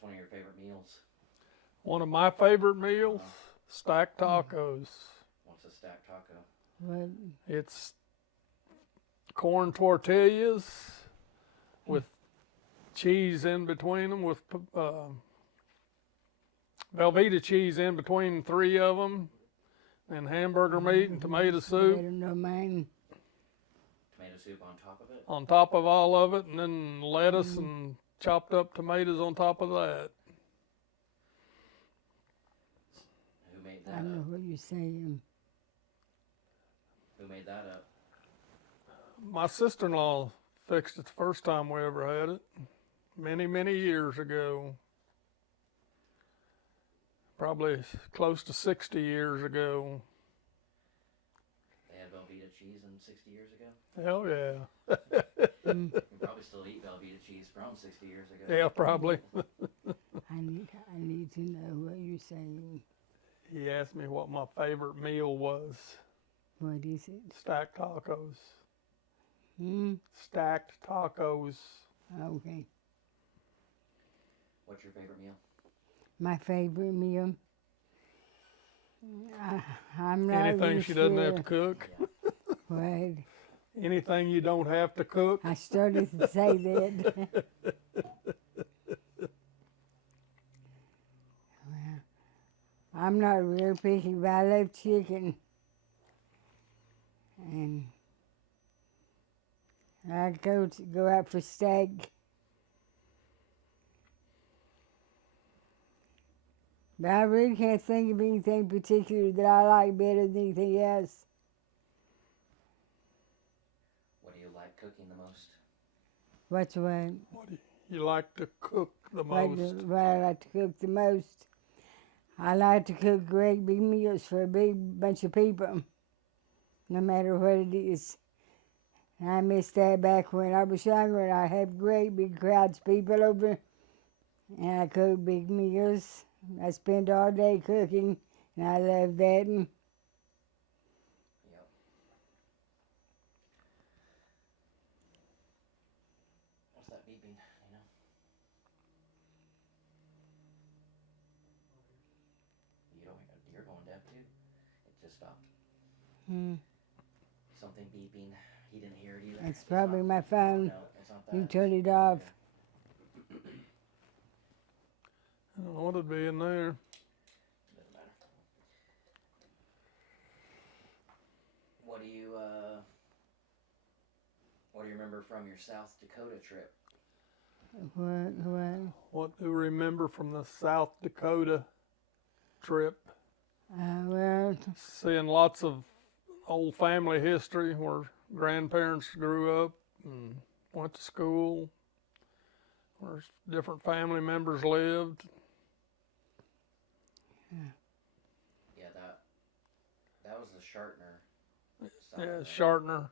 What's one of your favorite meals? One of my favorite meals, stacked tacos. What's a stacked taco? What? It's corn tortillas with cheese in between them, with Velveeta cheese in between 3 of them, and hamburger meat and tomato I soup don't know mine. Tomato soup on top of it? on top of all of it, and then lettuce and chopped up tomatoes on top of that. Who made I that know up? what you're saying. Who made that up? My sister-in-law fixed it the first time we ever had it, many, many years ago. Probably close to 60 years ago. They had Velveeta cheese in 60 years ago? Hell yeah. You probably still eat Velveeta cheese from 60 years ago. Yeah, probably. I need to know what you're saying. He asked me what my favorite meal was. What is it? Stacked tacos. Stacked tacos. Okay. What's your favorite meal? My favorite meal. I'm not Anything really she doesn't have sure. to cook. Yeah. What? Anything you don't have to cook. I started to say that. Well, I'm not real picky, but I love chicken. And I go out for steak. But I really can't think of anything particular that I like better than anything else. What do you like cooking the most? What's what? What do you like to cook the What most? I like to cook the most? I like to cook great big meals for a big bunch of people, no matter what it is. And I missed that back when I was younger, and I had great big crowds of people over, and I cooked big meals. I spent all day cooking, and I love that. And Yep. What's that beeping? You know? You're going deaf too? It just stopped. Something beeping. He didn't hear it either. It's probably my phone. No, it's not that. You turned it off. I don't know what would be in there. Doesn't matter. What do you remember from your South Dakota trip? What? What do you remember from the South Dakota trip? Well, Seeing lots of old family history where grandparents grew up and went to school, where different family members lived. Yeah, that was the Shartner. Yeah, Shartner.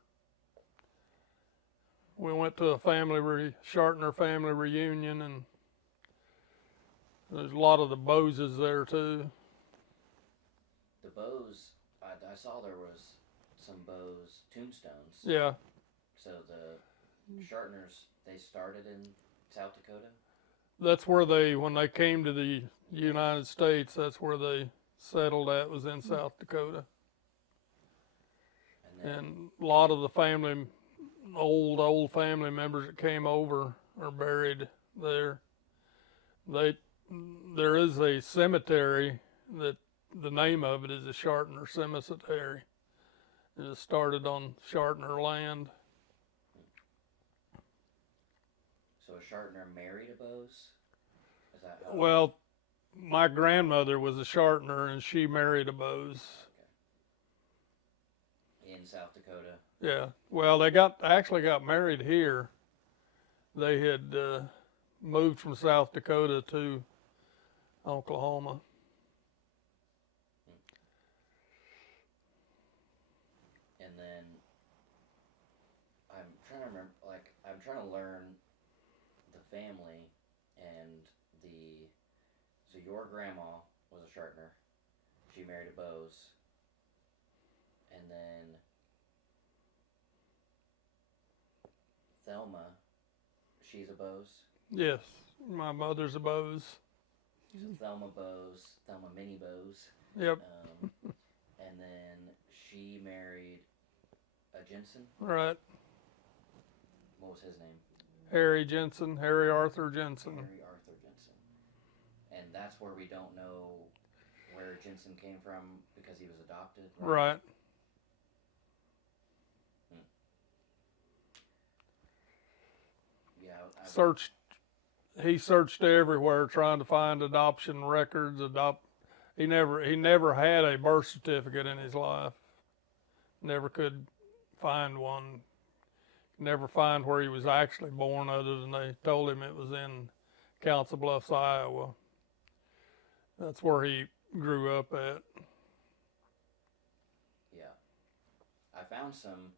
We went to a Shartner family reunion, and there's a lot of the Boses there too. The Bose, I saw there was some Bose tombstones. Yeah, So the Shartners, they started in South Dakota? that's where when they came to the United States, that's where they settled at, was in South Dakota. And then, And a lot of the old family members that came over are buried there. There is a cemetery that the name of it is the Shartner Cemetery. It started on Shartner land. so a Shartner married a Bose? Is that how? Well, my grandmother was a Shartner, and she married a Bose. In South Dakota? Yeah. Well, they actually got married here. They had moved from South Dakota to Oklahoma. And then I'm trying to remember, I'm trying to learn the family and so your grandma was a Shartner. She married a Bose. And then Thelma, she's a Bose. Yes. My mother's a Bose. So Thelma Bose, Thelma Mini Bose. Yep. And then she married a Jensen. Right. What was his name? Harry Jensen, Harry Arthur Jensen. Harry Arthur Jensen. And that's where we don't know where Jensen came from because he was adopted. Right. Yeah. He searched everywhere trying to find adoption records. He never had a birth certificate in his life. Never could find one. Never find where he was actually born, other than they told him it was in Council Bluffs, Iowa. That's where he grew up at. Yeah. I found some,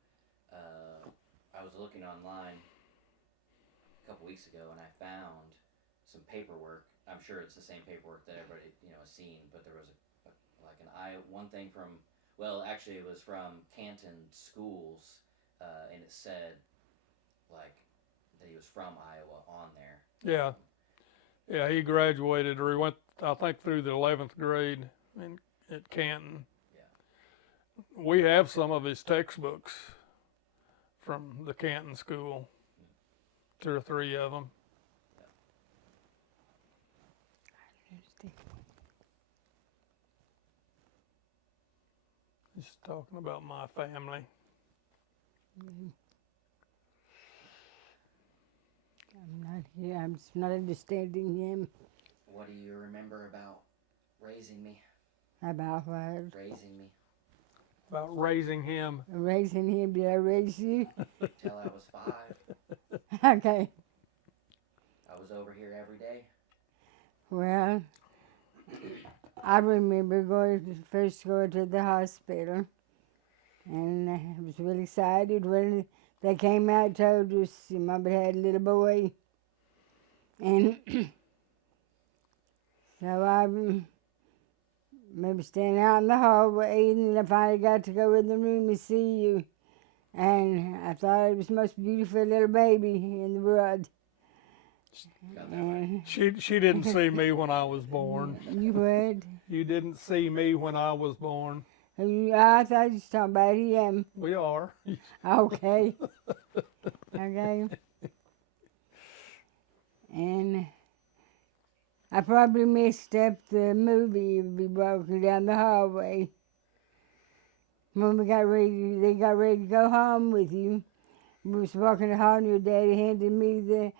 I was looking online a couple weeks ago, and I found some paperwork. I'm sure it's the same paperwork that everybody, has seen, but there was one thing from, well, actually it was from Canton Schools, and it said, that he was from Iowa on there. Yeah. Yeah, he graduated, or he went, I think, through the 11th grade at Canton. Yeah. We have some of his textbooks from the Canton school, 2 or 3 of them. He's talking about my family. I'm not here. I'm just not understanding him. What do you remember about raising me? About what? Raising me. About raising him. Raising him? Did I raise you? Till I was 5. Okay. I was over here every day. Well, I remember first going to the hospital, and I was really excited when they came out and told us your mother had a little boy. And so I remember standing out in the hallway, and I finally got to go in the room and see you. And I thought it was the most beautiful little baby in the world. Got that right. She didn't see me when I was born. You would? You didn't see me when I was born. I thought you was talking about him. We are. Okay. Okay. And I probably messed up the movie if we walking down the hallway. When they got ready to go home with you. We was walking the hall and your daddy handed me the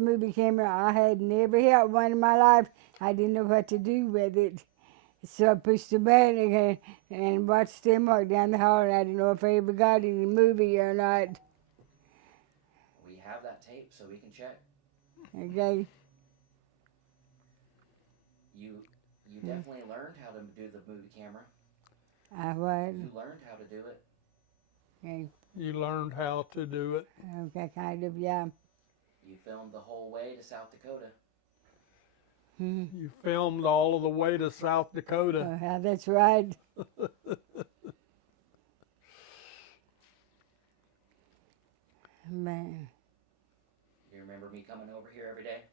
movie camera. I had never held one in my life. I didn't know what to do with it. So I pushed the button and watched them walk down the hall, and I didn't know if I ever got any movie or not. We have that tape, so we can check. Okay. You definitely learned how to do the movie camera. I what? You learned how to do it. Okay. You learned how to do it. Okay, kind of, yeah. You filmed the whole way to South Dakota. You filmed all of the way to South Dakota. Yeah, that's right. Man. You remember me coming over here every day?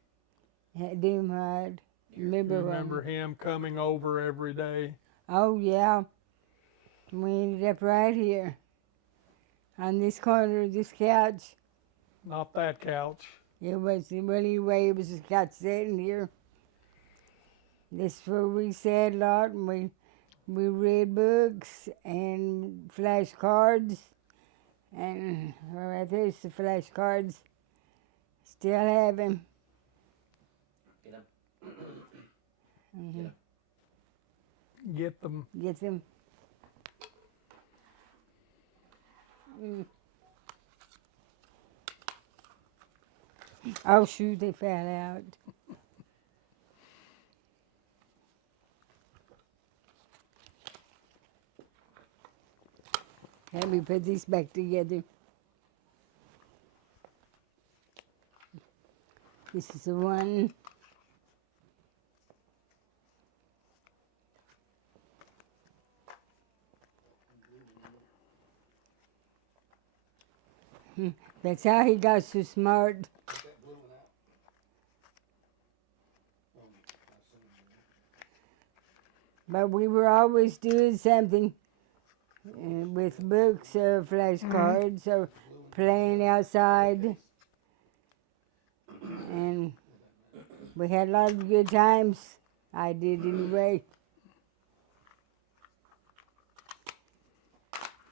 Do what? Remember him coming over every day? Oh, yeah. We ended up right here on this corner of this couch. Not that couch. It was, well, anyway, it was a couch sitting here. This is where we sat a lot, and we read books and flashcards. And right there's the flashcards. Still have them. Get them. Mm-hmm. Get them. Get them. Mm. Oh, shoot, they fell out. Let me put these back together. This is the one. That's how he got so smart. But we were always doing something with books or flashcards or playing outside. And we had a lot of good times. I did anyway.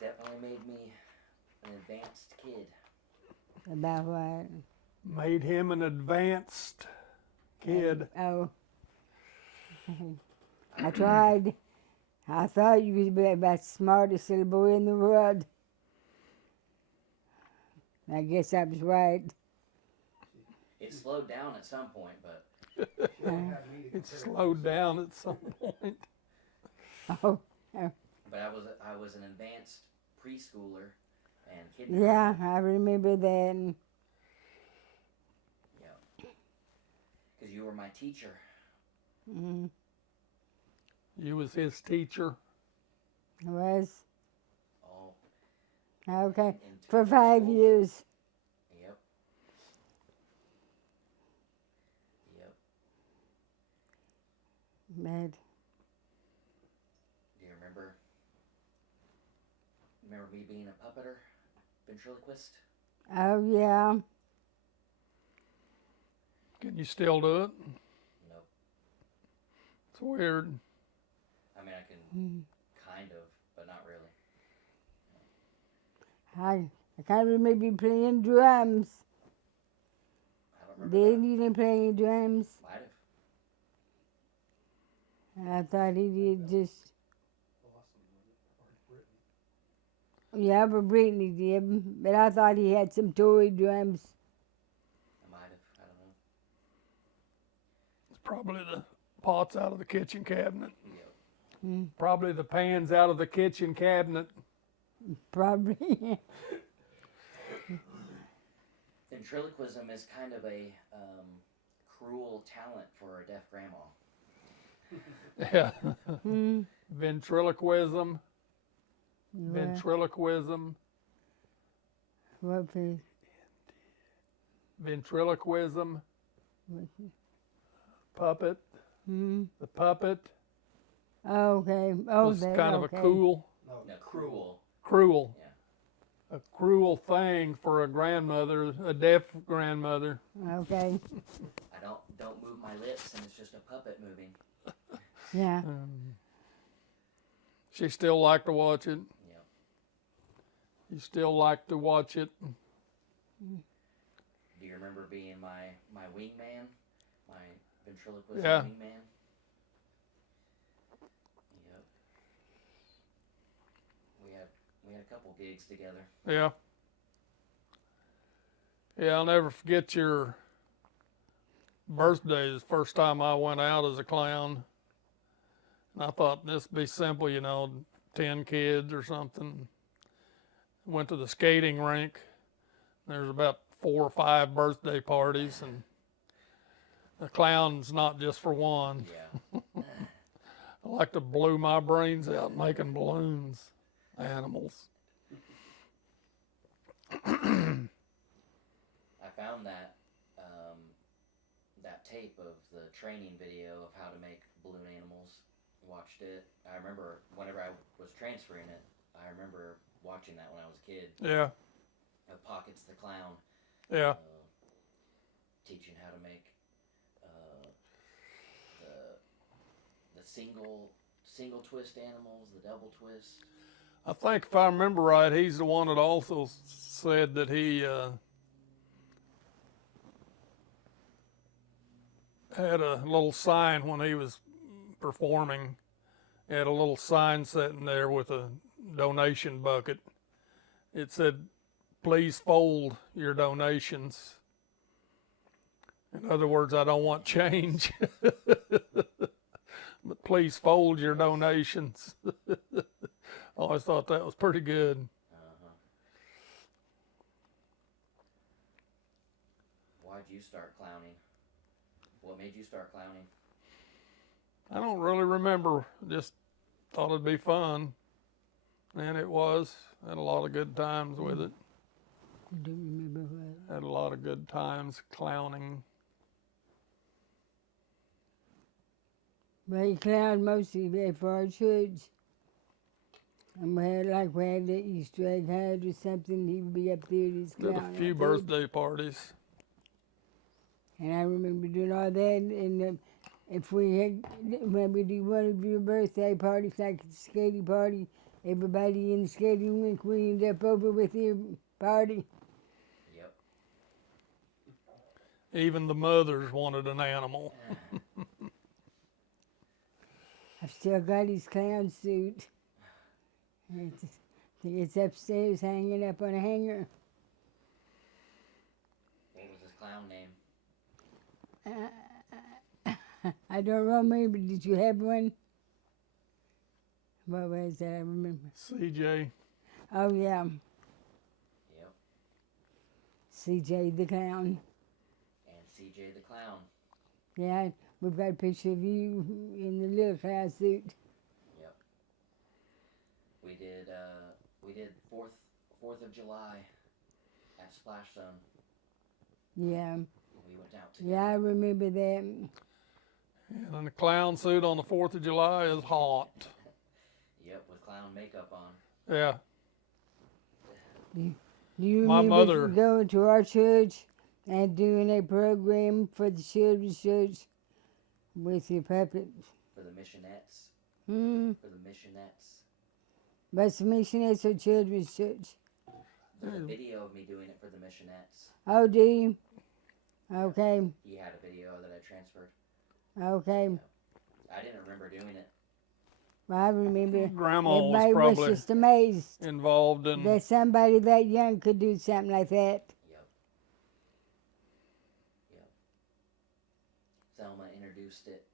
Definitely made me an advanced kid. About what? Made him an advanced kid. Oh. I tried. I thought you was about the smartest little boy in the world. I guess I was right. It slowed down at some point, but It slowed down at some point. Oh, but I was an advanced preschooler and kindergarten. yeah, I remember that. Yeah. Because you were my teacher. Mm-hmm. You was his teacher. Was? Oh. Okay. in For technical 5 school. years. Yep. Yep. But Do you remember? Remember me being a puppeter, ventriloquist? oh yeah. Can you still do it? Nope. It's weird. I mean, I can Mm. kind of, but not really. I can't remember you playing drums. I don't remember Did that. you didn't play any drums? Might have. I thought he did just. Yeah, but Brittany did. But I thought he had some toy drums. I might have. I don't know. It's probably the pots out of the kitchen cabinet. Yep. Mm, Probably the pans out of the kitchen cabinet. probably. Ventriloquism is kind of a cruel talent for a deaf grandma. Yeah. Mm, Ventriloquism. well, Ventriloquism. what for? Ventriloquism. What? Puppet. Mm, The puppet okay. Oh, was that, kind of okay. a cruel, No, cruel. a cruel thing for a grandmother, a deaf grandmother. Okay. I don't move my lips, and it's just a puppet moving. Yeah. She still liked to watch it. Yep. You still like to watch it. Do you remember being my wingman, my ventriloquist Yeah. wingman? Yep. We had a couple gigs together. Yeah. Yeah, I'll never forget your birthday. The first time I went out as a clown. And I thought this would be simple, 10 kids or something. Went to the skating rink. There's about 4 or 5 birthday parties, and a clown's not just for one. Yeah. I like to blow my brains out making balloons, animals. I found that that tape of the training video of how to make balloon animals. Watched it. I remember whenever I was transferring it, I remember watching that when I was a kid. Yeah, Pockets the Clown. yeah. Teaching how to make the single twist animals, the double twist. I think if I remember right, he's the one that also said that he had a little sign when he was performing. He had a little sign sitting there with a donation bucket. It said, "Please fold your donations." In other words, I don't want change. But please fold your donations. I always thought that was pretty good. Uh-huh. Why'd you start clowning? What made you start clowning? I don't really remember. Just thought it'd be fun. And it was. Had a lot of good times with it. I don't remember what. Had a lot of good times clowning. But he clowned mostly there for our church. And we had the Easter egg hunt or something, he would be up there just Did a clowning few out there. birthday parties. And I remember doing all that. And if we had, when we do one of your birthday parties, like a skating party, everybody in the skating rink, we end up over with your party. Yep. Even the mothers wanted an animal. I've still got his clown suit. It's upstairs hanging up on a hanger. What was his clown name? I don't remember. Did you have one? What was that? I remember. CJ. Oh, yeah. Yep. CJ the Clown. And CJ the Clown. Yeah, we've got a picture of you in the little clown suit. Yep. We did 4th of July at Splash Zone. Yeah. We went out together. Yeah, I remember that. And the clown suit on the 4th of July is hot. Yep, with clown makeup on. Yeah. Do you My remember mother- going to our church and doing a program for the children's church with your puppets? For the missionettes. Hmm. For the missionettes. What's the missionaries or children's church? There's a video of me doing it for the missionettes. Oh, do you? Okay. He had a video that I transferred. Okay. I didn't remember doing it. Well, I remember. Grandma was Everybody was probably just amazed involved in. that somebody that young could do something like that. Yep. Yep. Thelma introduced it.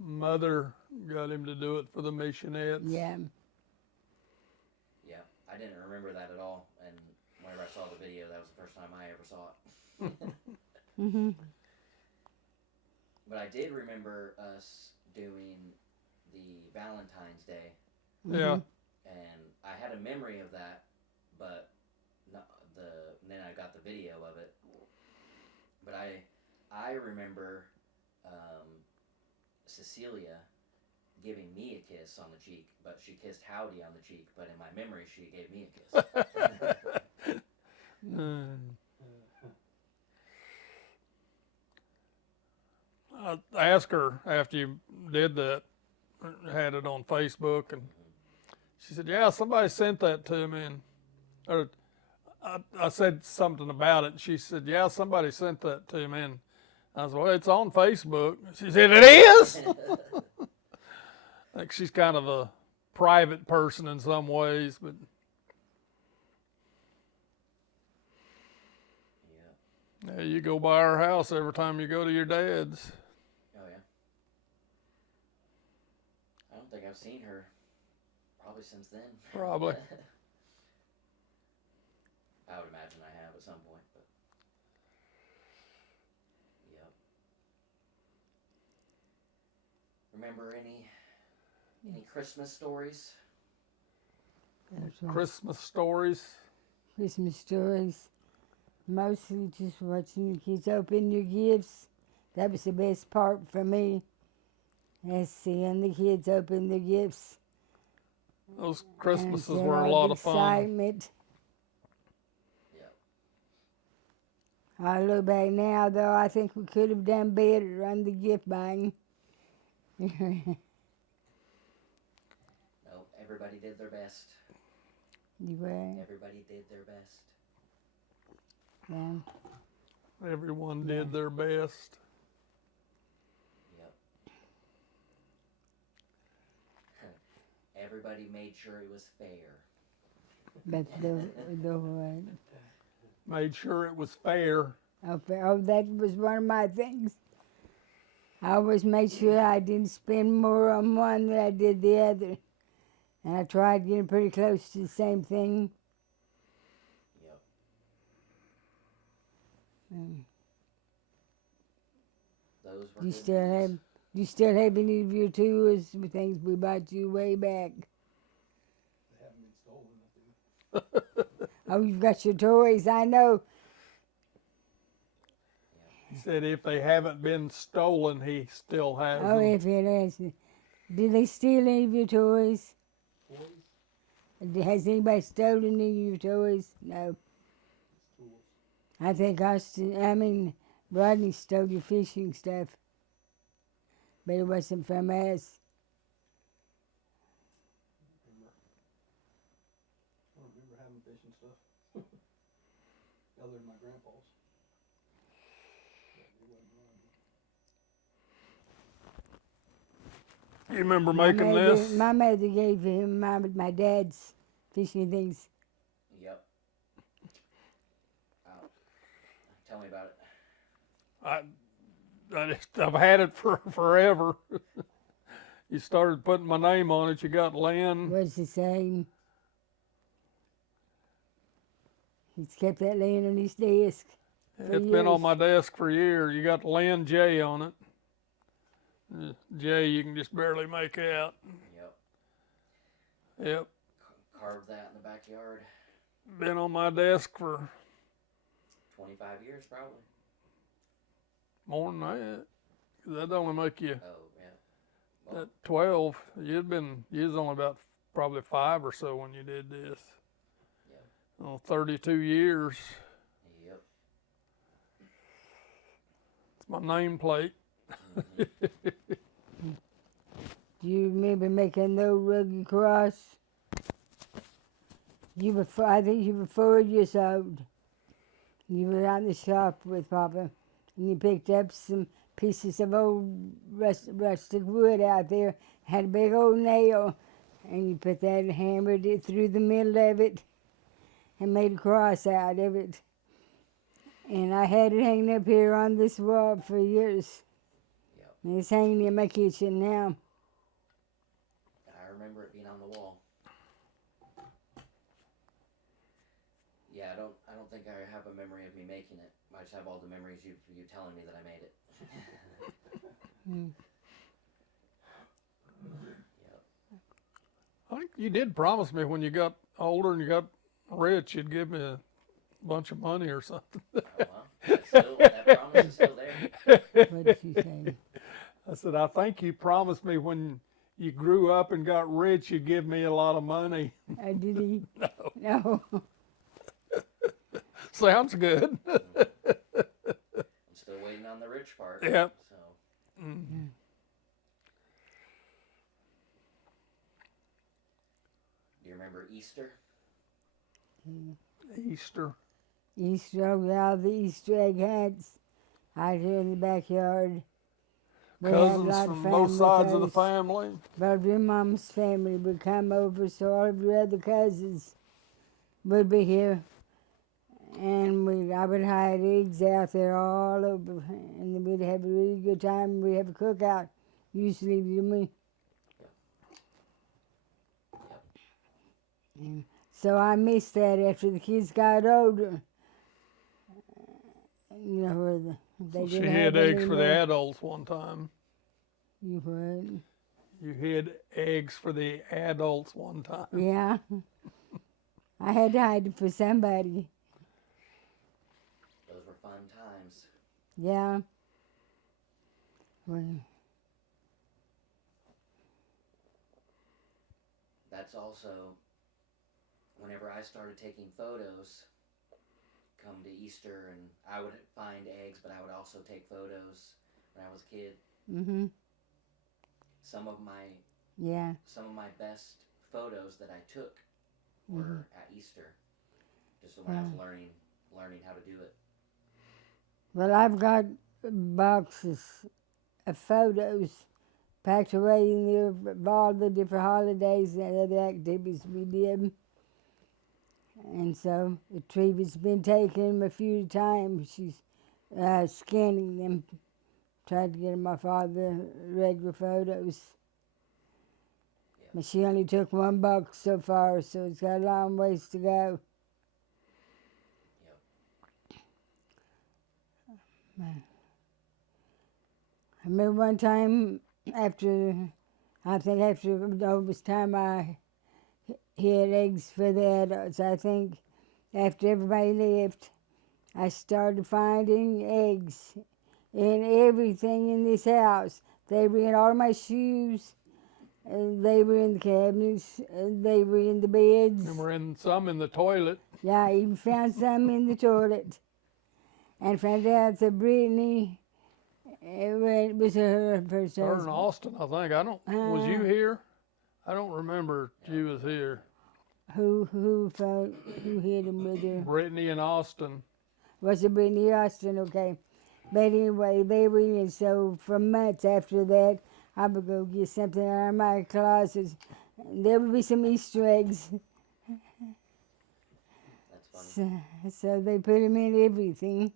Mother got him to do it for the missionettes. Yeah. Yeah, I didn't remember that at all. And whenever I saw the video, that was the first time I ever saw it. Hmm. But I did remember us doing the Valentine's Day, Yeah. and I had a memory of that, but then I got the video of it. But I remember Cecilia giving me a kiss on the cheek, but she kissed Howdy on the cheek. But in my memory, she gave me a kiss. I asked her after you did that, had it on Facebook, and she said, "Yeah, somebody sent that to me." Or I said something about it, and she said, "Yeah, somebody sent that to me." And I was, "Well, it's on Facebook." She said, "It is." I think she's kind of a private person in some ways, but Yeah. yeah, you go by our house every time you go to your dad's. Oh yeah. I don't think I've seen her probably since then. Probably. I would imagine I have at some point, but yep. Remember any Christmas stories? That's right. Christmas stories. Christmas stories. Mostly just watching the kids open their gifts. That was the best part for me. Is seeing the kids open their gifts. Those Christmases and were a all lot the of fun. excitement. Yep. I look back now, though, I think we could have done better on the gift buying. No, everybody did their best. You were? Everybody did their best. Yeah. Everyone did their best. Yep. Everybody made sure it was fair. But the what? Made sure it was fair. Oh, that was one of my things. I always made sure I didn't spend more on one than I did the other. And I tried getting pretty close to the same thing. Yep. Those were Do you good still days. have? Do you still have any of your toys, the things we bought you way back? They haven't been stolen. Oh, you've got your toys. I know. He said if they haven't been stolen, he still has Oh, them. if it is. Did they steal any of your toys? Toys, Has anybody stolen any of your toys? No. tools. I think Rodney stole your fishing stuff. But it wasn't from us. I don't remember having fishing stuff. Other than my grandpa's. But it wasn't mine. You remember making this? My mother gave him my dad's fishing things. Yep. Tell me about it. I've had it for forever. You started putting my name on it. You got Lynn. What's the same? He's kept that laying on his desk. It's been on my desk for years. You got Lynn J on it. J you can just barely make out. Yep. Yep. Carved that in the backyard. Been on my desk for 25 years, probably. more than that. That'd only make you Oh, yeah. Well, at 12. You was only about probably 5 or so when you did this. yeah. Oh, 32 years. Yep. It's my nameplate. Do you remember making the old rugged cross? I think you were 4 years old. You were out in the shop with Papa, and you picked up some pieces of old rustic wood out there, had a big old nail, and you put that and hammered it through the middle of it, and made a cross out of it. And I had it hanging up here on this wall for years. Yep. And it's hanging in my kitchen now. I remember it being on the wall. Yeah, I don't think I have a memory of me making it. I just have all the memories you telling me that I made it. Yep. I think you did promise me when you got older and you got rich, you'd give me a bunch of money or something. Oh, well, that promise is still there. What did you say? I said, I think you promised me when you grew up and got rich, you'd give me a lot of money. Did he? No. No. Sounds good. I'm still waiting on the rich part. Yep. So, Mm. do you remember Easter? Easter. Easter, all the Easter egg hunts out here in the backyard. We had a Cousins lot of from family both sides of the days. family. But your mom's family would come over, so all of your other cousins would be here. And I would hide eggs out there all over, and we'd have a really good time. We'd have a cookout, usually with me. And so I missed that after the kids got older. You know, where they She didn't hid have eggs any for the more. adults one time. You would? You hid eggs for the adults one time. Yeah. I had to hide it for somebody. Those were fun times. Yeah. Well, That's also whenever I started taking photos, come to Easter, and I would find eggs, but I would also take photos when I was a kid. mhm. Some of my best photos that I took were at Easter, just when I was learning how to do it. Well, I've got boxes of photos packed away in there of all the different holidays and other activities we did. And so the Trevor's been taking them a few times. She's scanning them, tried to get them off all the regular photos. Yeah. But she only took one box so far, so it's got a long ways to go. Yep. I remember one time after it was time I hid eggs for the adults. I think after everybody left, I started finding eggs and everything in this house. They were in all my shoes. They were in the cabinets. They were in the beds. And we're in some in the toilet. Yeah, I even found some in the toilet. And found out that Brittany, it was her first Her in husband. Austin, I think. I don't. Was you here? I don't remember if you was here. Who hit him with her? Brittany in Austin. Was it Brittany Austin? Okay. But anyway, they were in. So for months after that, I would go get something out of my closet. There would be some Easter eggs. That's funny. So they put them in everything.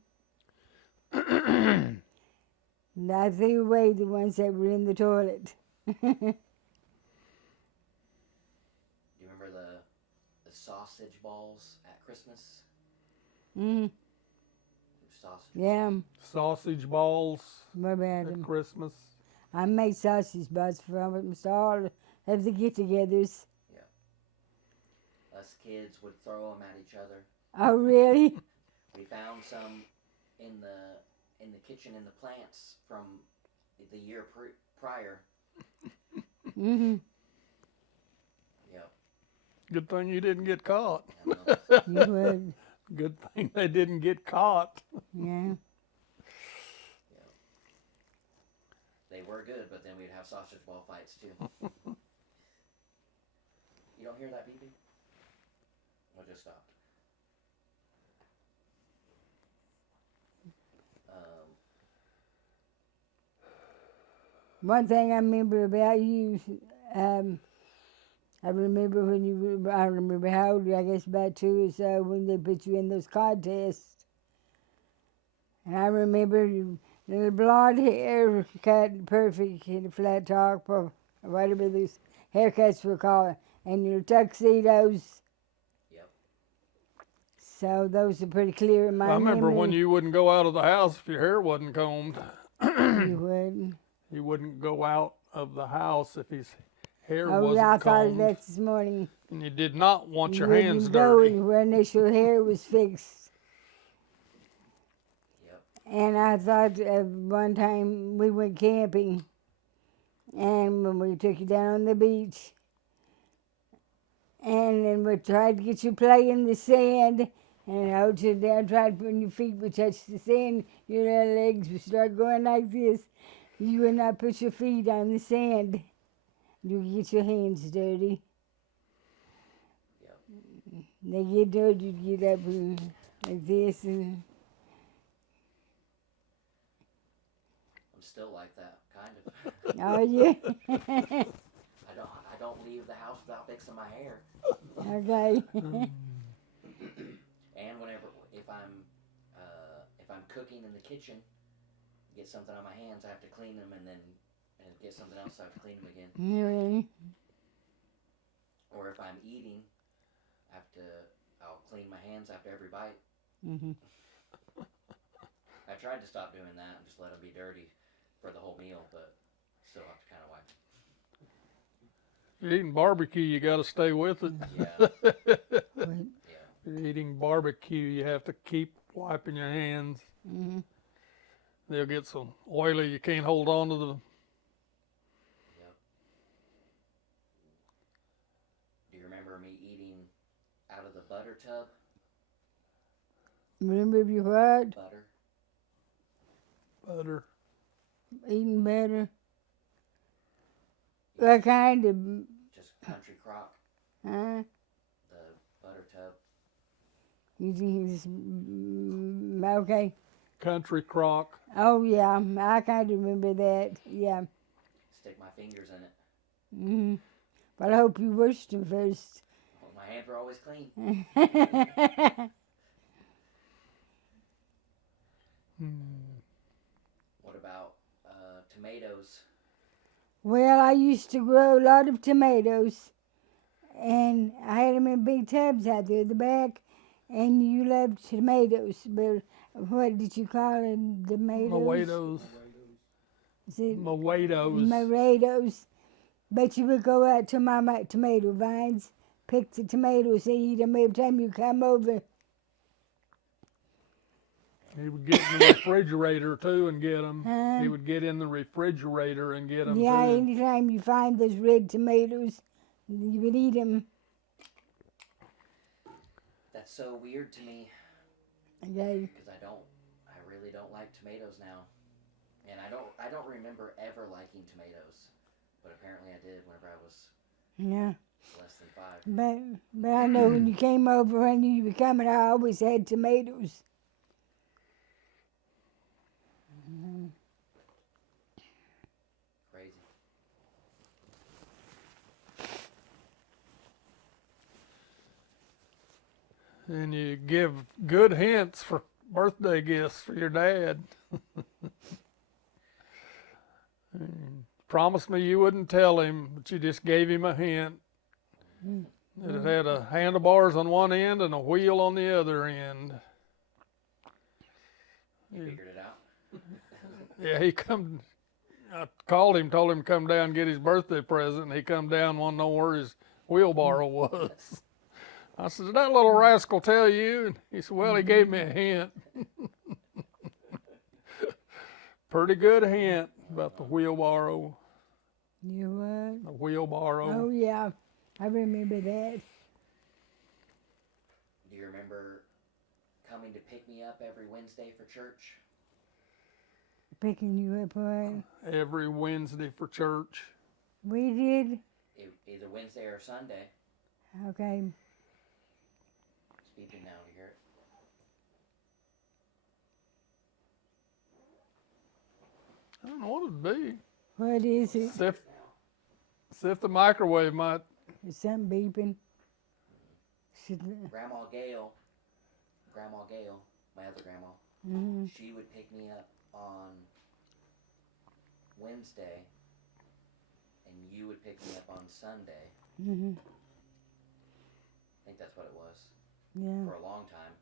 And I threw away the ones that were in the toilet. Do you remember the sausage balls at Christmas? Mm-hmm. Sausage. Yeah. Sausage balls What about at them? Christmas. I made sausage balls for almost all of the get-togethers. Us kids would throw them at each other. Oh, really? We found some in the kitchen in the plants from the year prior. Mm-hmm. Yep. Good thing you didn't get caught. I know. You would. Good thing they didn't get caught. Yeah. They were good, but then we'd have sausage ball fights too. You don't hear that, BB? Well, just stopped. One thing I remember about you, I remember when I remember how old you, I guess about 2 or so, when they put you in those contests. And I remember you, the blonde hair cut perfect in a flat top or whatever these haircuts were called, and your tuxedos. Yep. So those are pretty clear in my I remember when memory. you wouldn't go out of the house if your hair wasn't combed. You wouldn't. He wouldn't go out of the house if his hair Oh, wasn't yeah, I thought of combed. that this morning. And you did not want You your hands wouldn't go dirty. anywhere unless your hair was fixed. Yep. And I thought one time we went camping, and when we took you down on the beach, and then we tried to get you play in the sand, and I hold you down, tried when your feet would touch the sand, your little legs would start going like this. You would not put your feet on the sand. You would get your hands dirty. Yep. They get dirty, you get up and like this. And I'm still like that, kind of. oh, yeah. I don't leave the house without fixing my hair. Okay. And whenever if I'm cooking in the kitchen, get something on my hands, I have to clean them, and get something else, I have to clean them again. Really? Or if I'm eating, I'll clean my hands after every bite. Mm-hmm. I tried to stop doing that and just let them be dirty for the whole meal, but still have to kind of wipe. If you're eating barbecue, you got to stay with it. Yeah. But, If you're eating barbecue, you have to keep wiping your hands. mm-hmm. They'll get so oily you can't hold on to the. Yep. Do you remember me eating out of the butter tub? Remember you what? Butter. Butter. Eating better. What kind of, Just country crock, huh? the butter tub. You think it's, okay. Country crock. Oh, yeah, I kind of remember that, yeah. Stick my fingers in it. Mm-hmm. But I hope you washed them first. Well, my hands were always clean. What about tomatoes? Well, I used to grow a lot of tomatoes, and I had them in big tubs out there at the back, and you loved tomatoes, but what did you call them? Tomatoes? Moedos. Is it Moedos. Moedos? But you would go out to my tomato vines, pick the tomatoes, and eat them every time you come over. He would get in the refrigerator too and get them. Huh? He would get in the refrigerator and get them Yeah, too. anytime you find those red tomatoes, you would eat them. That's so weird to me Okay. because I really don't like tomatoes now, and I don't remember ever liking tomatoes, but apparently I did whenever I was Yeah. less than 5. But I know when you came over and you were coming, I always had tomatoes. Crazy. And you give good hints for birthday gifts for your dad. And promised me you wouldn't tell him, but you just gave him a hint. That it had a handlebars on one end and a wheel on the other end. You figured it out. Yeah, I called him, told him to come down and get his birthday present, and he come down, wanted to know where his wheelbarrow was. I said, did that little rascal tell you? And he said, well, he gave me a hint. Pretty good hint about the wheelbarrow. You what? The wheelbarrow. Oh, yeah. I remember that. Do you remember coming to pick me up every Wednesday for church? Picking you up on. Every Wednesday for church. We did. Either Wednesday or Sunday. Okay. It's beeping now. Do you hear it? I don't know what it'd be. What is it? See if the microwave might. Is something beeping? Grandma Gail, my other grandma, Mm-hmm. she would pick me up on Wednesday, and you would pick me up on Sunday. Mm-hmm. I think that's what it was. Yeah. For a long time.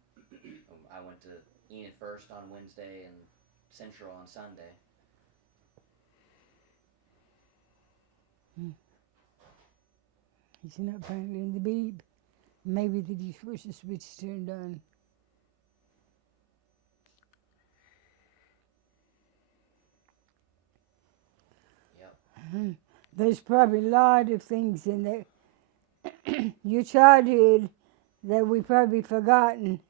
I went to Enid First on Wednesday and Central on Sunday. He's not finding the beep. Maybe the dishwasher switch turned on. Yep. There's probably a lot of things in there. Your childhood that we probably forgotten.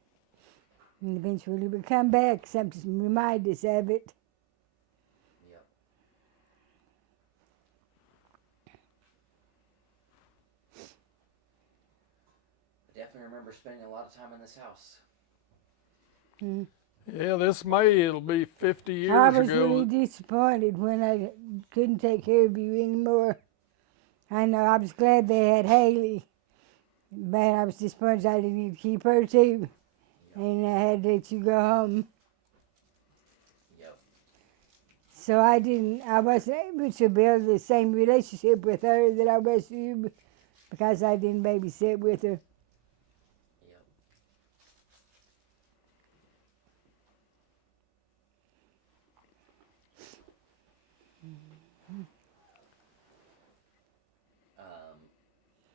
And eventually we'll come back, something to remind us of it. Yep. I definitely remember spending a lot of time in this house. Mm. Yeah, this May it'll be 50 years I was ago. really disappointed when I couldn't take care of you anymore. I know, I was glad they had Haley, but I was disappointed I didn't need to keep her too. And I had to let you go home. Yep. So I wasn't able to build the same relationship with her that I was you because I didn't babysit with her. Yep.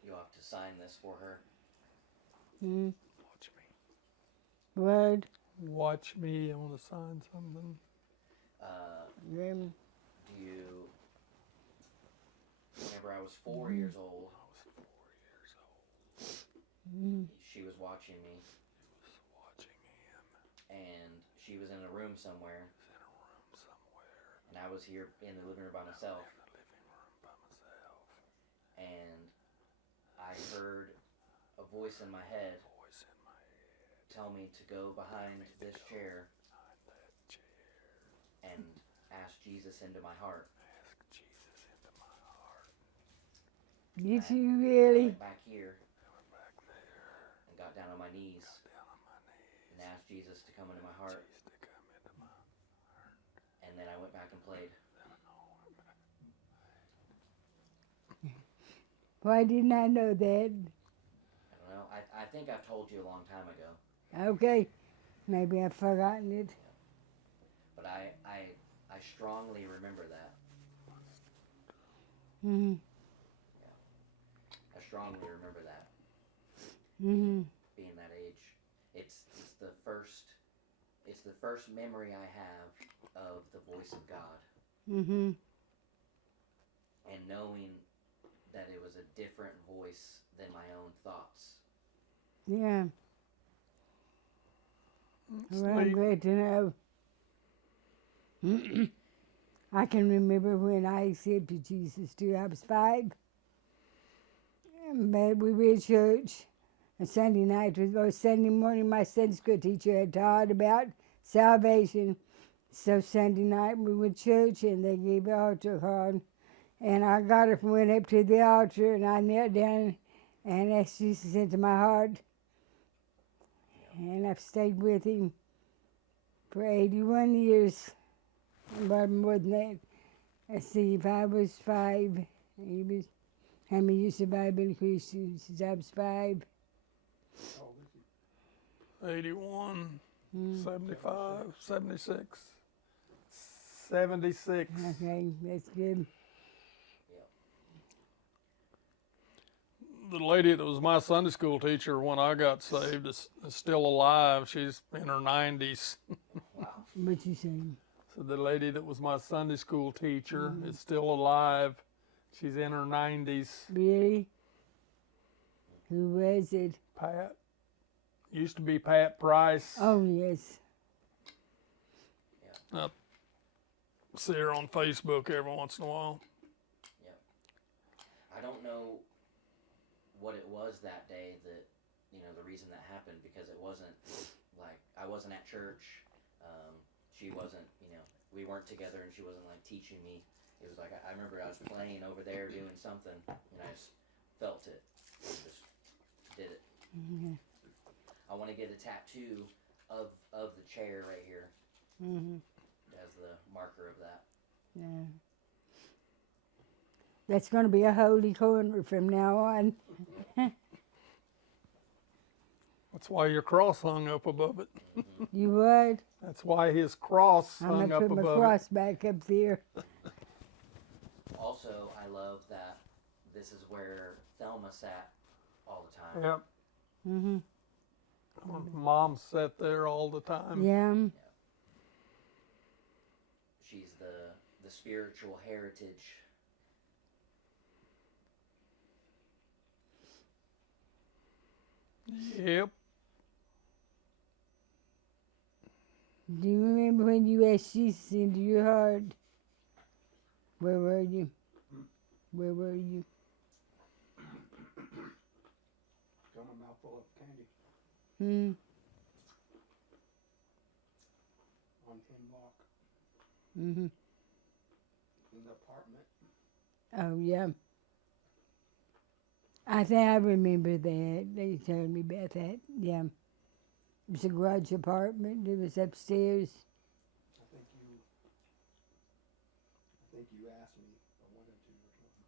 You'll have to sign this for her. Mm. Watch me. Word. Watch me. I want to sign something. Mm. Do you remember I was 4 years old? I was 4 years old. Mm. She was watching me, Was watching him. and she was in a room somewhere, He was in a room somewhere. and I was here in the living room by myself, In the living room by myself. and I heard a voice in my head Voice in my head. tell me to go behind this chair Behind that chair. and ask Jesus into my heart. Ask Jesus into my heart. Did you I really? went back here I went back there. and got down on my knees Got down on my knees. and asked Jesus to come into my heart, Jesus to come into my heart. and then I went back and played. Then I went back. Why didn't I know that? I don't know. I think I've told you a long time ago, Okay. Maybe I've forgotten it. but I strongly remember that. Mm-hmm. I strongly remember that. Mm-hmm. Being that age, it's the first. it's the first memory I have of the voice of God. Mhm. And knowing that it was a different voice than my own thoughts. Yeah. It's Well, I'm neat. glad to know. I can remember when I accepted Jesus too. I was 5. But we were at church. And Sunday night or Sunday morning, my Sunday school teacher had taught about salvation. So Sunday night we went to church and they gave an altar call. And I got up and went up to the altar and I knelt down and asked Jesus into my heart. And I've stayed with him for 81 years. But more than that. Let's see, if I was 5, he was, how many years have I been a Christian? Since I was 5. How old is he? 81, Mm. 75, 76, 76. Okay, that's good. The lady that was my Sunday school teacher when I got saved is still alive. She's in her 90s. Wow. What you saying? So the lady that was my Sunday school teacher is still alive. She's in her 90s. Really? Who was it? Pat. Used to be Pat Price. Oh, yes. I see her on Facebook every once in a while. I don't know what it was that day that, the reason that happened, because it wasn't like, I wasn't at church. She wasn't, we weren't together and she wasn't like teaching me. It was like, I remember I was playing over there doing something and I just felt it and just did it. Mm-hmm. I want to get a tattoo of the chair right here Mm-hmm. as the marker of that. Yeah. That's going to be a holy corner from now on. That's why your cross hung up above it. You would? That's why his cross I'm hung going to up put my above cross back up there. Also, I love that this is where Thelma sat all the it. time. Yep. Mm-hmm. Mom sat there all the time. Yeah. She's the spiritual heritage. Yep. Do you remember when you asked Jesus into your heart? Where were you? Where were you? Got a mouthful of candy Hmm. on Hemlock Mm-hmm. in the apartment. Oh, yeah. I think I remember that. They told me about that. Yeah. It was a garage apartment. It was upstairs. I think you asked me if I wanted to or something.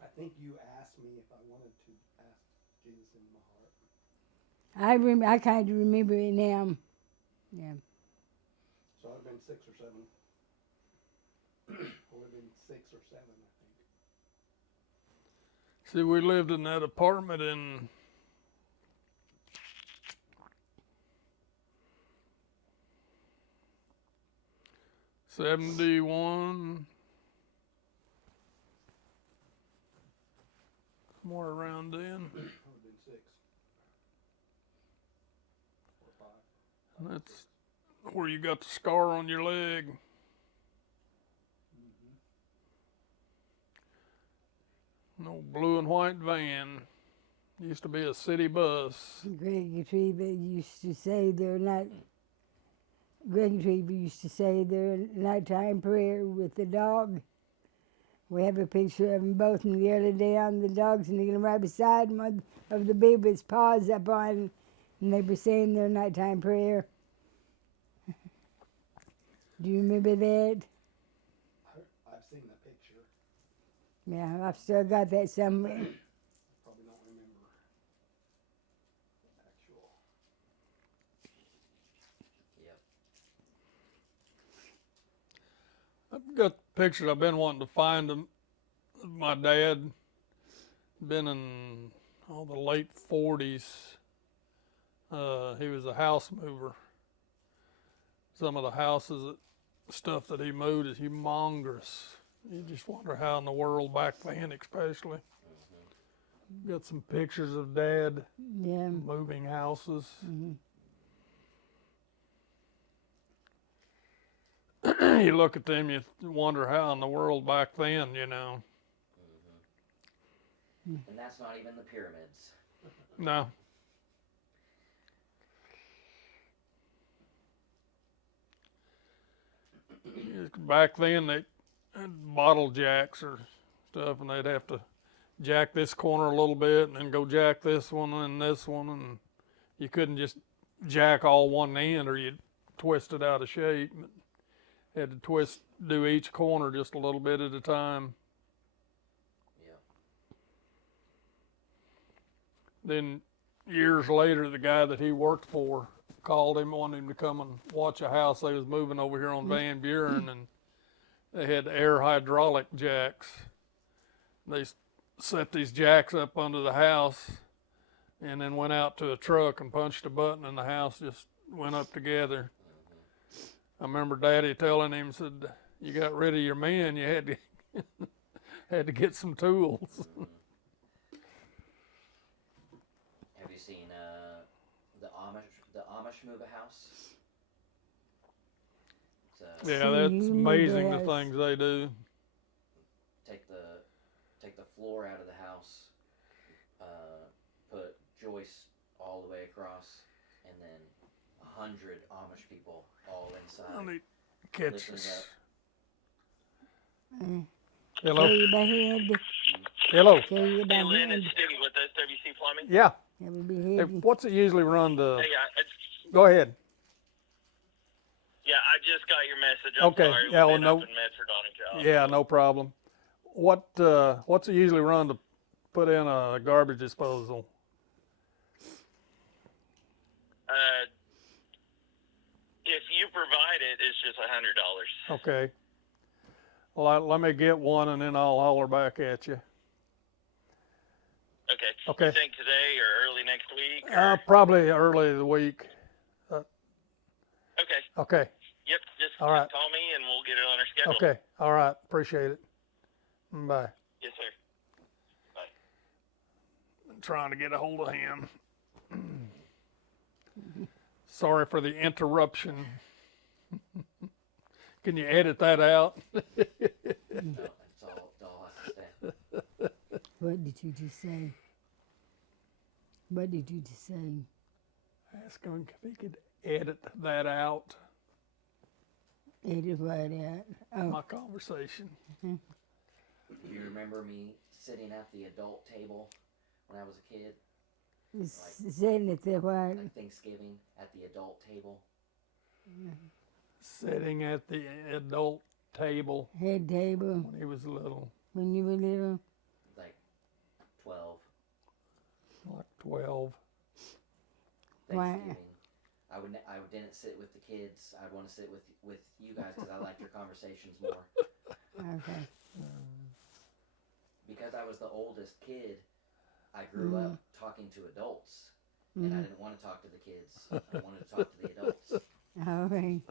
I think you asked me if I wanted to ask Jesus into my heart. I kind of remember it now. Yeah. So I'd have been 6 or 7. I would have been 6 or 7, I think. See, we lived in that apartment in '71, somewhere around then. I would have been 6 or 5. And that's where you got the scar on your leg. Mm-hmm. An old blue and white van. Used to be a city bus. Greg Retriever used to say their night. Greg Retriever used to say their nighttime prayer with the dog. We have a picture of them both in the early day on the dog's kneeling right beside him of the bed with his paws up on, and they were saying their nighttime prayer. Do you remember that? I've seen the picture. Yeah, I've still got that somewhere. Probably don't remember the actual. Yep. I've got pictures I've been wanting to find of my dad. Been in the late 40s. He was a house mover. Some of the houses, stuff that he moved is humongous. You just wonder how in the world back then, especially. Got some pictures of Dad Yeah. moving houses. You look at them, you wonder how in the world back then, you know. And that's not even the pyramids. No. Back then, they had bottle jacks or stuff, and they'd have to jack this corner a little bit and then go jack this one and this one, and you couldn't just jack all one end or you'd twist it out of shape. Had to do each corner just a little bit at a time. Yeah. Then years later, the guy that he worked for called him, wanted him to come and watch a house they was moving over here on Van Buren, and they had air hydraulic jacks. They set these jacks up under the house and then went out to a truck and punched a button and the house just went up together. I remember Daddy telling him, said, you got rid of your men, you had to had to get some tools. Have you seen the Amish move a house? It's, Yeah, that's amazing the things they do. take the floor out of the house, put joists all the way across, and then 100 Amish people all inside. I need catch lifting this. up. Hello. Carry your head. Hello. Carry your Hey, Lynn, head. it's Judy with SWC Plumbing. Yeah. That would be Hey, heavy. what's it usually run to? Hey, Go ahead. yeah, I just got your message. Okay, Sorry, yeah, we've been well, up in Medford on a job. Yeah, no problem. What's it usually run to put in a garbage disposal? If you provide it, it's just $100. Okay. Well, let me get one and then I'll holler back at you. Okay. Okay. You think today or early next week? Or? Probably early the week. Okay. Okay. Yep. Just All right. call me and we'll get it on our schedule. Okay. All right. Appreciate it. Bye. Yes, sir. I'm trying to get a hold of him. Sorry for the interruption. Can you edit that out? No, it's all has to stay. What did you just say? What did you just say? Ask him if he could edit that out. Edit what out? Oh, My conversation. Do you remember me sitting at the adult table when I was a kid? sitting at the what? Like Thanksgiving at the adult table. Sitting at the adult table Head table when he was little, when you were little. Like 12. like 12. Why? Thanksgiving. I didn't sit with the kids. I'd want to sit with you guys because I liked your conversations more. Okay. Because I was the oldest kid, I grew up talking to adults, and I didn't want to talk to the kids. I wanted to talk to the adults. All right.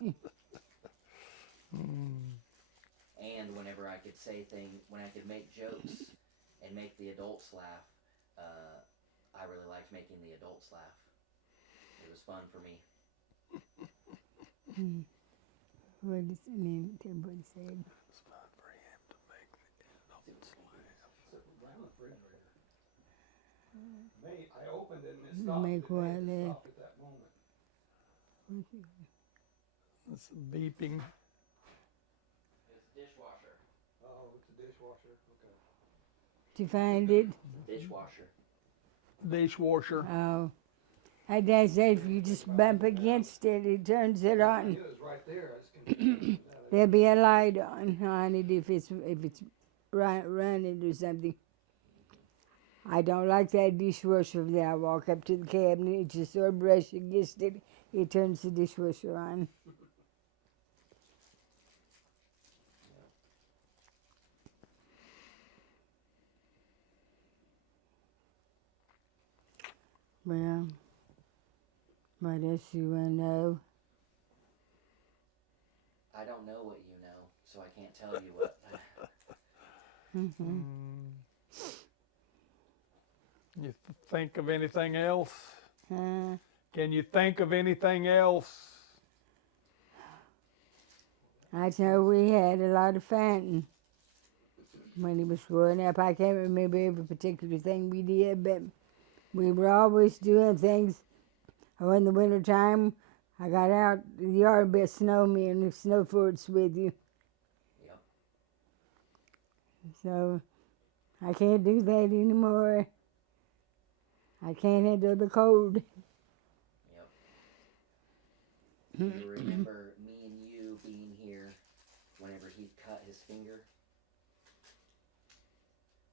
And whenever I could say when I could make jokes and make the adults laugh, I really liked making the adults laugh. It was fun for me. What is the name? Everybody said. It's fun for him to make the adults laugh. Sitting right on the refrigerator. I opened it and it stopped. Make It what laugh? stopped at that moment. That's beeping. It's a dishwasher. Oh, it's a dishwasher. Okay. Did you find it? Dishwasher. Dishwasher. Oh. I dare say if you just bump against it, it turns it on. It was right there. I just couldn't. There'll be a light on it if it's running or something. I don't like that dishwasher there. I walk up to the cabinet, just sort of brush against it. It turns the dishwasher on. Well, What else you want to know? I don't know what you know, so I can't tell you what. You think of anything else? Huh? Can you think of anything else? I know we had a lot of fun when he was growing up. I can't remember every particular thing we did, but we were always doing things. Or in the wintertime, I got out in the yard and built snowmen and snow forts with you. Yep. So I can't do that anymore. I can't handle the cold. Yep. Do you remember me and you being here whenever he cut his finger?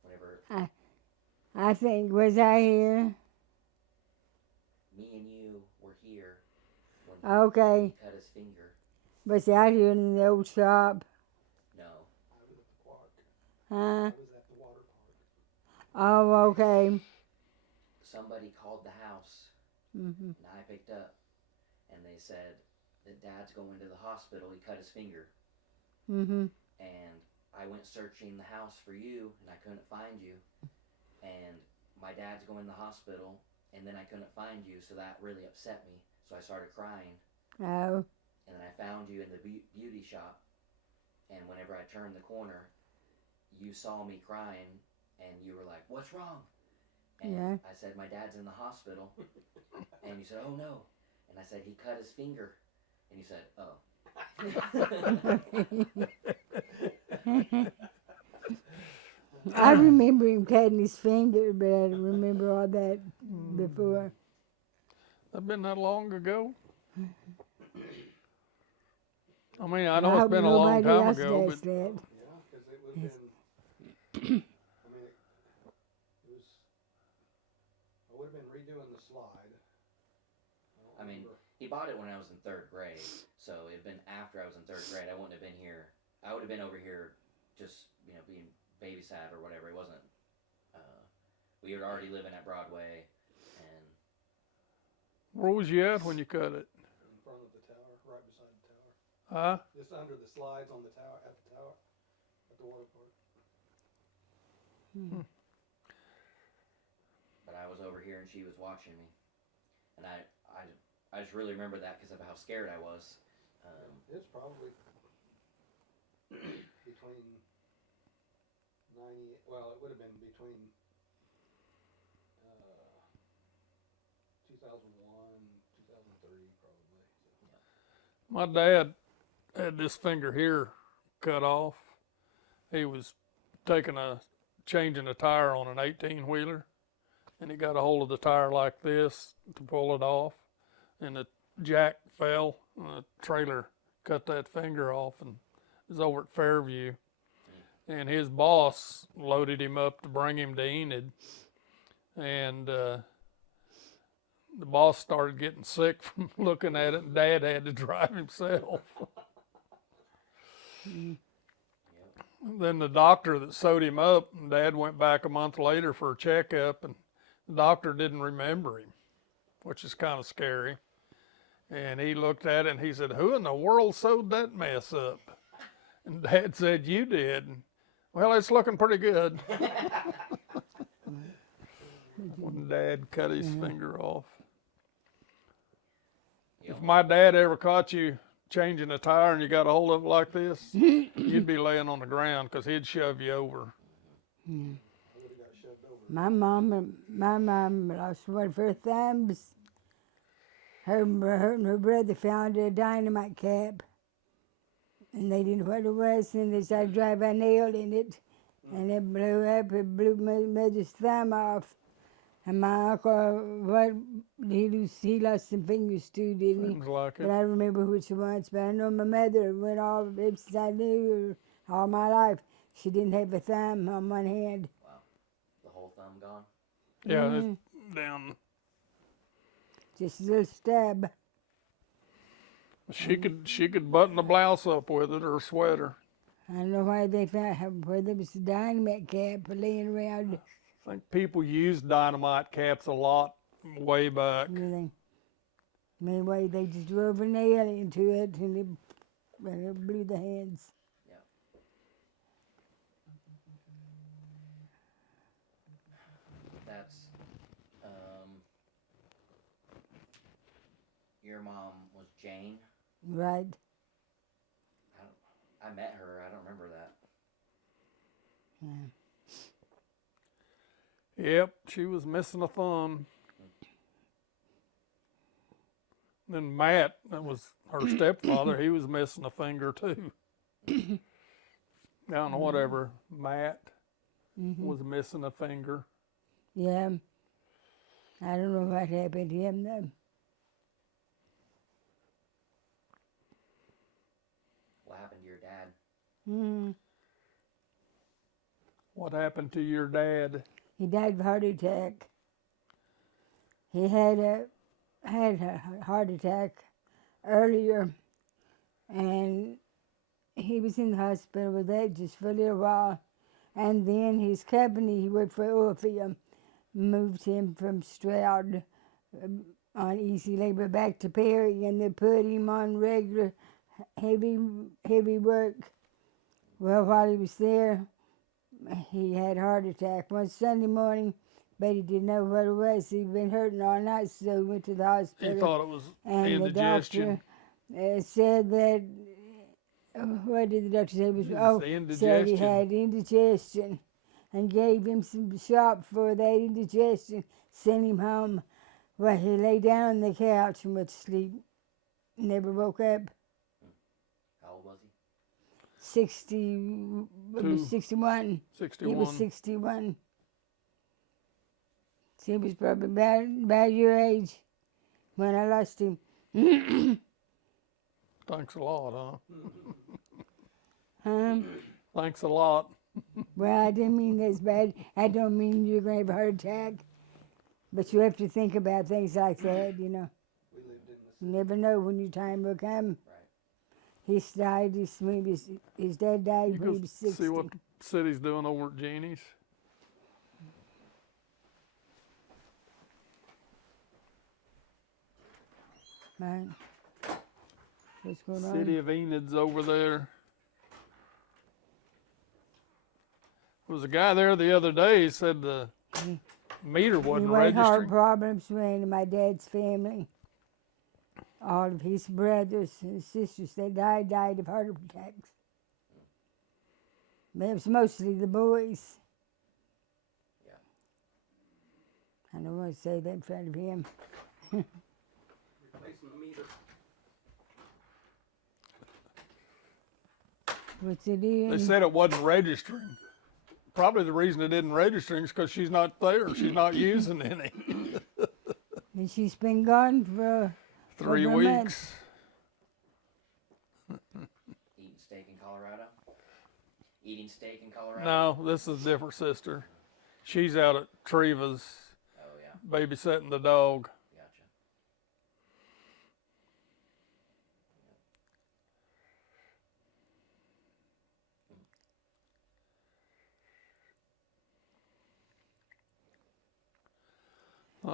Whenever I think, was I here? me and you were here when Okay. he cut his finger. Was I out here in the old shop? No. I was at the park. Huh? I was at the water park. Oh, okay. Somebody called the house, Mm-hmm. and I picked up, and they said that Dad's going to the hospital. He cut his finger. Mm-hmm. And I went searching the house for you, and I couldn't find you. And my dad's going to the hospital, and then I couldn't find you, so that really upset me. So I started crying, Oh. and then I found you in the beauty shop. And whenever I turned the corner, you saw me crying, and you were like, "What's wrong?" And Yeah. I said, "My dad's in the hospital." And you said, "Oh no." And I said, "He cut his finger." And you said, "Oh." I remember him cutting his finger, but I don't remember all that before. That been that long ago? I mean, I know I it's been a hope long nobody time else ago, does but that. Yeah, because it would have been. I mean, it was. I would have been redoing the slide. I mean, he bought it when I was in 3rd grade, so it'd been after I was in 3rd grade. I wouldn't have been here. I would have been over here just, being babysat or whatever. It wasn't, we were already living at Broadway, and where was you at when you cut it? in front of the tower, right beside the tower, Huh? just under the slides on the tower, at the tower, at the water park. but I was over here and she was watching me. And I just really remember that because of how scared I was. It's probably between 90. Well, it would have been between 2001, 2003, probably. My dad had this finger here cut off. He was changing a tire on an 18-wheeler, and he got a hold of the tire like this to pull it off, and the jack fell, and the trailer cut that finger off, and it was over at Fairview. And his boss loaded him up to bring him to Enid, and the boss started getting sick from looking at it, and Dad had to drive himself. Then the doctor that sewed him up, Dad went back a month later for a checkup, and the doctor didn't remember him, which is kind of scary. And he looked at it and he said, "Who in the world sewed that mess up?" And Dad said, "You did." And, "Well, it's looking pretty good." When Dad cut his finger off. If my dad ever caught you changing a tire and you got a hold of it like this, you'd be laying on the ground because he'd shove you over. I would have got shoved over. My mom lost one of her thumbs. Her and her brother found a dynamite cap, and they didn't know what it was, and they started driving a nail in it, and it blew up. It blew my mother's thumb off. And my uncle, he lost some fingers too, didn't he? Seems like But it. I don't remember which ones. But I know my mother went all, since I knew her all my life, she didn't have a thumb on one hand. Wow. The whole thumb gone? Yeah, it's down. Just a little stub. She could button a blouse up with it or a sweater. I don't know why they found where there was a dynamite cap laying around. I think people used dynamite caps a lot way back. Really. Anyway, they just drove a nail into it and it blew the hands. That's your mom was Jane. Right. I met her. I don't remember that. Yeah. Yep, she was missing a thumb. Then Matt, that was her stepfather, he was missing a finger too. Down to whatever, Matt was missing a finger. Yeah. I don't know what happened to him though. What happened to your dad? What happened to your dad? He died of a heart attack. He had a heart attack earlier, and he was in the hospital with that just for a little while. And then his company, he worked for Oilfield, moved him from Stroud on easy labor back to Perry, and they put him on regular heavy work. Well, while he was there, he had a heart attack one Sunday morning, but he didn't know what it was. He'd been hurting all night, so he went to the hospital. He thought it was and indigestion. the doctor said that, what did the doctor say? Said he had indigestion and gave him some shot for that indigestion, sent him home. Well, he lay down on the couch and went to sleep. Never woke up. How old was he? 61. 61. He was 61. So he was probably about your age when I lost him. Thanks a lot, Huh? Thanks a lot. Well, I didn't mean that's bad. I don't mean you're going to have a heart attack. But you have to think about things like that, you know. We lived in the You never know when your time will come. Right. His dad died You when he go was 60. see what the city's doing over at Jeannie's. Right. What's going on? City of Enid's over there. There was a guy there the other day. He said the meter wasn't He had heart registering. problems when my dad's family. All of his brothers and sisters that died of heart attacks. But it was mostly the boys. Yeah. I don't want to say that in front of him. replacing the meter. What's it doing? They said it wasn't registering. Probably the reason it didn't register is because she's not there. She's not using any. And she's been gone for 3 over a month. weeks. Eating steak in Colorado? Eating steak in Colorado? No, this is a different sister. She's out at Treva's Oh, yeah. babysitting the dog. Gotcha.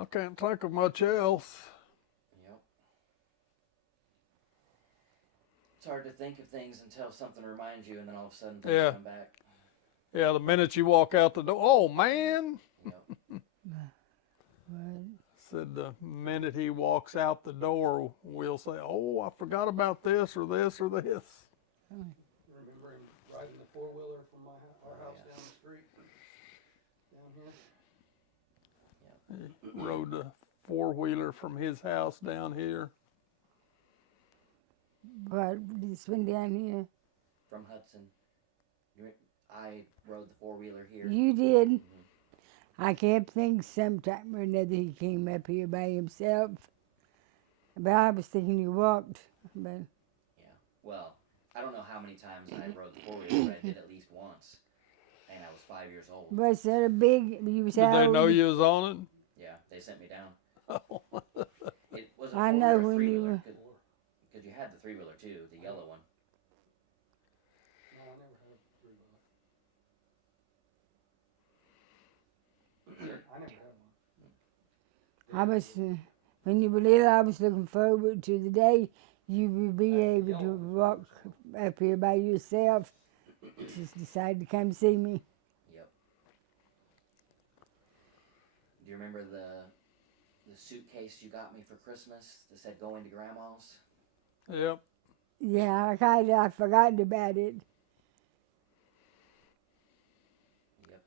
I can't think of much else. Yep. It's hard to think of things until something reminds you, and then all of a sudden things Yeah. come back. Yeah, the minute you walk out the door, oh man, Yep. Right. said the minute he walks out the door, we'll say, oh, I forgot about this or this or this. Remember him riding the four-wheeler from our house yeah. down the street, down here. He rode the 4-wheeler from his house down here. But it's been down here. From Hudson. I rode the 4-wheeler here. You did. I can't think sometime or another he came up here by himself. But I was thinking he walked. But Yeah. Well, I don't know how many times I rode the 4-wheeler, but I did at least once. And I was 5 years old. was that a big? You was Did how they old? know you was on Yeah, they sent me down. it? It was a I know 4-wheeler, when you 3-wheeler, were- because you had the 3-wheeler too, the yellow one. No, I never had a three-wheeler. I never had one. I was when you were little, I was looking forward to the day you would be able to walk up here by yourself. Just decided to come see me. Yep. Do you remember the suitcase you got me for Christmas that said going to Grandma's? Yep. Yeah, I forgot about it. Yep.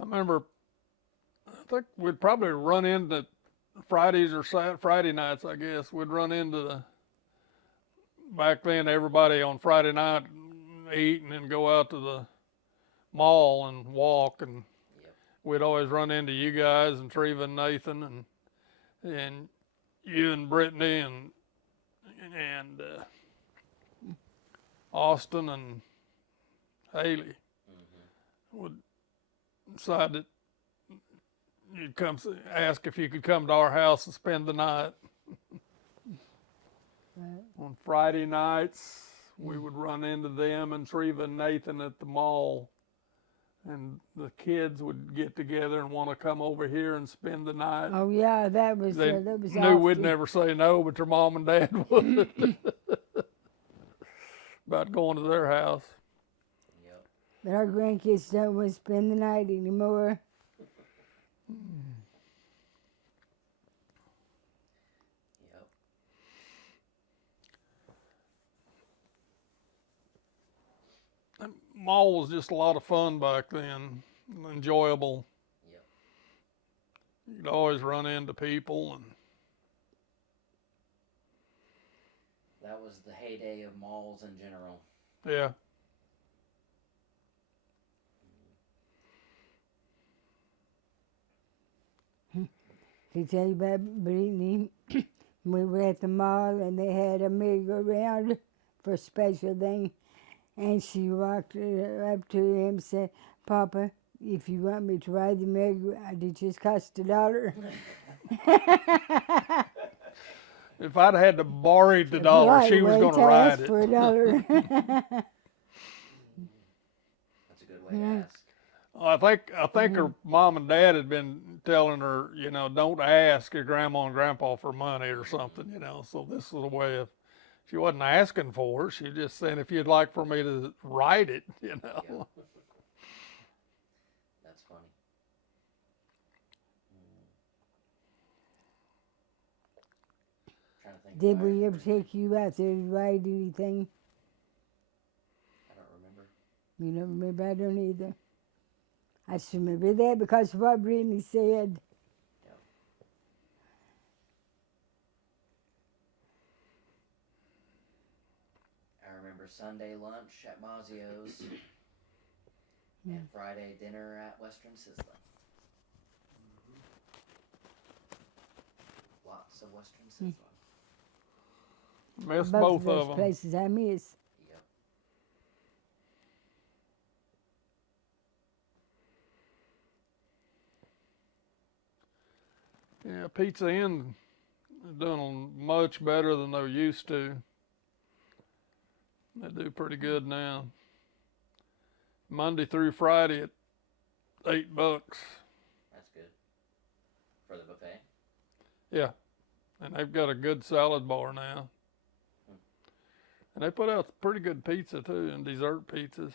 I remember, I think we'd probably run into Fridays or Friday nights, I guess. We'd run into back then, everybody on Friday night eat and then go out to the mall and walk. And Yep. we'd always run into you guys and Treva and Nathan and you and Brittany and Austin and Haley. Would decide that you'd come ask if you could come to our house and spend the night. Right. On Friday nights, we would run into them and Treva and Nathan at the mall, and the kids would get together and want to come over here and spend the night. Oh yeah, that was They often. knew we'd never say no, but their mom and dad would. About going to their house. Yep. But our grandkids don't want to spend the night anymore. Yep. That mall was just a lot of fun back then, enjoyable. Yep. You'd always run into people, and That was the heyday of malls in general. yeah. To tell you about Brittany, we were at the mall and they had a merry-go-round for a special thing. And she walked up to him and said, Papa, if you want me to ride the merry-go-round, it just costs $1. If I'd had to borrow the dollar, she was going to ride it. For $1. That's a good way to ask. I think her mom and dad had been telling her, don't ask your grandma and grandpa for money or something, So this was a way of, she wasn't asking for it. She just saying, if you'd like for me to write it, Yep. That's funny. Trying to think. Did if I we ever remember. take you out there to ride anything? I don't remember. You don't remember? I don't either. I just remember that because of what Brittany said. I remember Sunday lunch at Mazzio's and Friday dinner at Western Sizzling. Lots of Western Sizzling. Missed Both both of those of them. places I miss. Yep. Yeah, Pizza Inn done much better than they used to. They do pretty good now. Monday through Friday at $8. That's good. For the buffet? Yeah, and they've got a good salad bar now. And they put out pretty good pizza too, and dessert pizzas.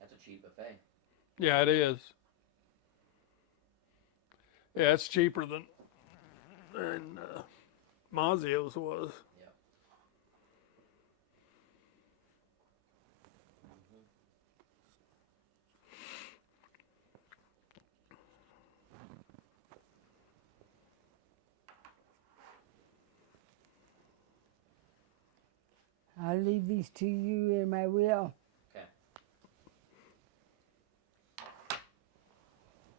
That's a cheap buffet. Yeah, it is. Yeah, it's cheaper than Mazzio's was. Yep. I'll leave these to you in my will.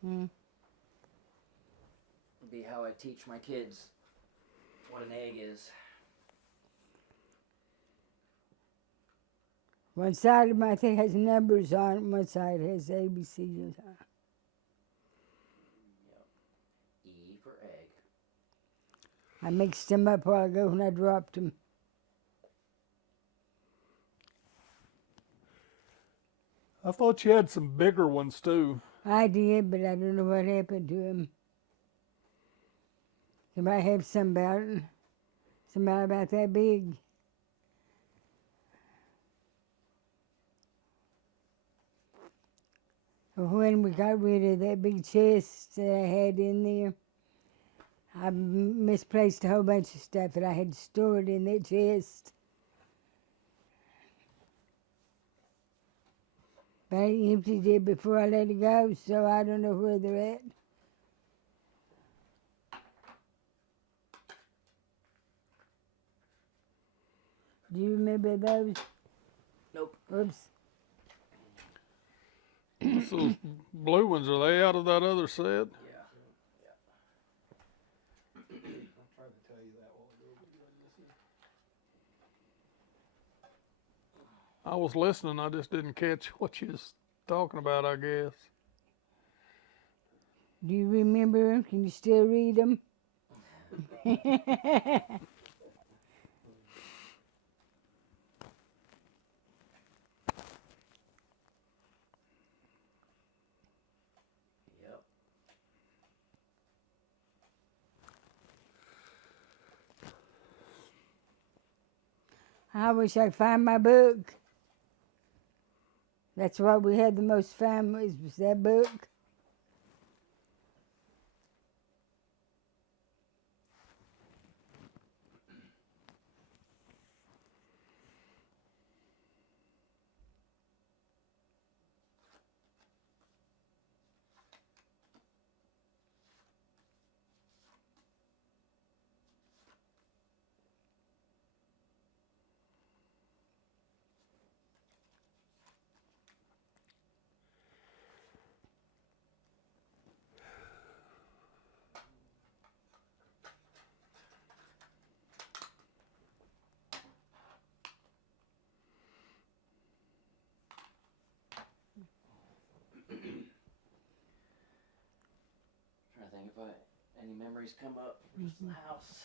Okay. Be how I teach my kids what an egg is. One side of my thing has numbers on it, one side has ABCs on it. E for egg. I mixed them up a while ago when I dropped them. I thought you had some bigger ones too. I did, but I don't know what happened to him. He might have somebody about that big. When we got rid of that big chest that I had in there, I misplaced a whole bunch of stuff that I had stored in that chest. But I emptied it before I let it go, so I don't know where they're at. Do you remember those? Nope. Oops. What's those blue ones? Are they out of that other set? Yeah. I tried to tell you that while ago, but you wasn't listening. I was listening. I just didn't catch what you was talking about, I guess. Do you remember them? Can you still read them? Yep. I wish I could find my book. That's what we had the most fun with, was that book. Trying to think if any memories come up from the house.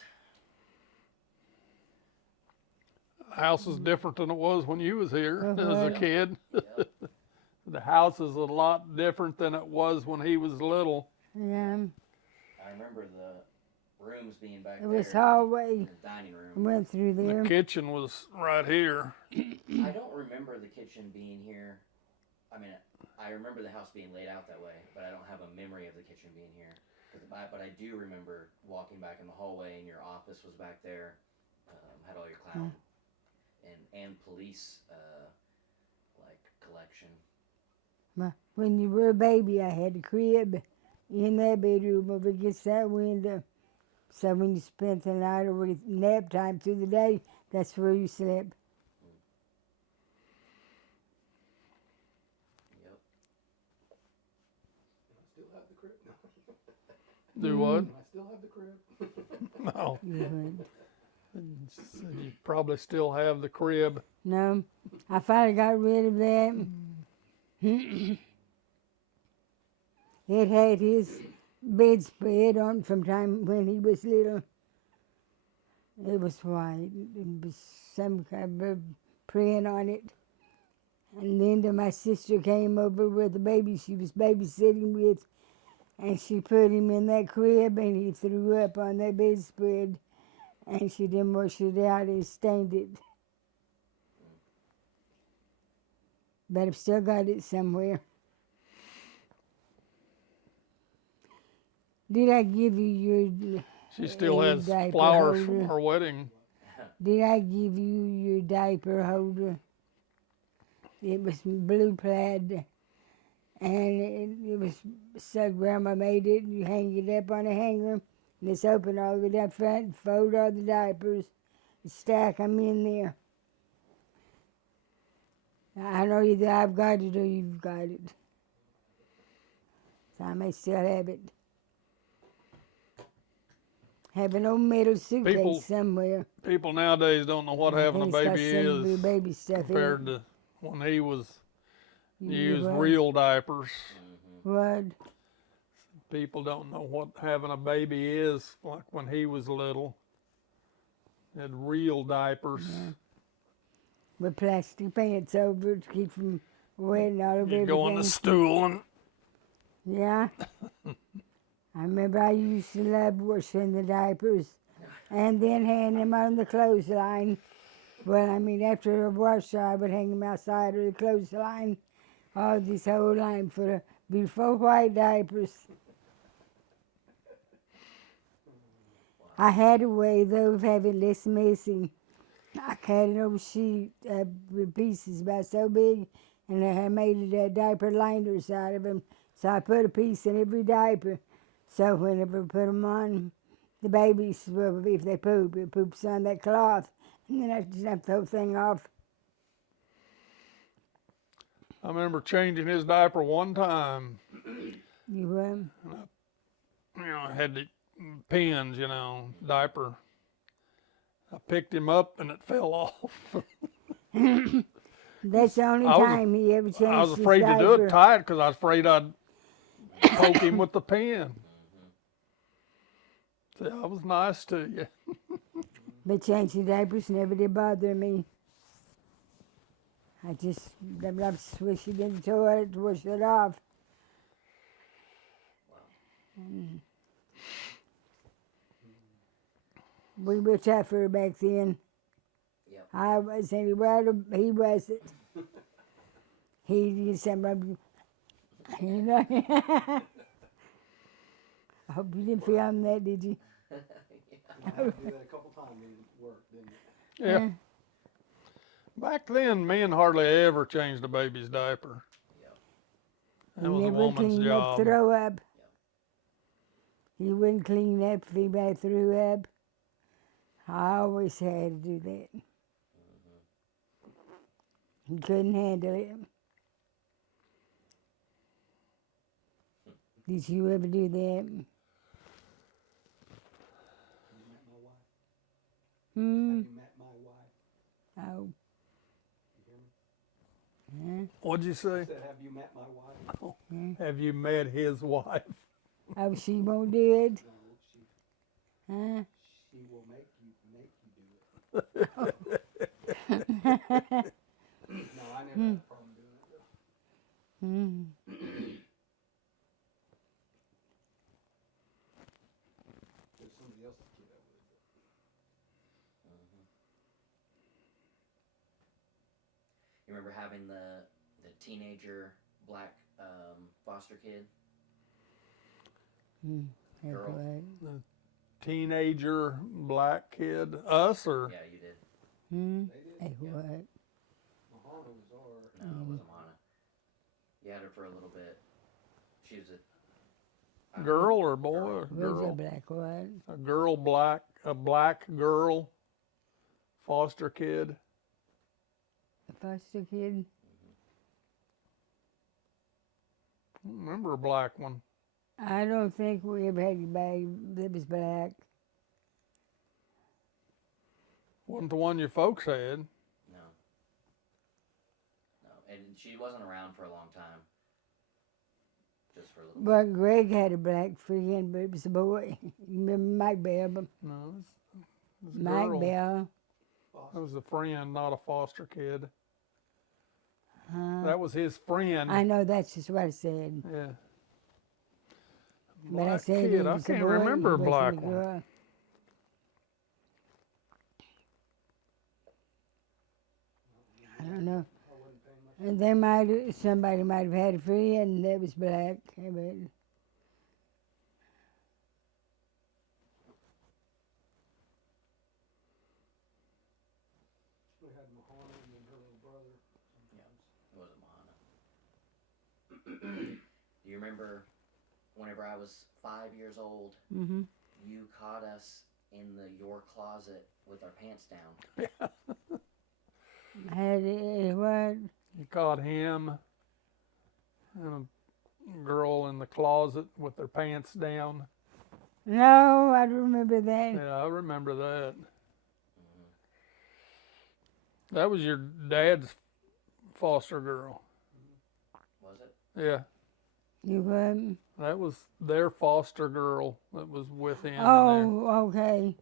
The house is different than it was when you was here as a Uh-huh. kid. Yep. The house is a lot different than it was when he was little. Yeah, I remember the rooms being back it there. was hallway. The dining I room. went through there. The kitchen was right here. I don't remember the kitchen being here. I mean, I remember the house being laid out that way, but I don't have a memory of the kitchen being here. But I do remember walking back in the hallway, and your office was back there. Had all your clown and police like collection. When you were a baby, I had a crib in that bedroom up against that window. So when you spent the night or with nap time through the day, that's where you slept. Yep. And I still have the crib. Do what? And I still have the crib. No. You would. Said you probably still have the crib. No, I finally got rid of that. It had his bedspread on from time when he was little. It was white. It was some kind of print on it. And Linda, my sister, came over with the baby she was babysitting with, and she put him in that crib, and he threw up on that bedspread, and she didn't wash it out and stained it. But I've still got it somewhere. Did I give you your? She still has diaper flowers from holder? her wedding. Did I give you your diaper holder? It was blue plaid, and it was so Grandma made it. You hang it up on a hanger, and it's open all the way down front. Fold all the diapers, and stack them in there. I know either I've got it or you've got it. So I may still have it. Have an old metal suitcase People- somewhere. People nowadays don't know what having a I think it's got baby some of the is baby stuff in compared it. to when he was You used what? real diapers. What? People don't know what having a baby is like when he was little. Had real diapers. With plastic pants over to keep from wetting all over You go on the everything. stool and Yeah. I remember I used to love washing the diapers and then hang them on the clothesline. Well, I mean, after a wash, I would hang them outside of the clothesline. Oh, this whole line full of beautiful white diapers. I had a way, though, of having less messy. I cut an old sheet with pieces about so big, and I had made diaper liners out of them. So I put a piece in every diaper. So whenever I put them on, the babies, well, if they poop, it poops on that cloth. And then I just dump the whole thing off. I remember changing his diaper one time. You I had the pins, diaper. I picked him up and it fell off. That's the only time he ever changed I was his afraid to do diaper. it tight because I was afraid I'd poke him with the pin. See, I was nice to you. But changing diapers never did bother me. I just swish it in the toilet to wash it off. We were tougher back then. Yep. I was anywhere, he wasn't. He did something, I hope you didn't film that, did you? I had to do that a couple times and it worked, didn't it? Yeah. Back then, men hardly ever changed a baby's diaper. Yep. That was a Never woman's clean up, job. throw up. He wouldn't clean up if anybody threw up. I always had to do that. He couldn't handle it. Did you ever do that? You met my wife? Hmm? Have you met my wife? Oh. You hear me? Huh? What'd you I say? said, have you met my wife? Have you met his wife? Oh, she won't do it? No, Huh? she will make you do it. No, I never had a problem doing it though. Hmm. If it was somebody else's kid, I would. You remember having the teenager black foster kid? That's Girl. right. Teenager black kid? Us or? Yeah, you did. Hmm? They did. That's what? Mahana was our. No, it wasn't Lana. You had her for a little bit. She was a Girl or boy? Girl. Or Where's the girl? black one? A girl black, a black girl foster kid. The foster kid? I don't remember a black one. I don't think we ever had anybody that was black. Wasn't the one your folks had. No. No, and she wasn't around for a long time. Just for a little. Well, Greg had a black friend, but it was a boy. You remember Mike Bell? No, it was a Mike girl. Bell. That was a friend, not a foster kid. Huh? That was his friend. I know that's just what I said. Yeah. But I Black said kid. it I was a can't boy, remember a it wasn't black a one. girl. I don't know. I wasn't paying much. And somebody might have had a friend that was black. But We had Mahana and then her little brother. Sometimes. It wasn't Mahana. Do you remember whenever I was 5 years old, mm-hmm. you caught us in your closet with our pants down? Had what? You caught him and a girl in the closet with their pants down. No, I don't remember that. Yeah, I remember that. That was your dad's foster girl. Was it? Yeah, You what? that was their foster girl that was with him. Oh, okay.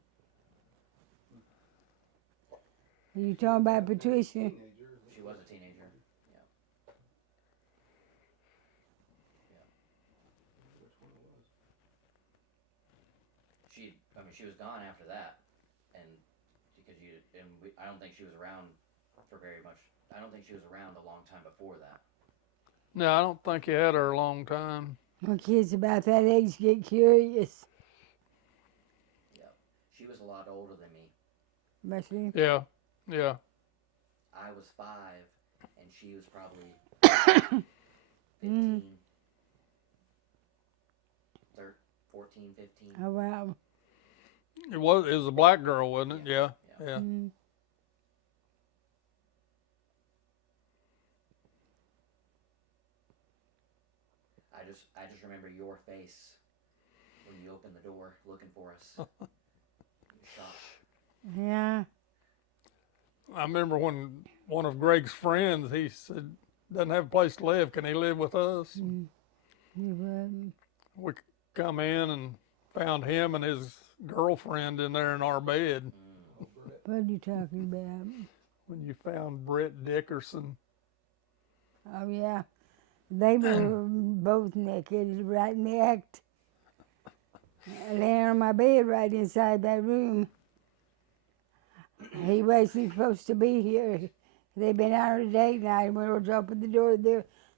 Are you talking about Patricia? Teenagers. She was a teenager. Yeah. mean, she was gone after that, and because I don't think she was around for very much. I don't think she was around a long time before that. No, I don't think you had her a long time. When kids about that age get curious. Yep. She was a lot older than me. But she, Yeah. I was 5, and she was probably 15, 14, 15. oh wow. It was a black girl, wasn't it? Yeah. Mm. I just remember your face when you opened the door looking for us. Shocked. Yeah. I remember when one of Greg's friends, he said, doesn't have a place to live. Can he live with us? Mm. You wouldn't. We come in and found him and his girlfriend in there in our bed. What are you talking about? When you found Britt Dickerson. Oh yeah. They were both naked right in the act. Laying on my bed right inside that room. He wasn't supposed to be here. They'd been out on a date night. When we were open the door,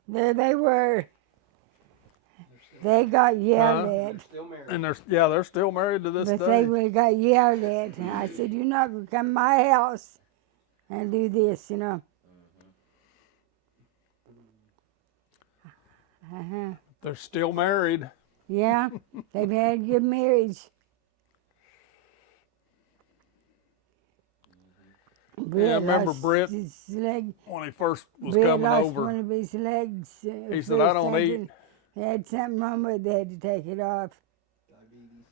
there they were. They got yelled at. They're still married. And they're still married to this But day. they would have got yelled at. And I said, you're not going to come to my house and do this, you know. Uh-huh. They're still married. Yeah, they've had a good marriage. Yeah, I remember lost Britt his leg. when he first was Brett coming lost over. one of his legs. He said, I don't eat. He had something wrong with it. They had to take it off. Diabetes.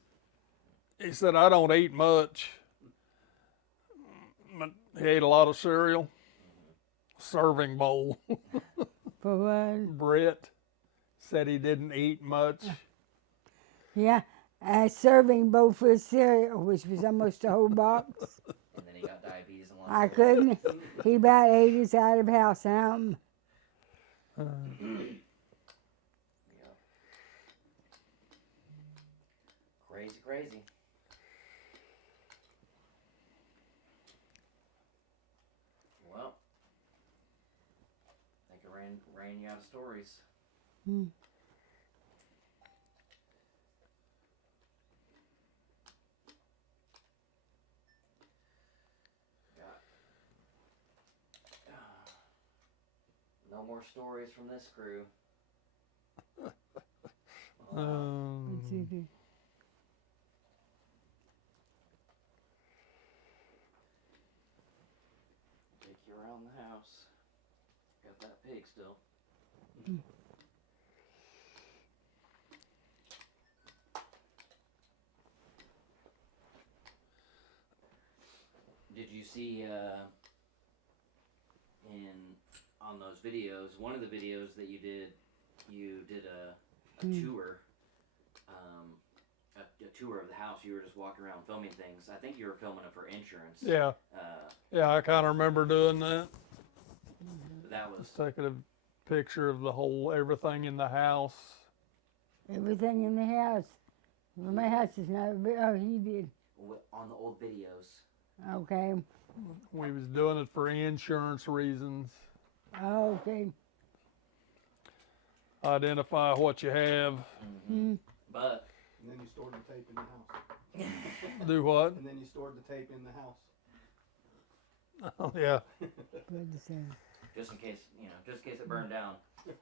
He said, I don't eat much. But he ate a lot of cereal. Serving bowl. For what? Britt said he didn't eat much. Yeah, a serving bowl for cereal, which was almost a whole box. And then he got diabetes and lost I weight. couldn't. He about ate us out of house and Yep. Crazy. Well, I think I ran you out of stories. No more stories from this crew. Take you around the house. Got that pig still. Did you see on those videos, one of the videos that you did a tour, a tour of the house. You were just walking around filming things. I think you were filming it for insurance. Yeah. Yeah, I kind of remember doing that. That was Just taking a picture of everything in the house. everything in the house. Well, my house is not big. Oh, he did. on the old videos. Okay. We was doing it for insurance reasons. Oh, okay. Identify what you have. But And then you stored the tape in the house. Do what? And then you stored the tape in the house. Oh, yeah. Good to say. just in case, just in case it burned down. Good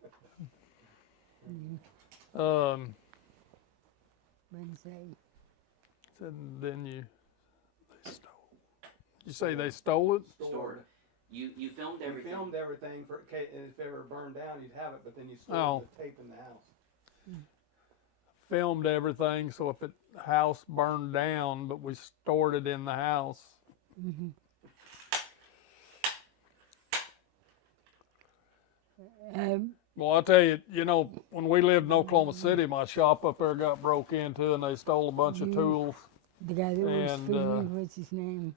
to say. And then they stole. You say they stole it? Stored. You filmed You everything. filmed everything for if it ever burned down, you'd have it, but then you stored Oh. the tape in the house. Filmed everything, so if the house burned down, but we stored it in the house. Well, I'll tell you, when we lived in Oklahoma City, my shop up there got broke into and they stole a bunch of tools. The guy that works And, for me, what's his name?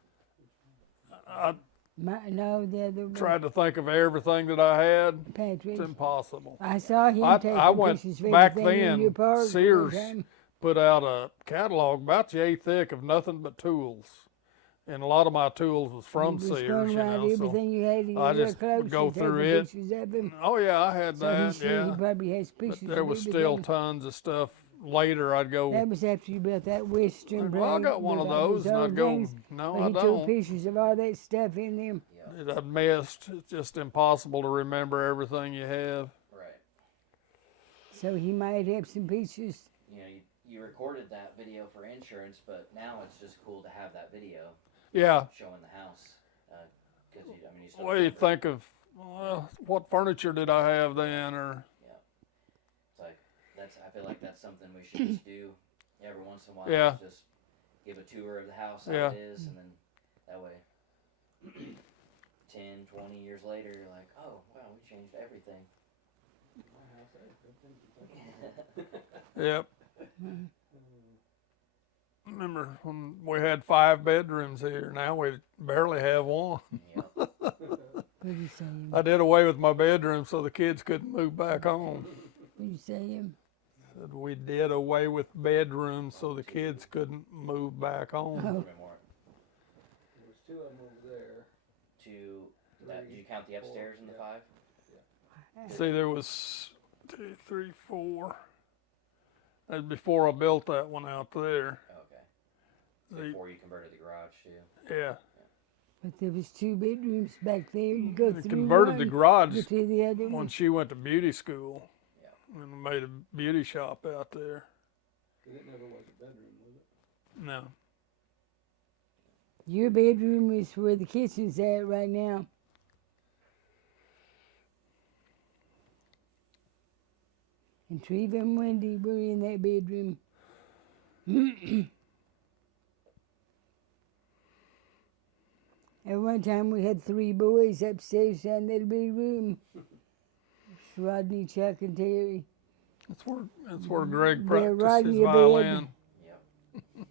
I No, the other one. tried to think of everything that I had. Patrick. It's impossible. I saw him take I went pictures of back everything in your then, park Sears one time. put out a catalog about yay thick of nothing but tools. And a lot of my tools was from You just Sears, going around so everything you had in I your just clothes, would go you taking through it. pictures of them. Oh yeah, I had So he that, said he yeah. probably has But pictures there of was still everything. tons of stuff. Later, I'd go, That was after you built that Western well, I plate got one with of all those, and old I'd go, things, no, but I he took don't. pictures of all that stuff in them. Yep. I'd missed. It's just impossible to remember everything you have. Right. So he might have some pictures. You know, you recorded that video for insurance, but now it's just cool to have that video Yeah. showing the house. Because I mean, you still What do you think of, well, what furniture did I have then, or? It's like I feel like that's something we should just do every once in a while. Yeah. Just give a tour of the house, how Yeah. it is, and then that way, 10, 20 years later, you're like, oh wow, we changed everything. My house, everything. Yep. Remember when we had 5 bedrooms here? Now we barely have one. Yep. What are you saying? I did away with my bedroom so the kids couldn't move back home. What are you saying? Said we did away with bedrooms so the kids couldn't move back home. Oh. A little bit more. There's 2 of them over there. Did you count the upstairs in the 5? See, there was 2, 3, 4. That's before I built that one out there. Okay. So before you converted the garage too. Yeah. But there was 2 bedrooms back there. You go We through converted one, the garage get to the other when one. she went to beauty school. Yeah. And made a beauty shop out there. But it never was a bedroom, was it? No. Your bedroom is where the kitchen's at right now. And Treva and Wendy were in that bedroom. At one time we had 3 boys upstairs in that big room. Rodney, Chuck, and Terry. That's where Greg They're practiced riding his your bed. violin. Yep.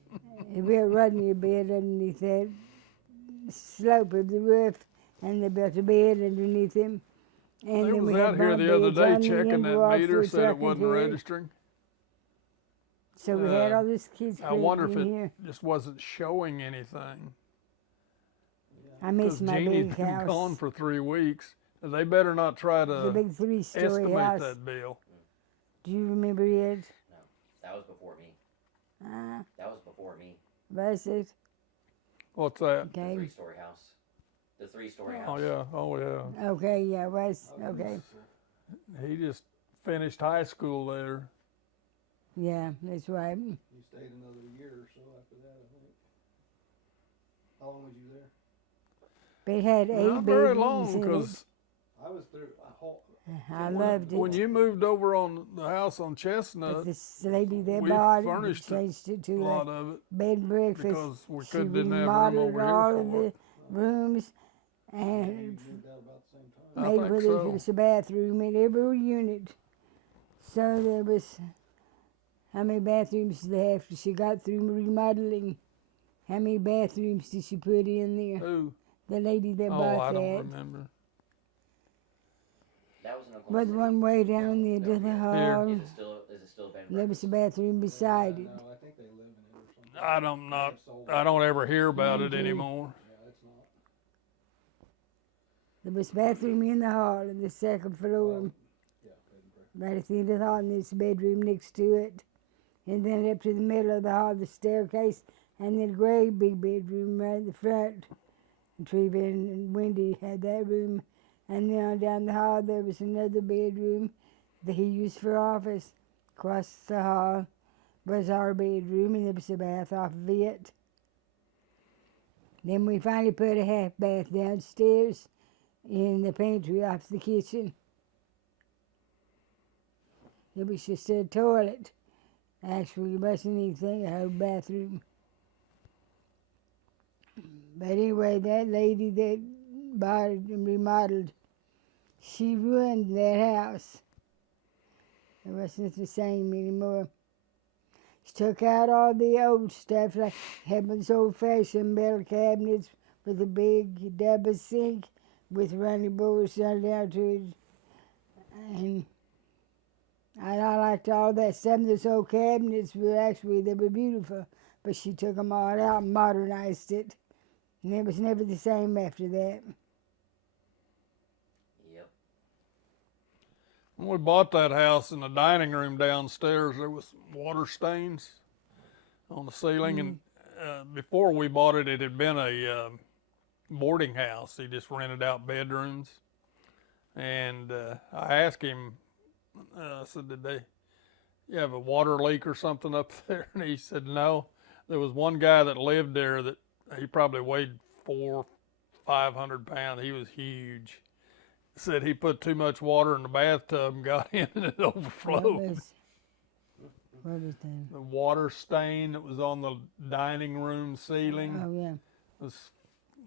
They built Rodney a bed underneath that slope of the roof, and they built a bed underneath him. And They then was we out had here bunk the other beds day on the checking end that wall meter, for said it Chuck and wasn't Terry. registering. So we had all this kids I wonder if in it here. just wasn't showing anything. I miss Because my Jeannie's big been house. gone for 3 weeks. And they better not try The to big 3-story estimate house. that bill. Do you remember it? That was before me. Uh, That was before me. was it? What's that? The Okay. 3-story house. The 3-story Oh house. yeah, oh yeah. Okay, yeah, it was. Okay. He just finished high school there. Yeah, that's right. You stayed another year or so after that, I think. How long was you there? But it had 8 Not very bedrooms long, in because I was through a whole. I loved it. when you moved over on the house on But Chestnut, this lady that we bought it furnished changed it a to lot a of it bed and breakfast. because we She didn't have room remodeled over all here of for the it. rooms You and moved out about the same time. I made think where so. there was a bathroom in every unit. So there was, how many bathrooms did they have? She got through remodeling. How many bathrooms did she put in there? Ooh, The lady that oh, bought I that. don't remember. That was in Oklahoma Was City. one way down the end of the hall. Is it still a bed and There was breakfast? a bathroom beside it. No, I think they live in it or something. I don't not. They sold I don't ever hear about it Mhm. anymore. Yeah, it's not. There was a bathroom in the hall on the second floor. Yeah, bed and breakfast. Right at the end of the hall, and there's a bedroom next to it. And then up to the middle of the hall, the staircase, and then a great big bedroom right in the front. And Treva and Wendy had that room. And then on down the hall, there was another bedroom that he used for office. Across the hall was our bedroom, and there was a bath off of it. Then we finally put a half bath downstairs in the pantry off the kitchen. It was just a toilet. Actually, it wasn't anything, a whole bathroom. But anyway, that lady that bought it and remodeled, she ruined that house. It wasn't the same anymore. She took out all the old stuff, like Heaven's old-fashioned metal cabinets with a big double sink with running boards down to it, and And I liked all that. Some of those old cabinets they were beautiful, but she took them all out and modernized it. And it was never the same after that. Yep. When we bought that house, in the dining room downstairs, there was water stains on the ceiling. And before we bought it, it had been a boarding house. He just rented out bedrooms. And I asked him, I said, did you have a water leak or something up there? And he said, no. There was one guy that lived there that he probably weighed 400-500 pounds. He was huge. Said he put too much water in the bathtub and got in and it overflowed. What was that? The water stain that was on the dining room ceiling Oh, yeah.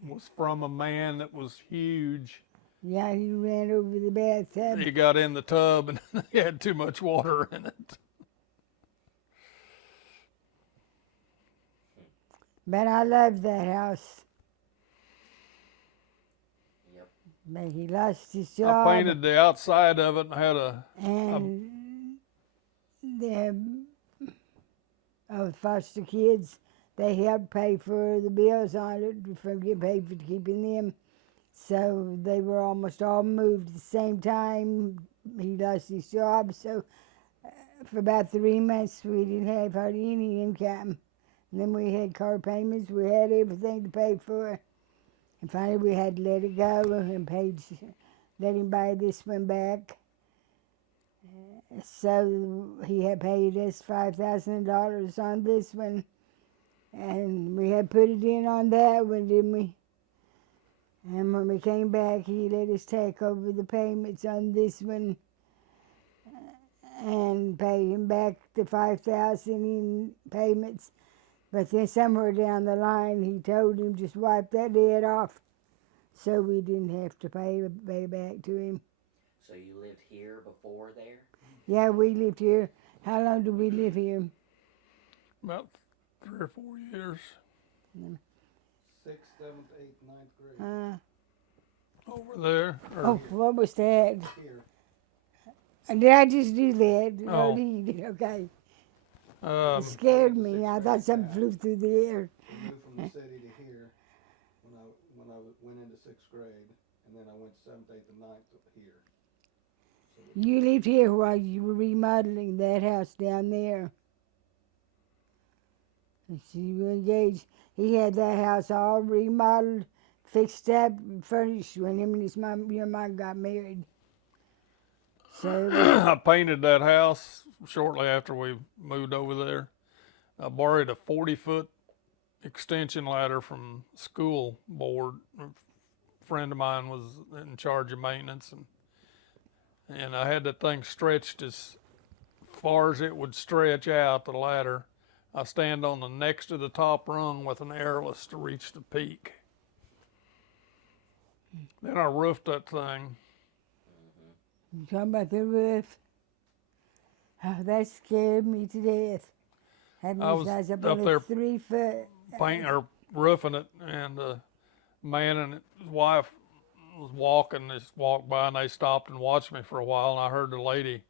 was from a man that was huge. Yeah, he ran over the bathtub. He got in the tub and he had too much water in it. But I loved that house. Yep. But he lost his job. I painted the outside of it and had And the foster kids, they helped pay for the bills on it from getting paid for keeping them. So they were almost all moved at the same time. He lost his job, so for about 3 months we didn't have hardly any income. And then we had car payments, we had everything to pay for. And finally we had to let it go and let him buy this one back. So he had paid us $5,000 on this one. And we had put it in on that one, didn't we? And when we came back, he let us take over the payments on this one and pay him back the $5,000 in payments. But then somewhere down the line, he told him just wipe that debt off, so we didn't have to pay back to him. So you lived here before there? Yeah, we lived here. How long did we live here? about 3 or 4 years 6th, 7th, 8th, 9th grade. over there. Oh, what was that? Here. Did I just do that? Oh. You did. Okay. Um, It scared me. I thought something flew through the air. We moved from the city to here when I went into 6th grade, and then I went 7th, 8th, and 9th here. So You lived here while you were remodeling that house down there. And so you were engaged. He had that house all remodeled, fixed up, furnished when him and your mom got married. So I painted that house shortly after we moved over there. I borrowed a 40-foot extension ladder from school board. A friend of mine was in charge of maintenance, and I had that thing stretched as far as it would stretch out, the ladder. I stand on the next to the top rung with an airless to reach the peak. Then I roofed that thing. you talking about the roof? Oh, that scared me to death. Having I these was guys up up on there a 3 foot. Paint or roofing it, and the man and his wife was walking. They just walked by and they stopped and watched me for a while. And I heard the lady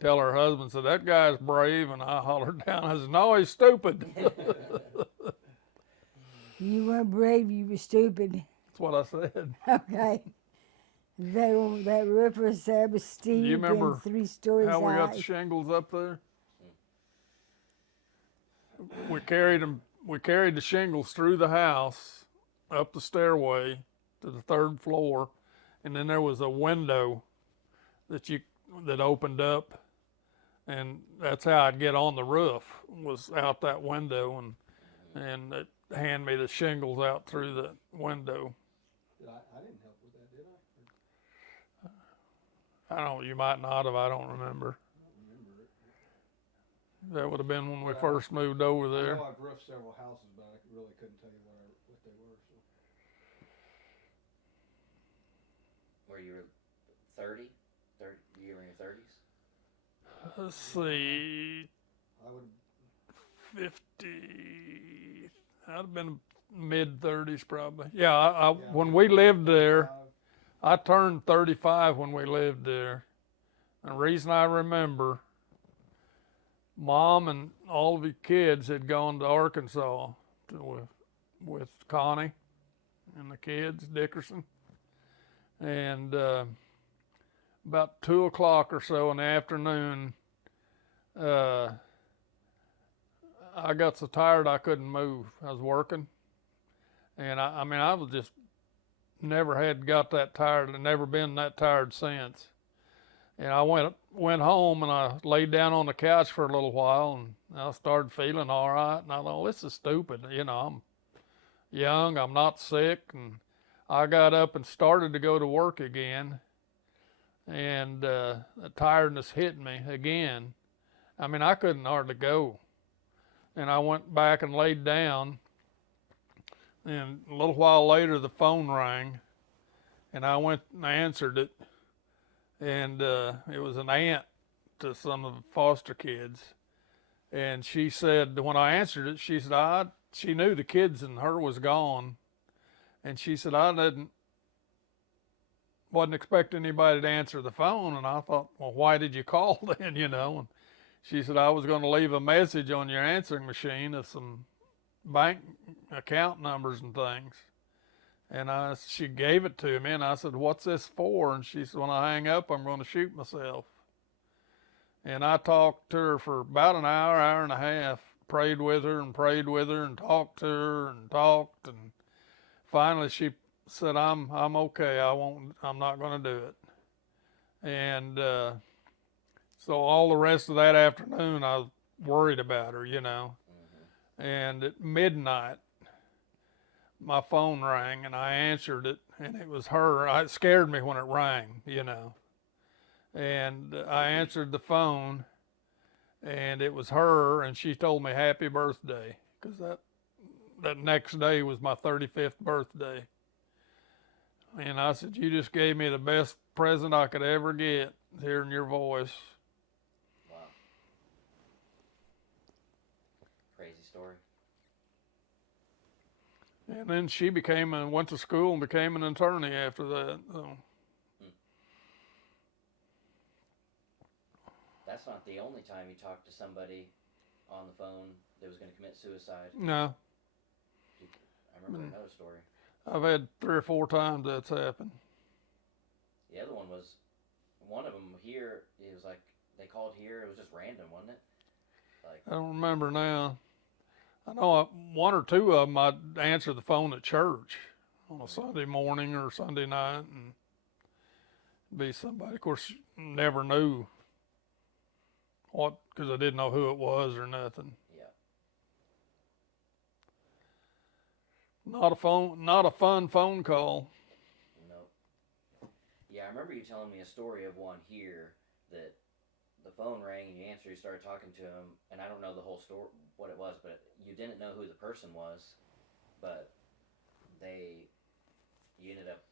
tell her husband, "said that guy's brave," and I hollered down. I said, "No, he's stupid." You weren't brave, you were stupid. That's what I said. Okay. That roof was steep You remember and 3 stories How we got high. the shingles up there? We carried them. We carried the shingles through the house, up the stairway to the 3rd floor, and then there was a window that opened up, and that's how I'd get on the roof, was out that window, and it hand me the shingles out through the window. I didn't help with that, did I? I don't. You might not have. I don't remember. I don't remember it. That would have been when we first moved over I there. know I've roofed several houses, but I really couldn't tell you what they were. So. Were you 30? You were in your 30s? Let's see, I would 50. I'd have been mid-30s probably. Yeah, when we lived there, I turned 35 when we lived there. The reason I remember Mom and all of the kids had gone to Arkansas with Connie and the kids, Dickerson. And about 2 o'clock or so in the afternoon, I got so tired I couldn't move. I was working. And I mean, I was just never had got that tired and never been that tired since. And I went home and I laid down on the couch for a little while and I started feeling all right. And I thought, this is stupid. You know, I'm young, I'm not sick. And I got up and started to go to work again. And the tiredness hit me again. I mean, I couldn't hardly go. And I went back and laid down. And a little while later, the phone rang. And I went and answered it. And it was an aunt to some of the foster kids. And she said, when I answered it, she said, she knew the kids and her was gone. And she said, wasn't expecting anybody to answer the phone. And I thought, well, why did you call then, you know? And she said, I was going to leave a message on your answering machine of some bank account numbers and things. And she gave it to me, and I said, what's this for? And she said, when I hang up, I'm going to shoot myself. And I talked to her for about an hour, hour and a half, prayed with her and talked to her and talked. And finally she said, I'm okay. I'm not going to do it. And so all the rest of that afternoon, I was worried about her, you know. Mm-hmm. And at midnight, my phone rang and I answered it, and it was her. It scared me when it rang, you know. And I answered the phone, and it was her, and she told me happy birthday, because that next day was my 35th birthday. And I said, you just gave me the best present I could ever get, hearing your voice. Wow. Crazy story. And then she went to school and became an attorney after that. So. That's not the only time you talked to somebody on the phone that was going to commit suicide. No. I remember another story. I've had 3 or 4 times that's happened. The other one of them here, it was like, they called here, it was just random, wasn't it? Like, I don't remember now. I know 1 or 2 of them I'd answer the phone at church on a Sunday morning or Sunday night, and be somebody, of course, never knew what, because I didn't know who it was or nothing. Yeah. Not a fun phone call. Nope. Yeah, I remember you telling me a story of one here that the phone rang and you answered, you started talking to him, and I don't know the whole story, what it was, but you didn't know who the person was, but you ended up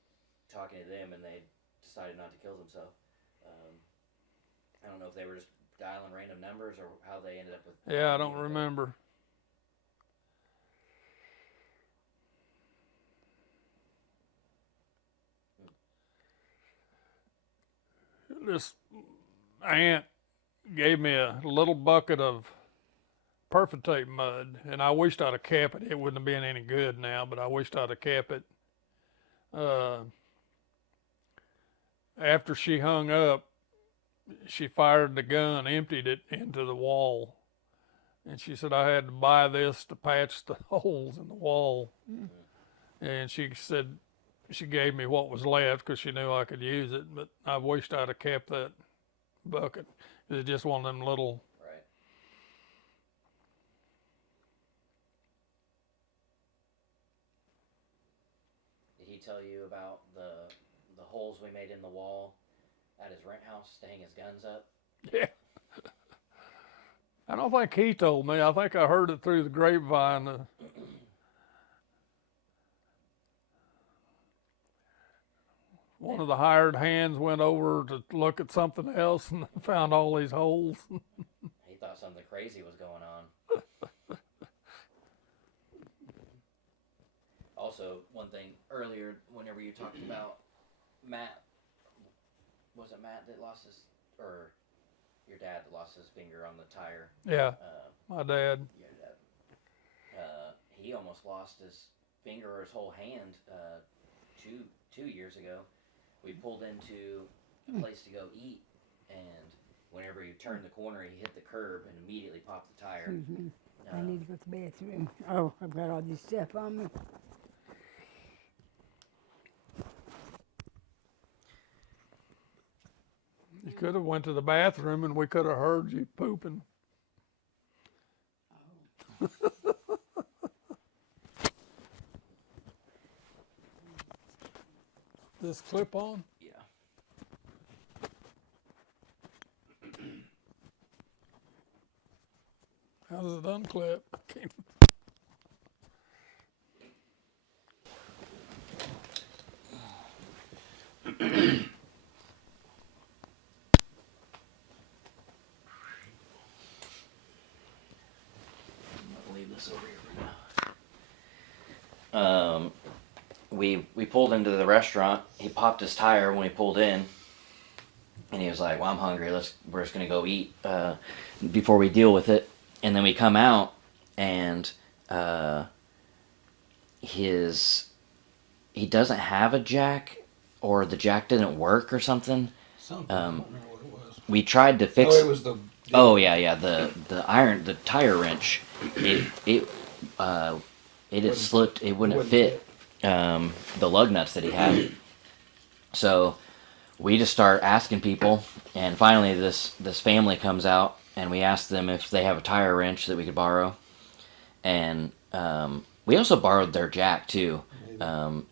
talking to them and they decided not to kill themselves. I don't know if they were just dialing random numbers or how they ended up with. Yeah, I don't remember. This aunt gave me a little bucket of Perfect mud, and I wished I'd have kept it. It wouldn't have been any good now, but I wished I'd have kept it. After she hung up, she fired the gun, emptied it into the wall. And she said I had to buy this to patch the holes in the wall. Mm-hmm. And she said she gave me what was left because she knew I could use it, but I wished I'd have kept that bucket. It's just one of them little... Right. Did he tell you about the holes we made in the wall at his rent house to hang his guns up? Yeah. I don't think he told me. I think I heard it through the grapevine. One of the hired hands went over to look at something else and found all these holes. He thought something crazy was going on. Also, one thing earlier, whenever you talked about Matt, was it Matt that lost his, or your dad that lost his finger on the tire. Yeah, my dad. Your dad. He almost lost his finger or his whole hand 2 years ago. We pulled into a place to go eat, and whenever he turned the corner, he hit the curb and immediately popped the tire. Excuse me. I need to go to the bathroom. Oh, I've got all this stuff on me. You could have went to the bathroom and we could have heard you pooping. This clip on? Yeah. How does it unclip? I'll leave this over here for now. We pulled into the restaurant. He popped his tire when we pulled in, and he was like, "Well, I'm hungry. We're just gonna go eat before we deal with it." And then we come out, and he doesn't have a jack, or the jack didn't work or something. Something. I don't remember what it was. We tried to fix. Oh, it was the. Oh yeah. The tire wrench. It had slipped. It wouldn't fit the lug nuts that he had. So we just start asking people, and finally this family comes out, and we asked them if they have a tire wrench that we could borrow, and we also borrowed their jack too.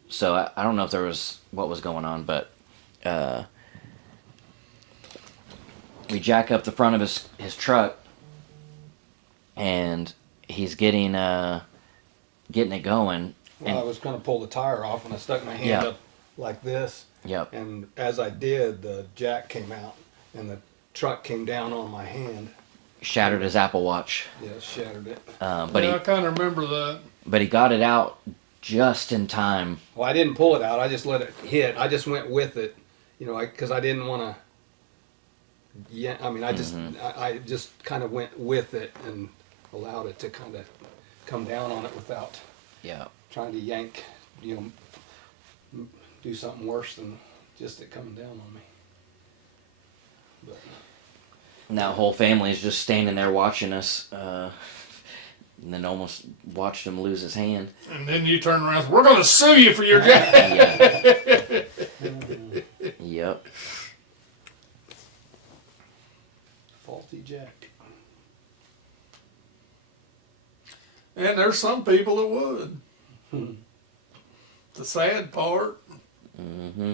So I don't know if there was what was going on, but we jack up the front of his truck, and he's getting it going. Well, I was going to pull the tire off, and I stuck my hand up like this. Yep. And as I did, the jack came out, and the truck came down on my hand. Shattered his Apple Watch. Yeah, shattered it. But I kind of remember that. But he got it out just in time. Well, I didn't pull it out. I just let it hit. I just went with it, because I didn't want to. Yeah, I mean, I just kind of went with it and allowed it to kind of come down on it without trying to yank, do something worse than just it coming down on me. But And that whole family is just standing there watching us, and then almost watched him lose his hand. And then you turn around and say, "We're going to sue you for your jack." Yep. faulty jack. And there's some people that would. The sad part. Mm-hmm.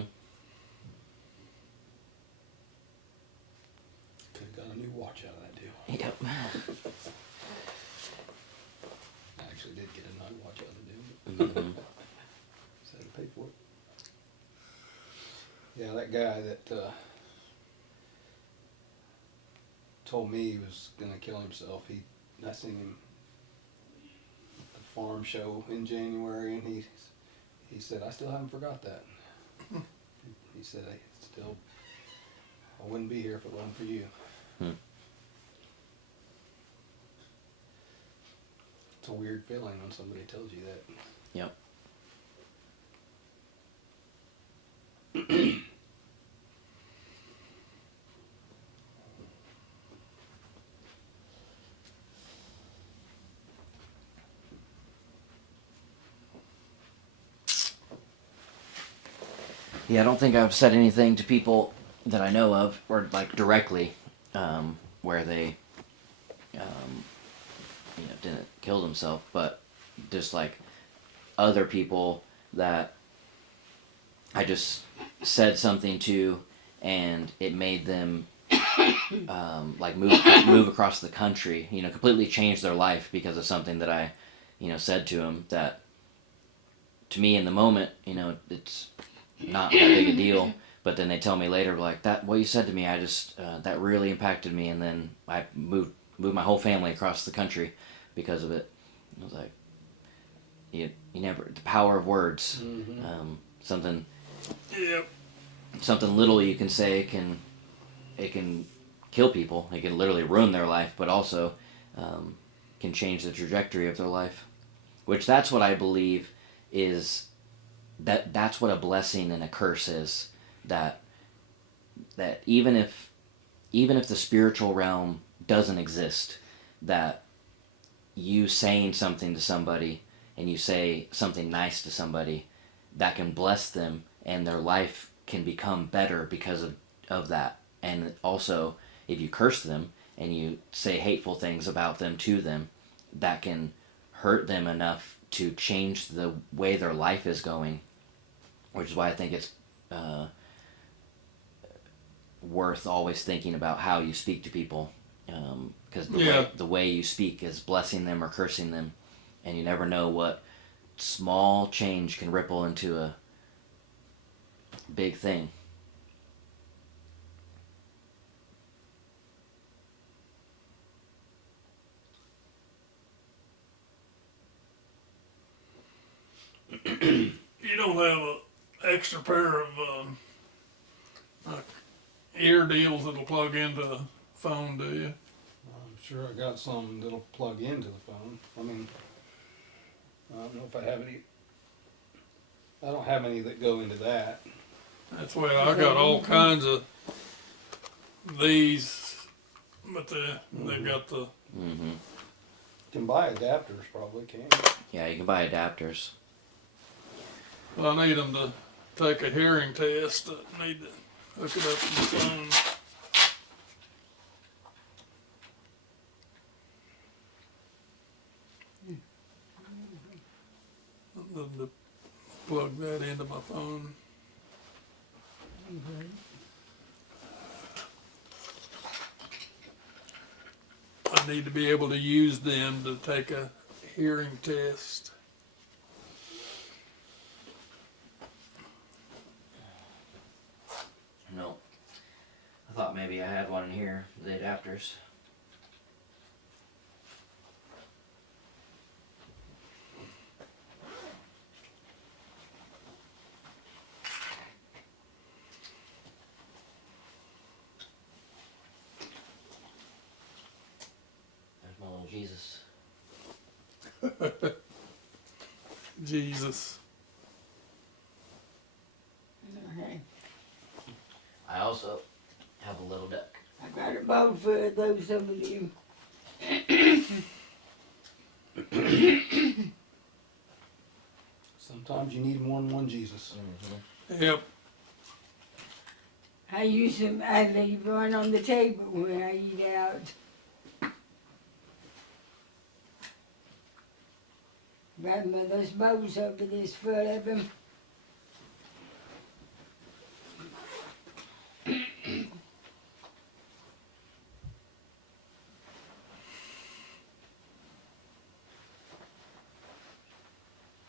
Could have got a new watch out of that deal. Yep. I actually did get a new watch out of the deal. Mm-hmm. So I had to pay for it. Yeah, that guy that told me he was gonna kill himself. I seen him at the farm show in January, and he said, "I still haven't forgot that." He said, I wouldn't be here if it wasn't for you." It's a weird feeling when somebody tells you that. Yep. Yeah, I don't think I've said anything to people that I know of, or like directly, where they, didn't kill themselves, but just like other people that I just said something to, and it made them like move across the country, completely change their life because of something that I, said to them that, to me in the moment, it's not that big a deal, but then they tell me later, like, that what you said to me, I just that really impacted me, and then I moved my whole family across the country because of it. I was like, you never, the power of words. Mm-hmm. Something little you can say can kill people. It can literally ruin their life, but also can change the trajectory of their life. Which that's what I believe is that's what a blessing and a curse is. That even if the spiritual realm doesn't exist, that you saying something to somebody and you say something nice to somebody, that can bless them and their life can become better because of that. And also, if you curse them and you say hateful things about them to them, that can hurt them enough to change the way their life is going, which is why I think it's worth always thinking about how you speak to people, because the way you speak is blessing them or cursing them, and you never know what small change can ripple into a big thing. You don't have an extra pair of ear deals that'll plug into the phone, do you? I'm sure I got some that'll plug into the phone. I mean, I don't know if I have any. I don't have any that go into that. That's why I got all kinds of these, but they've got the. Mm-hmm. You can buy adapters, probably can. Yeah, you can buy adapters. Well, I need them to take a hearing test. I need to hook it up to the phone. To plug that into my phone. I need to be able to use them to take a hearing test. No. I thought maybe I had one in here, the adapters. There's my little Jesus. Jesus. Okay. I also have a little deck. I got a bowl full of those over there. Sometimes you need more than one Jesus. Mm-hmm. Yep. I use them, I leave one on the table when I eat out. Got one of those bowls over there full of them.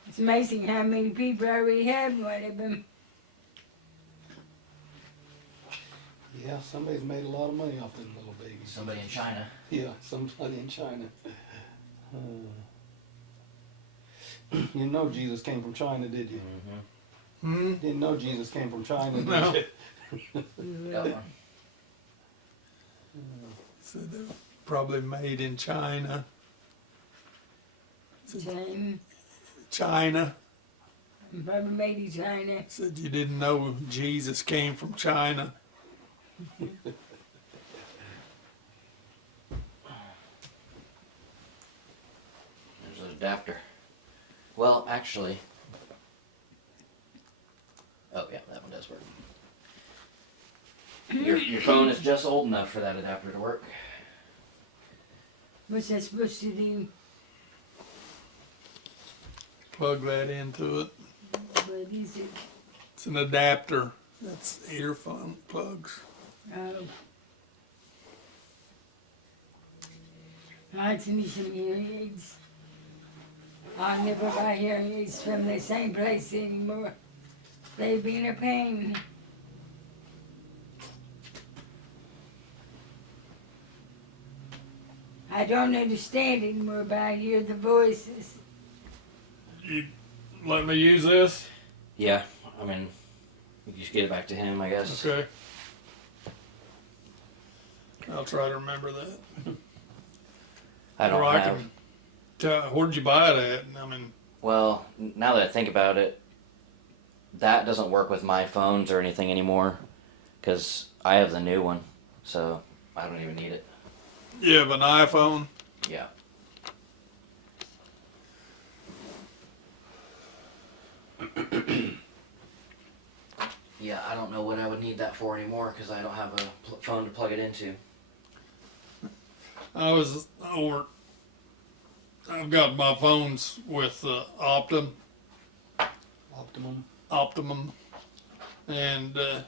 It's amazing how many people already have one of them. Yeah, somebody's made a lot of money off them little babies. Somebody in China. Yeah, somebody in China. You know Jesus came from China, did you? Mm-hmm. Didn't know Jesus came from China, did No. you? Got one. So they're probably made in China. China. China. Probably made in China. Said you didn't know Jesus came from China. There's an adapter. Well, actually. Oh, yeah, that one does work. Your phone is just old enough for that adapter to work. What's that supposed to do? Plug that into it. What is it? It's an adapter. That's earphone plugs. Oh. I like to need some hearing aids. I'll never buy hearing aids from the same place anymore. They've been a pain. I don't understand anymore, but I hear the voices. You let me use this? Yeah, I mean, you just get it back to him, I guess. Okay. I'll try to remember that. I don't Or I have. can where'd you buy it at? I mean, Well, now that I think about it, that doesn't work with my phones or anything anymore, because I have the new one, so I don't even need it. you have an iPhone? Yeah. Yeah, I don't know what I would need that for anymore, because I don't have a phone to plug it into. I was over. I've got my phones with Optimum, and there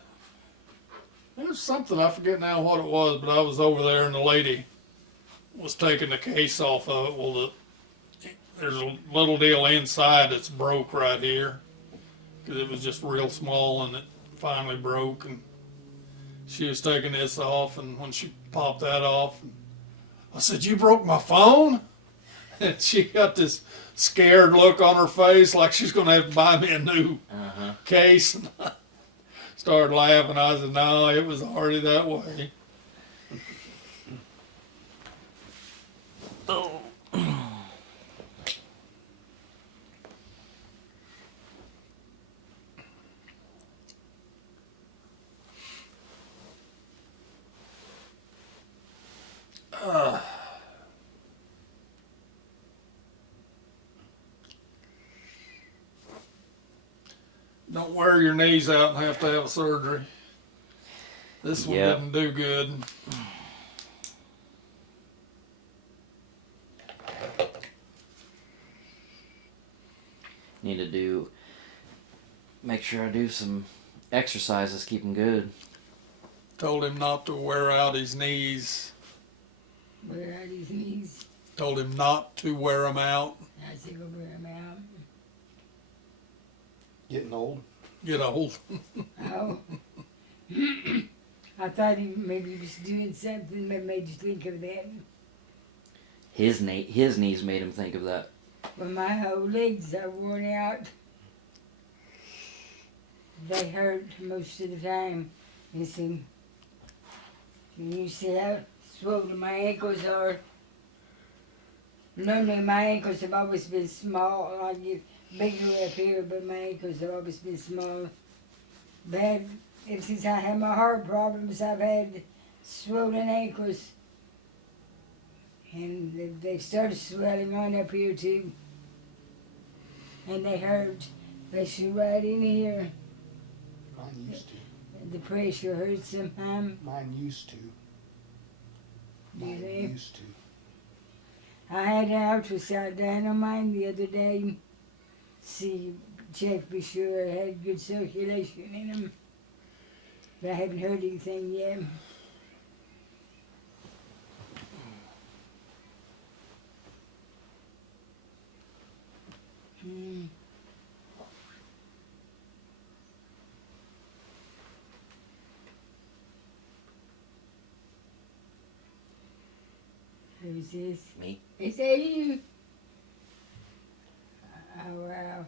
was something, I forget now what it was, but I was over there and the lady was taking the case off of it. Well, there's a little deal inside that's broke right here because it was just real small and it finally broke. And she was taking this off, and when she popped that off, I said, "You broke my phone?" And she got this scared look on her face like she's going to have to buy me a new case. And I started laughing. I said, "No, it was already that way." Oh. Don't wear your knees out and have to have a surgery. This one Yep. didn't do good. Need to make sure I do some exercises, keep him good. Told him not to wear out his knees. Wear out his knees. Told him not to wear them out. I said, go wear them out. Getting old. Get old. Oh. I thought maybe he was doing something that made you think of that. His knees made him think of that. When my whole legs are worn out, they hurt most of the time. You see, you see how swollen my ankles are. Normally my ankles have always been small. I get bigger up here, but my ankles have always been small. Bad. Ever since I had my heart problems, I've had swollen ankles. And they started swelling on up here too. And they hurt. Especially right in here. Mine used to. The pressure hurts sometimes. Mine used to. Do Mine they? used to. I had an ultrasound done on mine the other day. Check be sure I had good circulation in them. But I haven't heard anything yet. Who's this? Me. Is that you? Oh, wow.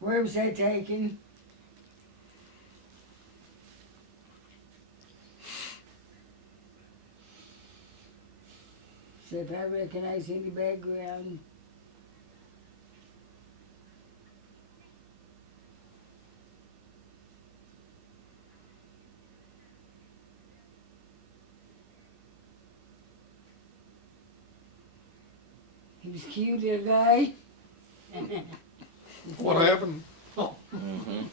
Where was that taken? So if I recognize any background. He was cute, little guy. What happened? Oh. Mm-hmm.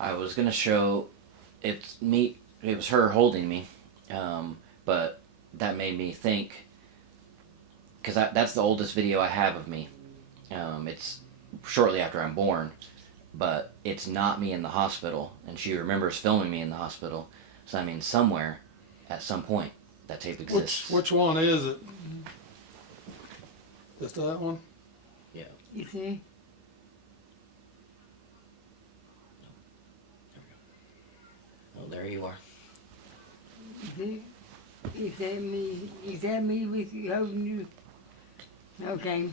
I was gonna show it's me. It was her holding me, but that made me think because that's the oldest video I have of me. It's shortly after I'm born, but it's not me in the hospital, and she remembers filming me in the hospital. So I mean, somewhere, at some point, that tape exists. Which one is it? Just that one? Yeah. You see? Oh, there you are. Is that me? Is that me with you holding you? Okay.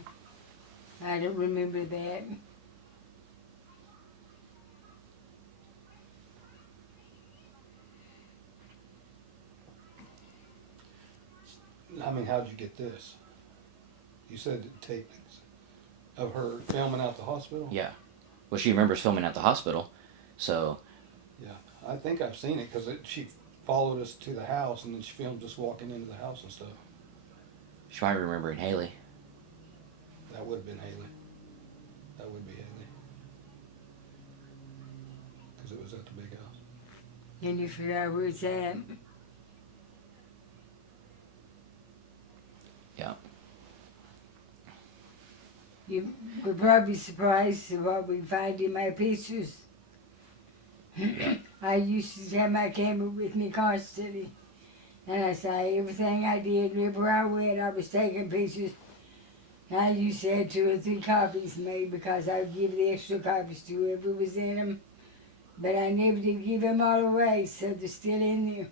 I don't remember that. I mean, how'd you get this? You said to take of her filming out the hospital? Yeah. Well, she remembers filming at the hospital, so. Yeah, I think I've seen it because she followed us to the house and then she filmed us walking into the house and stuff. She might be remembering Haley. That would have been Haley. That would be Haley. Because it was at the big house. Can you figure out where it's at? Yeah. You would probably be surprised at what we find in my pictures. I used to have my camera with me constantly. And I say everything I did, wherever I went, I was taking pictures. And I used to have 2 or 3 copies made because I would give the extra copies to whoever was in them. But I never did give them all away, so they're still in there.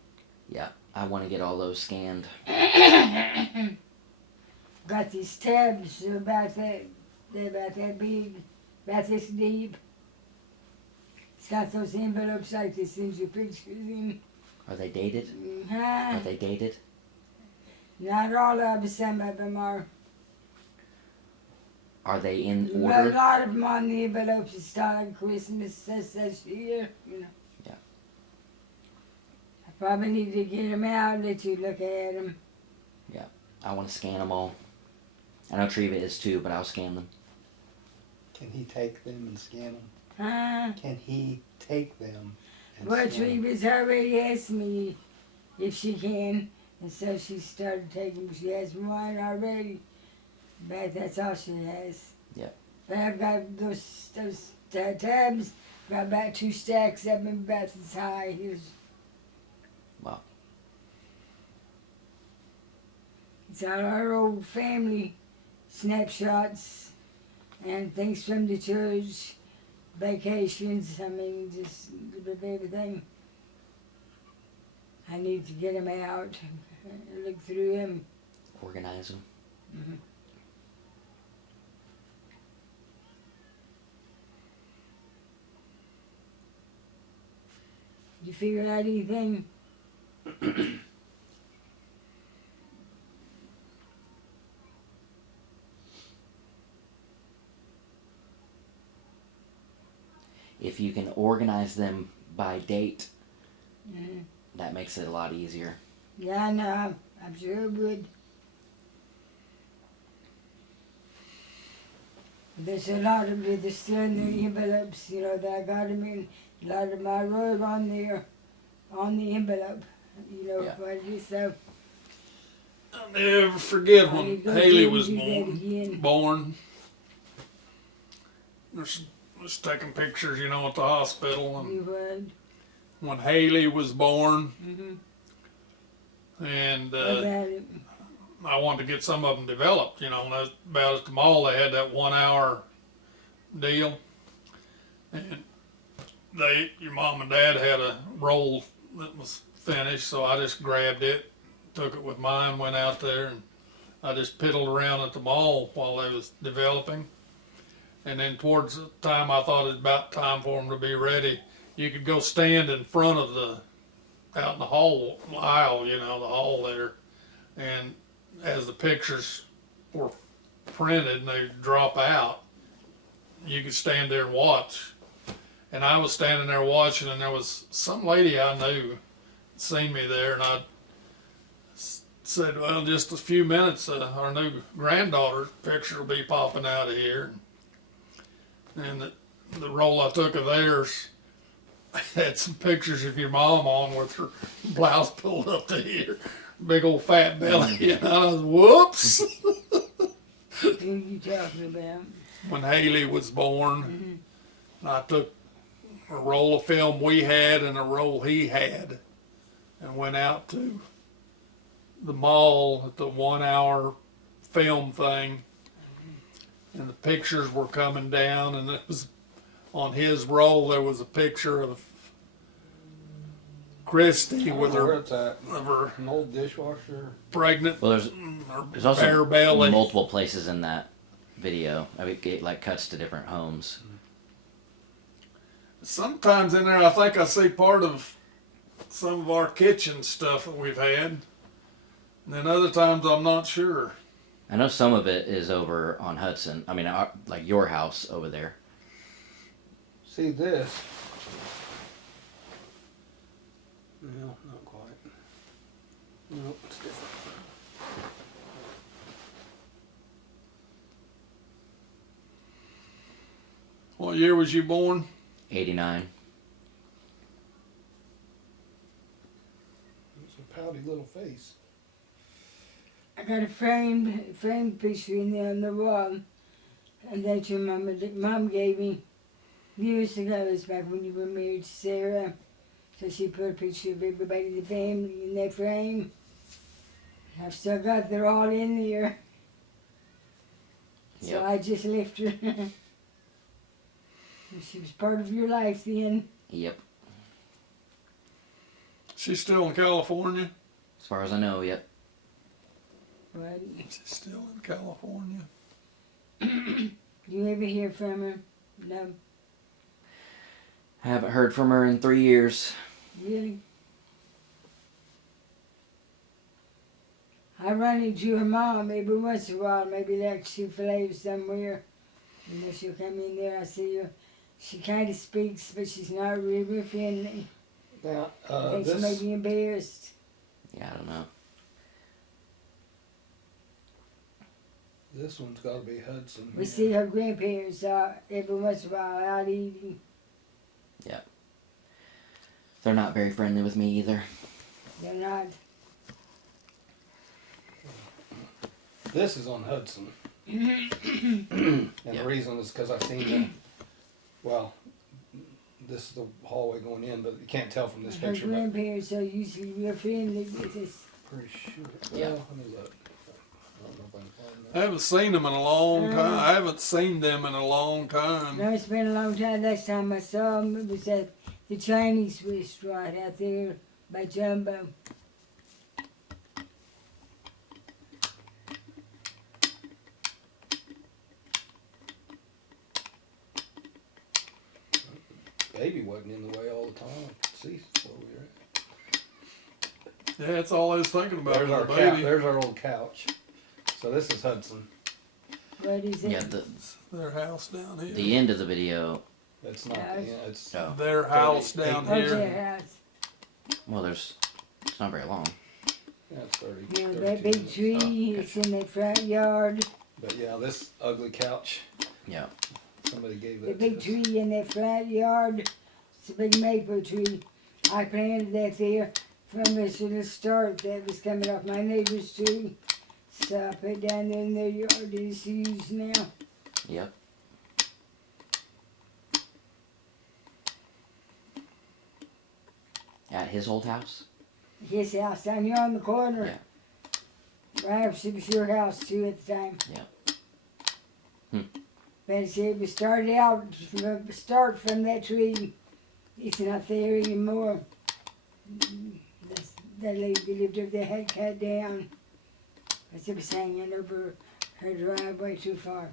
Yeah. I want to get all those scanned. Got these tabs about that, they're about that big, about this deep. It's got those envelopes like this sends your pictures in. Are they dated? Huh? Are they dated? Not all of them, some of them are. Are they in A order? lot of them on the envelopes is starting Christmas, such year, you know. Yeah. I probably need to get them out and let you look at them. I want to scan them all. I know Treva is too, but I'll scan them. Can he take them and scan them? Huh? Can he take them and Well, scan them? Treva's already asked me if she can, and so she started taking. She has one already, but that's all she has. Yep. But I've got those tabs. Got about 2 stacks of them, about this high. Here's. Wow. It's all our old family snapshots and things from the church, vacations. I mean, just everything. I need to get them out, look through them. Organize them. Mm-hmm. You figure out anything? If you can organize them by date, Mm-hmm. that makes it a lot easier. Yeah, I know. I'm sure it would. There's a lot of them. They're still in the envelopes, you know, that I got them in. A lot of them I wrote on there, on the envelope, you know, Yeah. what it is. So I'll never forget I when need to go Haley through was and do that again. born. Was taking pictures, you know, at the hospital, and You would. when Haley was born, Mm-hmm. and What about it? I wanted to get some of them developed. You know, and that's about at the mall they had that 1 hour deal, and your mom and dad had a roll that was finished, so I just grabbed it, took it with mine, went out there, and I just piddled around at the mall while they was developing. And then towards the time I thought it was about time for them to be ready, you could go stand in front of out in the hall aisle, you know, the hall there, and as the pictures were printed and they drop out, you could stand there and watch. And I was standing there watching, and there was some lady I knew seen me there, and I said, well, just a few minutes, our new granddaughter's picture will be popping out of here. And the roll I took of theirs had some pictures of your mom on with her blouse pulled up to here, big old fat belly. And I was, whoops. Who are you talking about? When Haley was born, Mm-hmm. I took a roll of film we had and a roll he had, and went out to the mall at the 1 hour film thing. And the pictures were coming down, and it was on his roll. There was a picture of Christy I with don't know where her, it's at. of her An old dishwasher. pregnant, Well, her there's also bare belly. multiple places in that video. I mean, it like cuts to different homes. Sometimes in there, I think I see part of some of our kitchen stuff that we've had. And then other times, I'm not sure. I know some of it is over on Hudson. I mean, like your house over there. See this? No, not quite. No, it's different. What year was you born? 89. It's a pouty little face. I got a framed picture in there on the wall, and that's your mom gave me years ago. It was back when you were married to Sarah. So she put a picture of everybody in the family in that frame. I've still got they're all in there. So Yep. I just left her. She was part of your life then. Yep. She's still in California. As far as I know, yep. But She's still in California. you ever hear from her? No, Haven't heard from her in 3 years. really. I run into her mom every once in a while, maybe like Chick-fil-A somewhere. You know, she'll come in there, I see her. She kind of speaks, but she's not really friendly. Now, I think she this may be embarrassed. Yeah, I don't know. this one's got to be Hudson. We see her grandparents every once in a while out eating. They're not very friendly with me either. They're not. This is on Hudson. And Yeah. the reason is because I've seen the, well, this is the hallway going in, but you can't tell from this Her picture, but grandparents are usually real friendly with us. pretty sure. Yeah. Well, let me look. I don't know if I can find I that. haven't seen them in a long time. I haven't seen them in a long time. No, it's been a long time. Last time I saw them, it was at the Chinese restaurant out there by Jumbo. Baby wasn't in the way all the time. I could see where we were at. Yeah, that's all I was thinking about. There's was our the couch. baby. There's our old couch. So this is Hudson. What is it? Yeah, Their house down here. the end of the video. That's not Yeah, the end. It's Oh. Their house down Oh, here. their house. Well, it's not very long. that's 30. You know, 32 that big minutes. tree, Oh, it's in the front yard. But yeah, this ugly couch. Yeah. Somebody gave The that big to us. tree in that front yard, it's a big maple tree. I planted that there from the sort of start that was coming off my neighbor's tree. So I put it down there in their yard, it's used now. Yep. At his old house? His house down here on the corner. Right, it was your house too at the time. But it was started out, start from that tree. It's not there anymore. That lady that lived over there had cut down. As it was hanging over her driveway too far.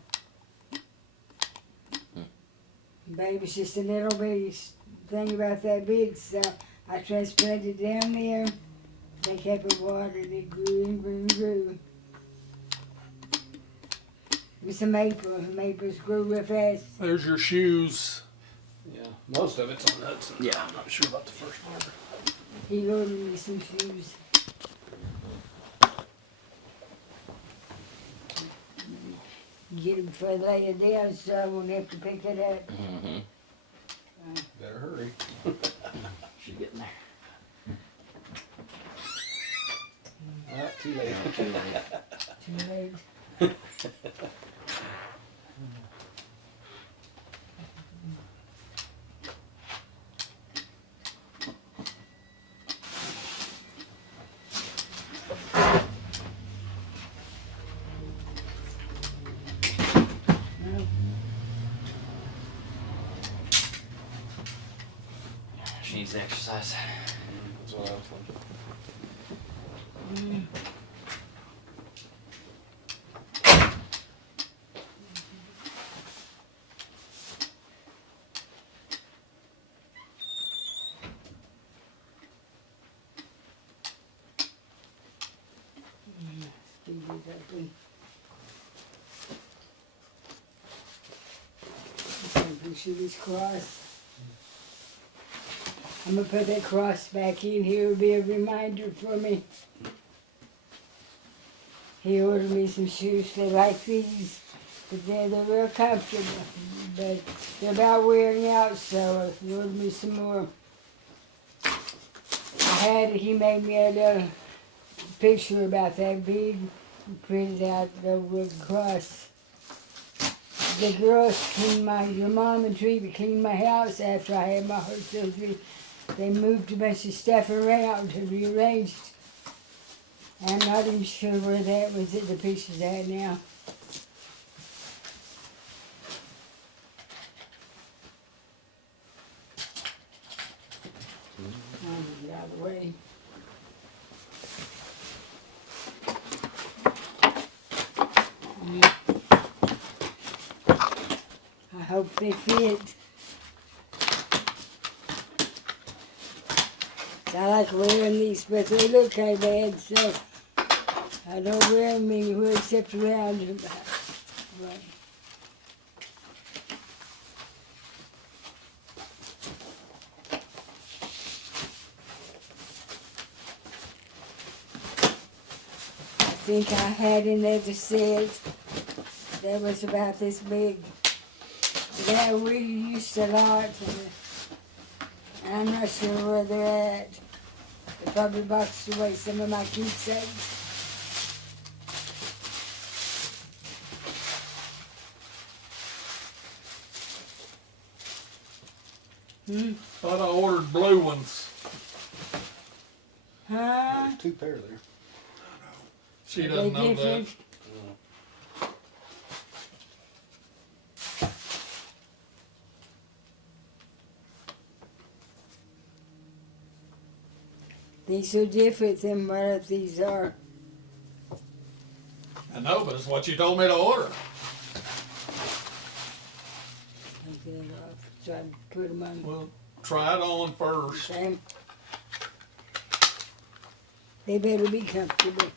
But it was just a little bitty thing about that big, so I transplanted it down there. They kept it watered, it grew and grew and grew. It was a maple. Maples grew real fast. There's your shoes. Yeah, most of it's on Hudson. Yeah. I'm not sure about the first part. He ordered me some shoes. Get it before they lay it down so I won't have to pick it up. Mm-hmm. Better hurry. She's getting there. Too late. Too late. Too late. No. She needs to exercise. That's what I was thinking. Shoot this cross. I'm gonna put that cross back in here. It'll be a reminder for me. He ordered me some shoes. They like these, but they're real comfortable. But they're about wearing out, so he ordered me some more. He made me a little picture about that big, printed out over the cross. The girls your mom and Treva cleaned my house after I had my heart surgery. They moved a bunch of stuff around and rearranged. I'm not even sure where that was at the picture's at now. Get out of the way. I hope they fit. I like wearing these, but they look kind of bad, so I don't wear them anywhere except around the house. But I think I had another set that was about this big. That I really used a lot. I'm not sure where they're at. They probably boxed away some of my keepsakes. Thought I ordered blue ones. Huh? There's 2 pair there. She Are doesn't they know that. different? These are different than what these are. I know, but it's what you told me to order. Take that off. Try to put them on. Well, try it on first. Okay. They better be comfortable.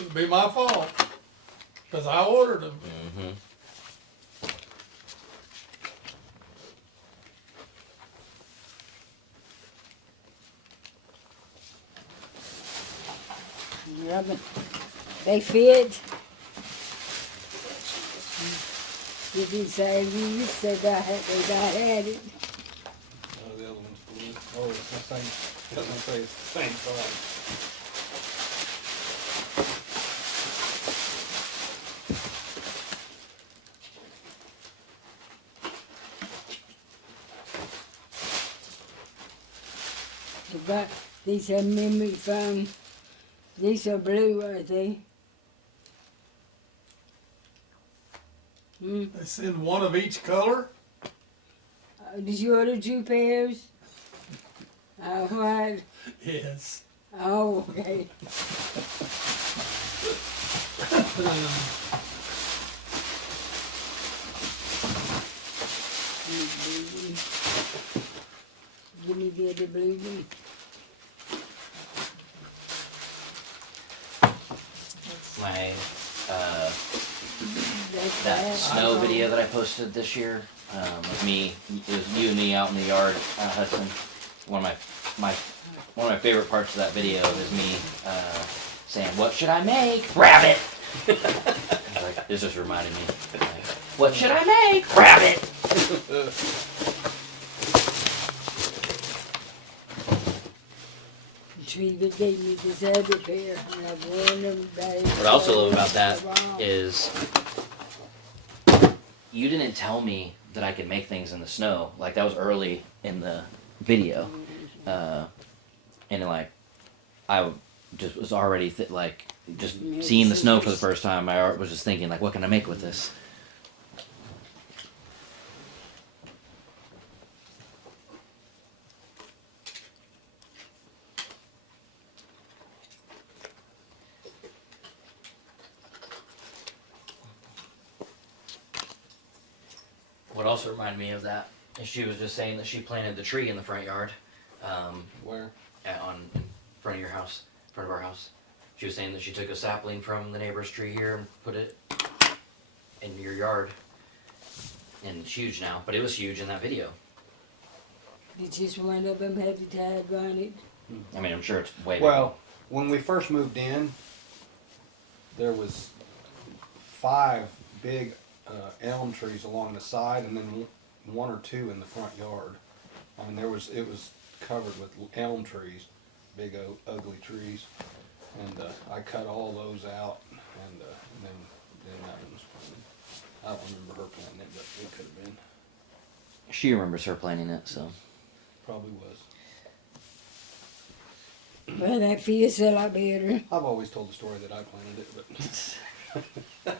It'd be my fault, because I ordered them. Mm-hmm. They fit. You did say you said I had it. Oh, the other one's blue. Oh, it's the same. It doesn't say it's the same size. But these are memory foam. These are blue, aren't they? They send one of each color. Did you order 2 pairs? What? Yes. Oh, okay. Give me the other blue one. My That's that snow video that I posted this year, of me, it was you and me out in the yard, Hudson. One of my favorite parts of that video is me saying, "What should I make? Rabbit." Like, this just reminded me. Like, what should I make? Rabbit. Treva gave me this other pair, and I've worn them about it. What I also love about that is you didn't tell me that I could make things in the snow. Like, that was early in the video, and like I just was already just seeing the snow for the first time. I was just thinking, like, what can I make with this? what also reminded me of that is she was just saying that she planted the tree in the front yard, Where? in front of your house, in front of our house. She was saying that she took a sapling from the neighbor's tree here and put it in your yard. And it's huge now, but it was huge in that video. It just one of them had the tag on it. I mean, I'm sure it's way Well, when we first moved in, there was 5 big elm trees along the side, and then 1 or 2 in the front yard. I mean, it was covered with elm trees, big ugly trees, and I cut all those out, and then that one was planted. I don't remember her planting it, but it could have been. She remembers her planting it, so. Probably was. Well, that feels a lot better. I've always told the story that I planted it, but.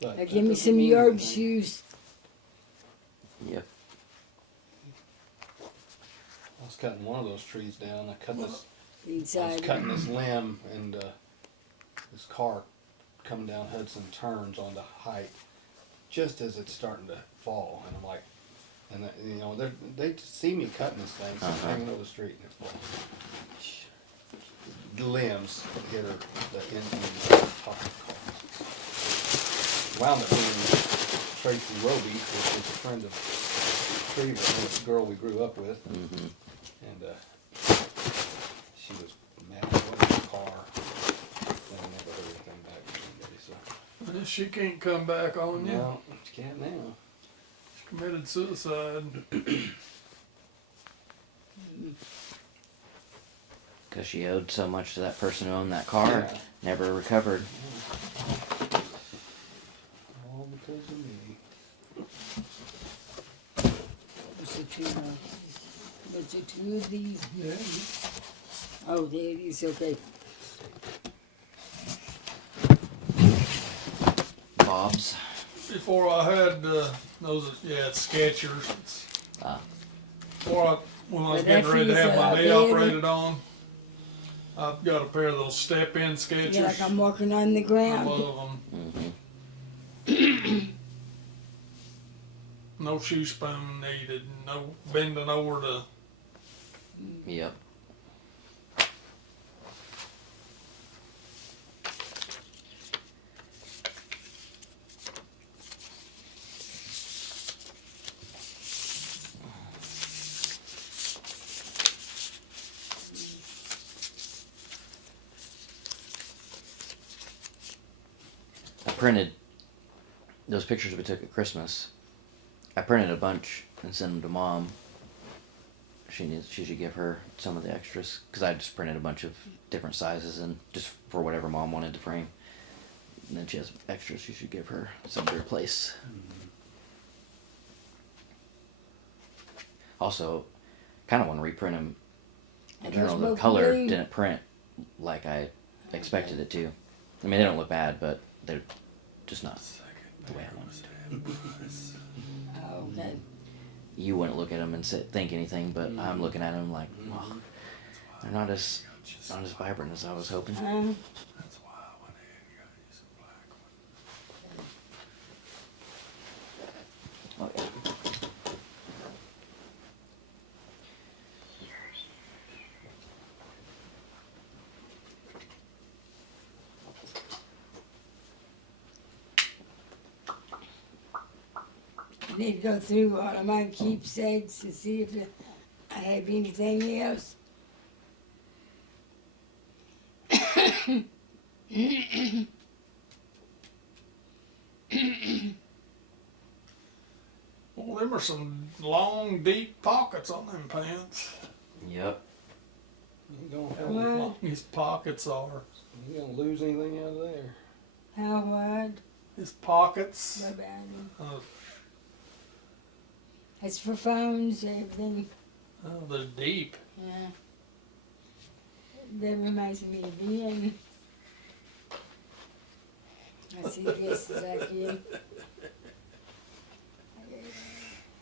But Give me some yard shoes. Yep. I was cutting one of those trees down. I was Inside. cutting this limb, and this car coming down Hudson turns on the height just as it's starting to fall, and I'm like, and they see me cutting this thing, so I'm hanging over the street, and it falls. The limbs hit her, the engine, the top of the car. Wound up being Tracy Roby, which is a friend of Treva, the girl we grew up with, Mm-hmm. and she was mad at the car, and I never heard anything back from anybody. So She can't come back on you. no, she can't now. She committed suicide. Because she owed so much to that person who owned that car, Yeah. never recovered. All because of me. Was it 2 of these? Yeah. Oh, there it is. Okay. Bob's. Before I had those, it's Skechers. Ah. When I was But getting that ready to have feels my like knee better. operated on, I've got a pair of those step-in Skechers. Yeah, like I'm walking on the I ground. love them. Mm-hmm. No shoe spoon needed. No bending over to. Yep. I printed those pictures we took at Christmas. I printed a bunch and sent them to Mom. She should give her some of the extras because I just printed a bunch of different sizes and just for whatever Mom wanted to frame. And then she has extras. She should give her some to replace. Also, kind of want to reprint them. In general, the color didn't print like I expected it to. I mean, they don't look bad, but they're just not the way I wanted to. Oh, okay. You wouldn't look at them and think anything, but I'm looking at them like, oh, they're not as vibrant as I was hoping. That's why I went ahead and got you some black ones. Oh, yeah. I need to go through all of my keepsakes to see if I have anything else. Well, them are some long, deep pockets on them pants. Yep. You gonna have, What? Long his pockets are. you gonna lose anything out of there? How wide? His pockets. What about 'em? It's for phones, everything. Oh, they're deep. Yeah. That reminds me of being. I see guesses I can.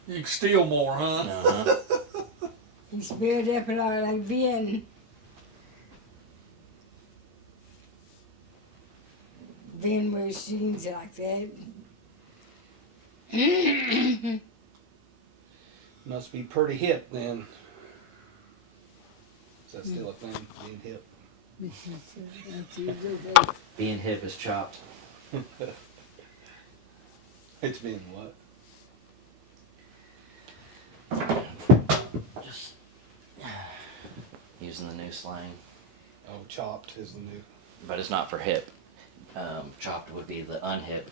You can steal more, huh? Uh-huh. He spilled up a lot like Ben. Finn wears jeans like that. Must be pretty hip then. Is that still a thing, being hip? Being hip is chopped. It's being what? Just using the new slang, Oh, chopped is the new. but it's not for hip. Chopped would be the unhip.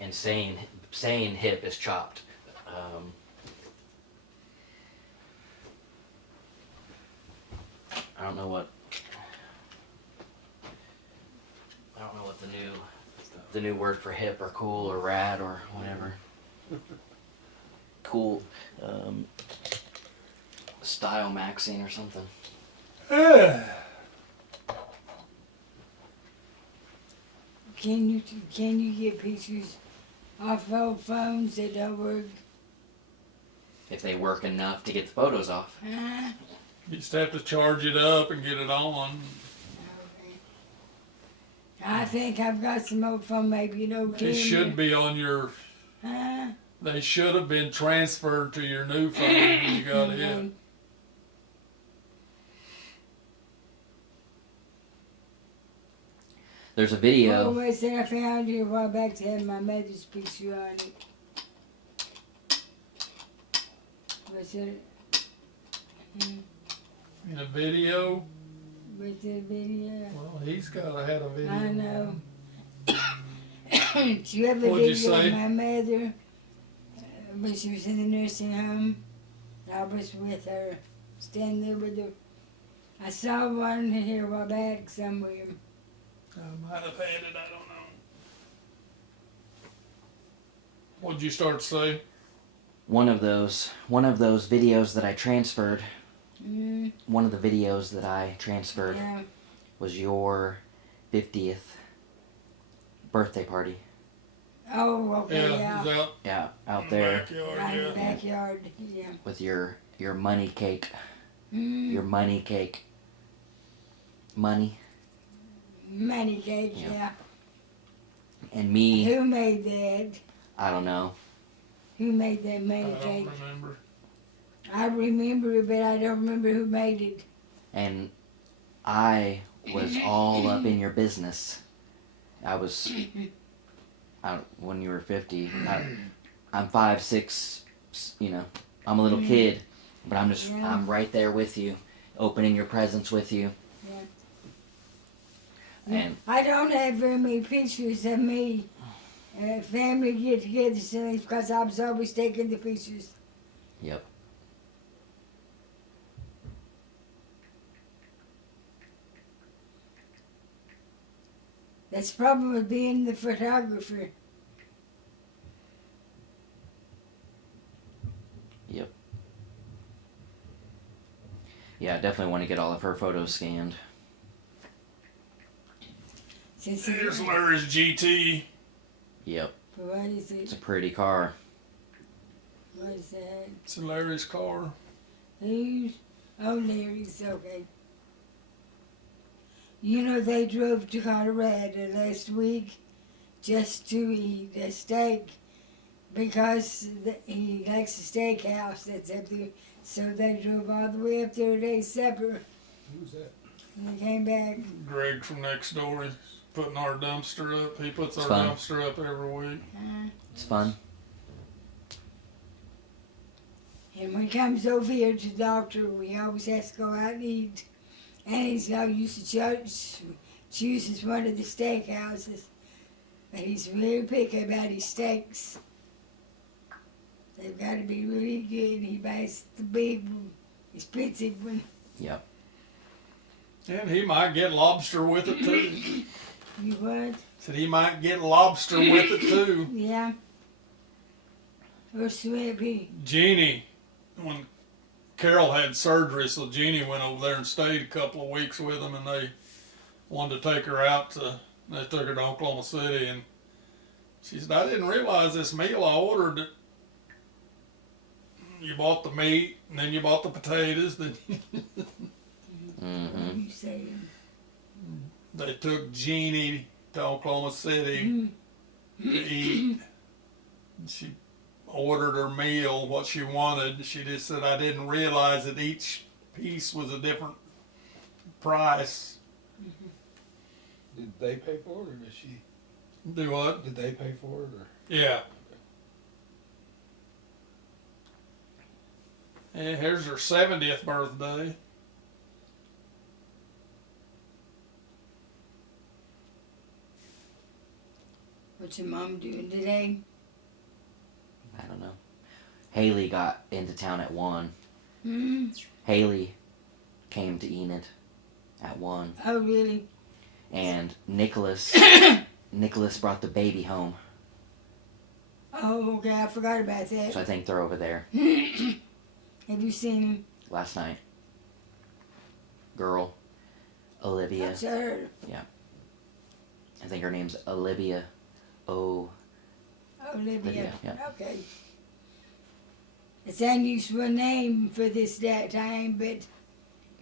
And saying hip is chopped. I don't know what the new word for hip or cool or rad or whatever. Cool, style maxing or something. Can you get pictures off old phones that don't work? If they work enough to get the photos off. You just have to charge it up and get it on. I think I've got some old phone, maybe you know. It should be on your. They should have been transferred to your new phone when you got it. There's a video. What was that I found here a while back to have my mother's picture on it? What's it? In a video. What's that video? Well, he's gotta have a video. I know. Do you have a What'd you video say? of my mother when she was in the nursing home? I was with her, standing there with her. I saw one here a while back somewhere. I might have had it. I don't know. What'd you start to say? One of those videos that I transferred. Mm, One of the videos that I transferred yeah. was your 50th birthday party. Oh, okay, yeah. He's out Yeah, out in the there backyard, Right in yeah. the backyard, yeah. with your money cake. Mm, Your money cake. Money. money cake, Yeah. yeah. And me, Who made that? I don't know. Who made that I money don't cake? remember. I remember it, but I don't remember who made it. And I was all up in your business. When you were 50, I'm 5'6", I'm a little kid, but Yeah. I'm right there with you, opening your presents with you. And I don't have very many pictures of me. Family get-togethers and things because I was always taking the pictures. yep, That's the problem with being the photographer. yeah, I definitely want to get all of her photos scanned. Since Here's Larry's GT. Yep, what is it's it? a pretty car. What is that? It's Larry's car. Who's? Oh, Larry's, okay. You know, they drove to Colorado last week just to eat a steak because he likes a steakhouse that's up there. So they drove all the way up there to their supper Who's that? and they came back. Greg from next door is putting our dumpster up. He puts It's our fun. dumpster up every week. It's fun. And when he comes over here to the doctor, we always have to go out and eat. And he's not used to chooses one of the steakhouses. But he's very picky about his steaks. They've got to be really good. He buys the big one, expensive one. Yep. And he might get lobster with it too. You what? Said he might get lobster with it too. Yeah. Or swimpy. Jeannie, when Carol had surgery, so Jeannie went over there and stayed a couple of weeks with him, and they wanted to take her out they took her to Oklahoma City, and she said, I didn't realize this meal I ordered that you bought the meat, and then you bought the potatoes, then Mm-hmm. You say they took Jeannie to Oklahoma City to eat. She ordered her meal, what she wanted. She just said, I didn't realize that each piece was a different price. Did they pay for it, or did she? Do what? Did they pay for it, or? Yeah. And here's her 70th birthday. What's your mom doing today? I don't know. Haley got into town at 1. Hmm? Haley came to Enid at 1. Oh, really? And Nicholas brought the baby home. Oh, okay. I forgot about that. So I think they're over there Have you seen him? last night. Girl, Olivia. That's her. I think her name's Olivia. Olivia. Yeah. Okay. It's an unusual name for this time, but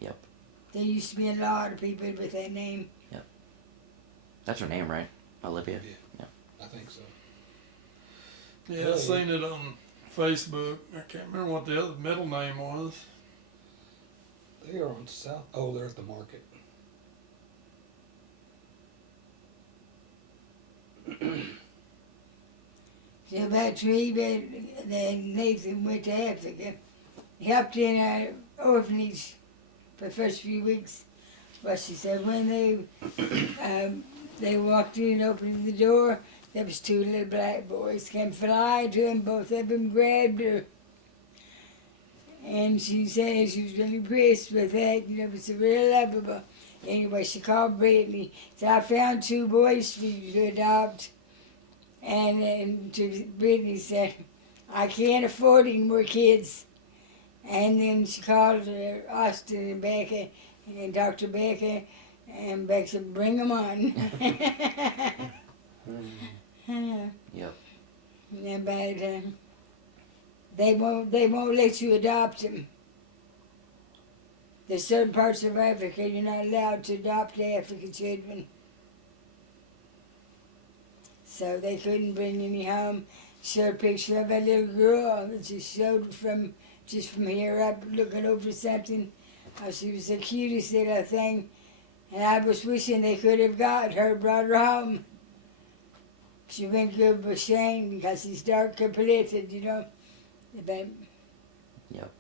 Yep. there used to be a lot of people with that name. That's her name, right? Olivia. I think so. Yeah, I seen it on Facebook. I can't remember what the other middle name was. They are on south. Oh, they're at the market. So about tree, but then Nathan went to Africa. He helped in an orphanage for the first few weeks. But she said when they walked in and opened the door, there was 2 little black boys came flying to him. Both of them grabbed her. And she said she was really impressed with that. You know, it was real lovable. Anyway, she called Brittany. Said, I found 2 boys for you to adopt. And to Brittany said, I can't afford any more kids. And then she called Austin and Becca and Dr. Becca, and Becca said, bring them on. Yep. But they won't let you adopt them. There's certain parts of Africa you're not allowed to adopt African children. So they couldn't bring any home. Showed a picture of a little girl that she showed from here up, looking over something. Oh, she was the cutest little thing. And I was wishing they could have got her, brought her home. She went good but ashamed because she's dark complected, you know. But, Yep.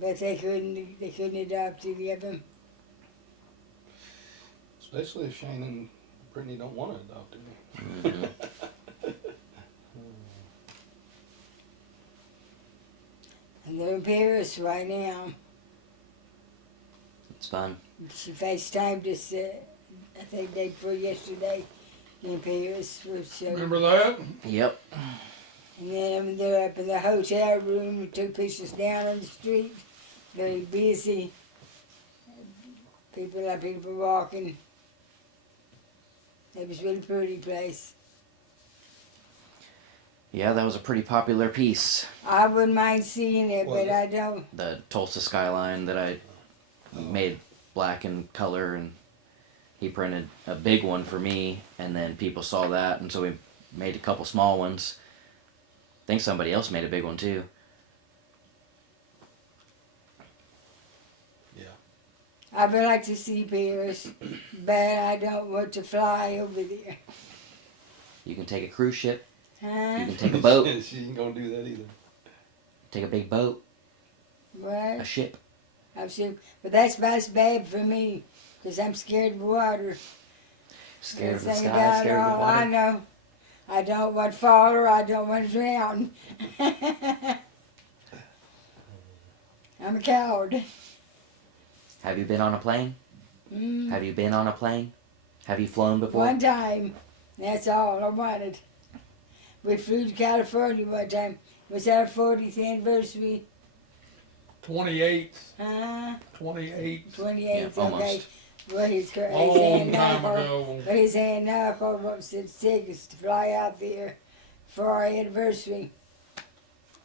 but they couldn't adopt any of them. Especially if Shane and Brittany don't want to adopt him. Mhm. And they're in Paris right now. It's fun. She FaceTimed us, I think day before yesterday, in Paris. Remember that? Yep. And then they're up in the hotel room. We took pictures down on the street. Very busy. People walking. It was a really pretty place. Yeah, that was a pretty popular piece. I wouldn't mind seeing it, but I don't. The Tulsa skyline that I made black in color, and he printed a big one for me, and then people saw that, and so we made a couple small ones. I think somebody else made a big one too. I would like to see Paris, but I don't want to fly over there. You can take a cruise ship. Huh? You can take a boat. She ain't gonna do that either. Take a big boat. What? A ship. I'm sure, but that's bad for me, because I'm scared of water. Scared of the That's sky, about scared of the all I water. know. I don't want to fall or I don't want to drown. I'm a coward. Have you been on a plane? Mm. Have you been on a plane? Have you flown before? One time, that's all I wanted. We flew to California one time. It was our 40th anniversary. 28th. Huh? 28th. 28th, Yeah, almost. okay. Well, his Long hand time knuckle. ago. But his hand knuckle said tickets to fly out there for our anniversary.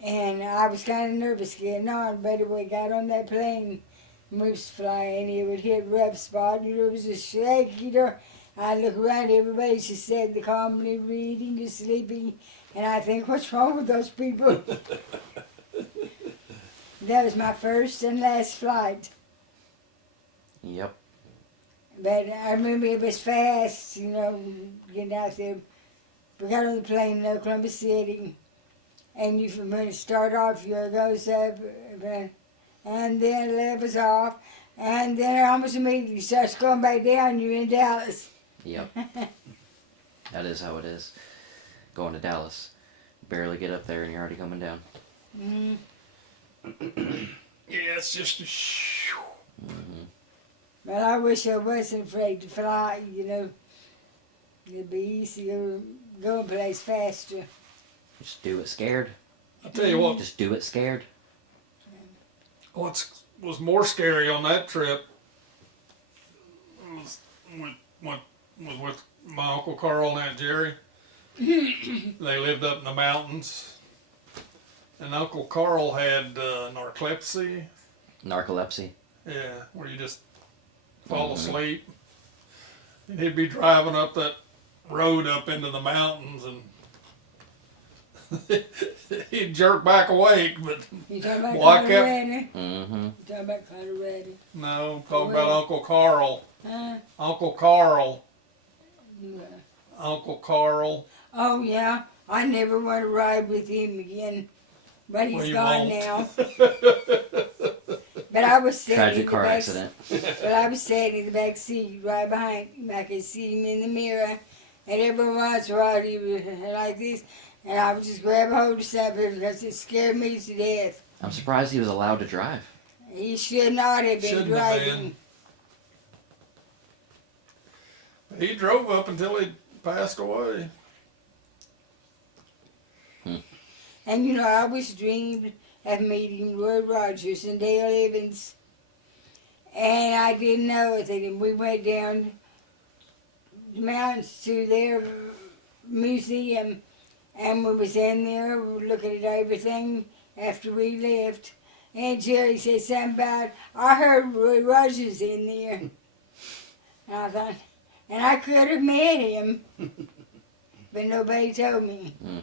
And I was kind of nervous getting on, but we got on that plane, we was flying, it would hit a rough spot, and it was a shaky, I look around, everybody's just sitting there calmly reading or sleeping, and I think, what's wrong with those people? That was my first and last flight. Yep. But I remember it was fast, you know, getting out there. We got on the plane in Oklahoma City, and you from when it start off, you goes up, and then it levels off, and then almost immediately starts going back down. You're in Dallas. Yep. That is how it is. Going to Dallas. Barely get up there and you're already coming down. Mm. Yeah, it's just a Mm-hmm. Well, I wish I wasn't afraid to fly, you know. It'd be easier going place faster. Just do it scared. I tell you what, Just do it scared. what was more scary on that trip was with my Uncle Carl and Aunt Jerry. They lived up in the mountains. And Uncle Carl had narcolepsy. Narcolepsy. Yeah, where you just fall Mhm. asleep. And he'd be driving up that road up into the mountains and he'd jerk back awake, but You talking about Well, I kept- Colorado? Mm-hmm. You talking about Colorado? no, talking about Where? Uncle Carl. Huh? Uncle Carl. Yeah. Uncle Carl. Oh, yeah. I never want to ride with him again. But he's Well, you gone won't. now. But I was sitting in Tragic the car back. accident. But I was sitting in the back seat right behind him. I could see him in the mirror. And every once in a while he was like this. And I would just grab hold of something because it scared me to death. I'm surprised he was allowed to drive. He should not have been Shouldn't have driving. been. He drove up until he passed away. And you know, I always dreamed of meeting Roy Rogers and Dale Evans. And I didn't know it. And we went down the mountains to their museum. And we was in there looking at everything after we left. And Jerry said something about, I heard Roy Rogers in there. And I thought, and I could have met him. But nobody told me. Mm.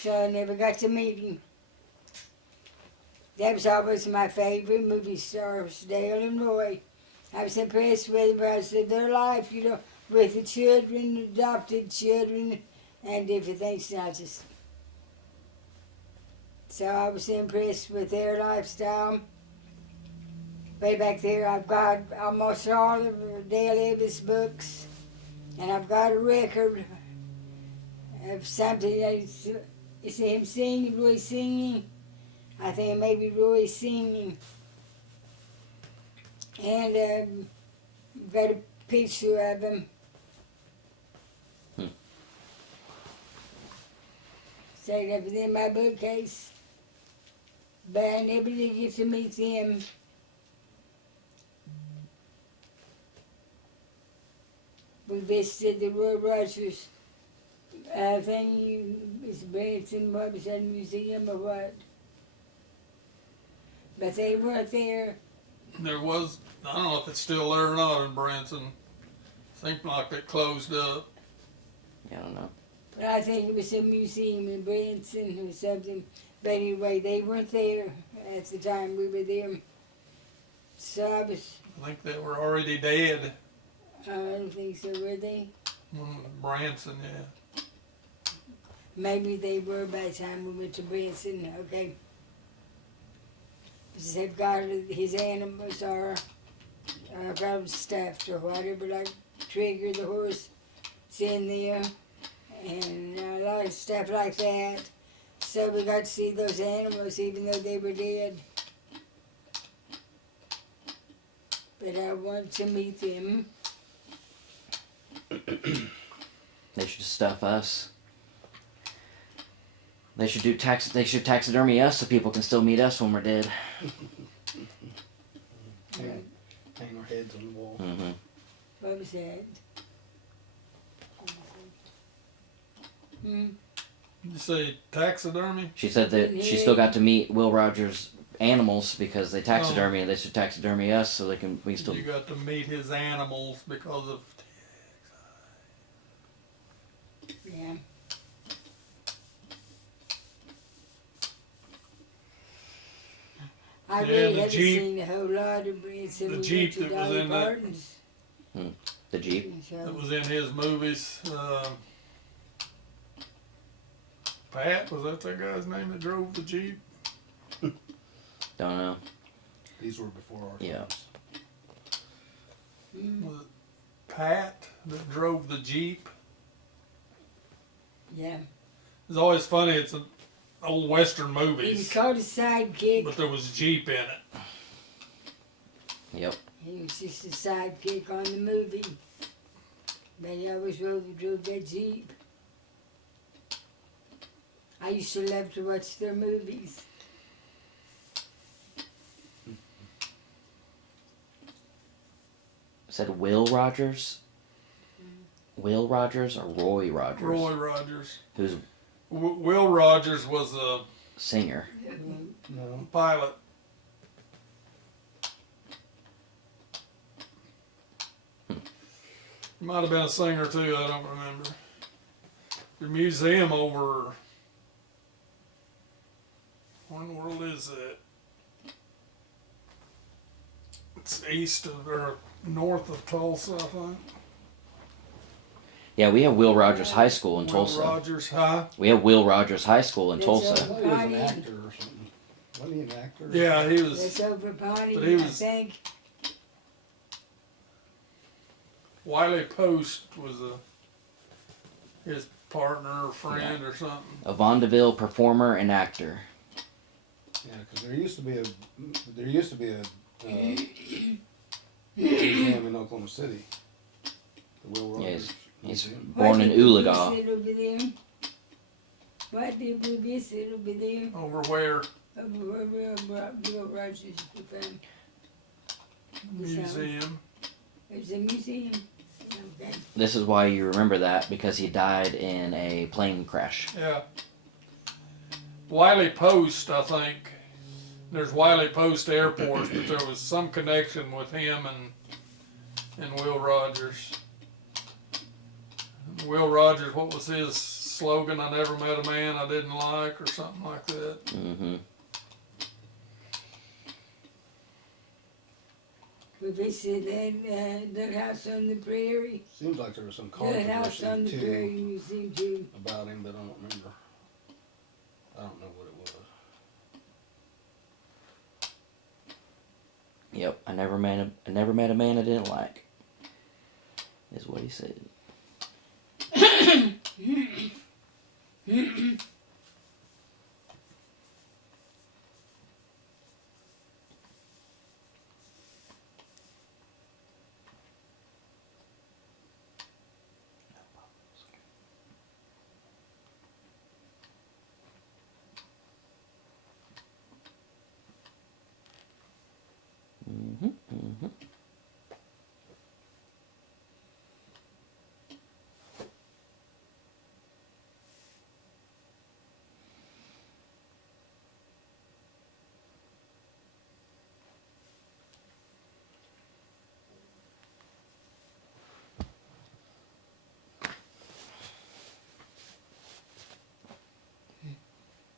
So I never got to meet him. That was always my favorite movie stars, Dale and Roy. I was impressed with the rest of their life, you know, with the children, adopted children, and different things. Not just. So I was impressed with their lifestyle. Way back there, I've got almost all of Dale Evans' books, and I've got a record of something that is him singing, Roy singing. I think maybe Roy singing. And got a picture of him. Stayed up in my bookcase. But I never did get to meet him. We visited the Roy Rogers thing. It's Branson, what was that, museum or what? But they weren't there. There was, I don't know if it's still there or not in Branson. Seemed like it closed up. Yeah, I don't know. But I think it was a museum in Branson or something. But anyway, they weren't there at the time we were there. So I was, I think they were already dead. I don't think so, were they? Branson, yeah. Maybe they were by the time we went to Branson, okay. Because they've got his animals are probably stuffed or whatever, like Trigger the horse, it's in there, and a lot of stuff like that. So we got to see those animals even though they were dead. But I want to meet them. They should stuff us. They should do They should taxidermy us so people can still meet us when we're dead. Hang our heads on the wall. Mm-hmm. What was that? Hmm? You say taxidermy? She said that she still got to meet Will Rogers animals because they taxidermy and they should taxidermy us so we can still. You got to meet his animals because of. Yeah. I Yeah, really the haven't Jeep- seen a whole lot of breeds since the we Jeep went to that was Dolly in that- Parton's. The Jeep. So, That was in his movies. Pat, was that guy's name that drove the Jeep? Don't know. These were before our Yeah. times. Was it Pat that drove the Jeep? yeah. It's always funny. It's an old Western He was movies, called a sidekick. but there was Jeep in it. Yep. He was just a sidekick on the movie. But he always drove that Jeep. I used to love to watch their movies. Said Will Rogers. Will Rogers or Roy Rogers? Roy Rogers. Who's Will Rogers was a singer. No. pilot. He might have been a singer too. I don't remember. The museum over. Where in the world is it? It's east of or north of Tulsa, I think. Yeah, we have Will Rogers High School in Will Tulsa. Rogers, huh? We have Will Rogers High School in That's Tulsa. I thought he was an Bonnie. actor or something. Wasn't he an actor? Yeah, he was. That's over Pawnee, But he I was- think. Wiley Post was his partner or friend or something. A vaudeville performer and actor. Yeah, because there used to be a museum in Oklahoma City. The Will Yeah, Rogers he's Museum. born in Why did we Oologah. visit over there? Why did we visit over there? Over where? Over where Will Rogers was from? Museum. It was a museum. Okay. This is why you remember that because he died in a plane crash. Yeah. Wiley Post, I think. There's Wiley Post Airport, but there was some connection with him and Will Rogers. Will Rogers, what was his slogan? I never met a man I didn't like, or something like that. Mm-hmm. We visited that house on the prairie. Seems like there was some That house controversy on the too prairie museum too. about him, but I don't remember. I don't know what it was. Yep. I never met a man I didn't like. Is what he said. Mm-hmm. Mm-hmm.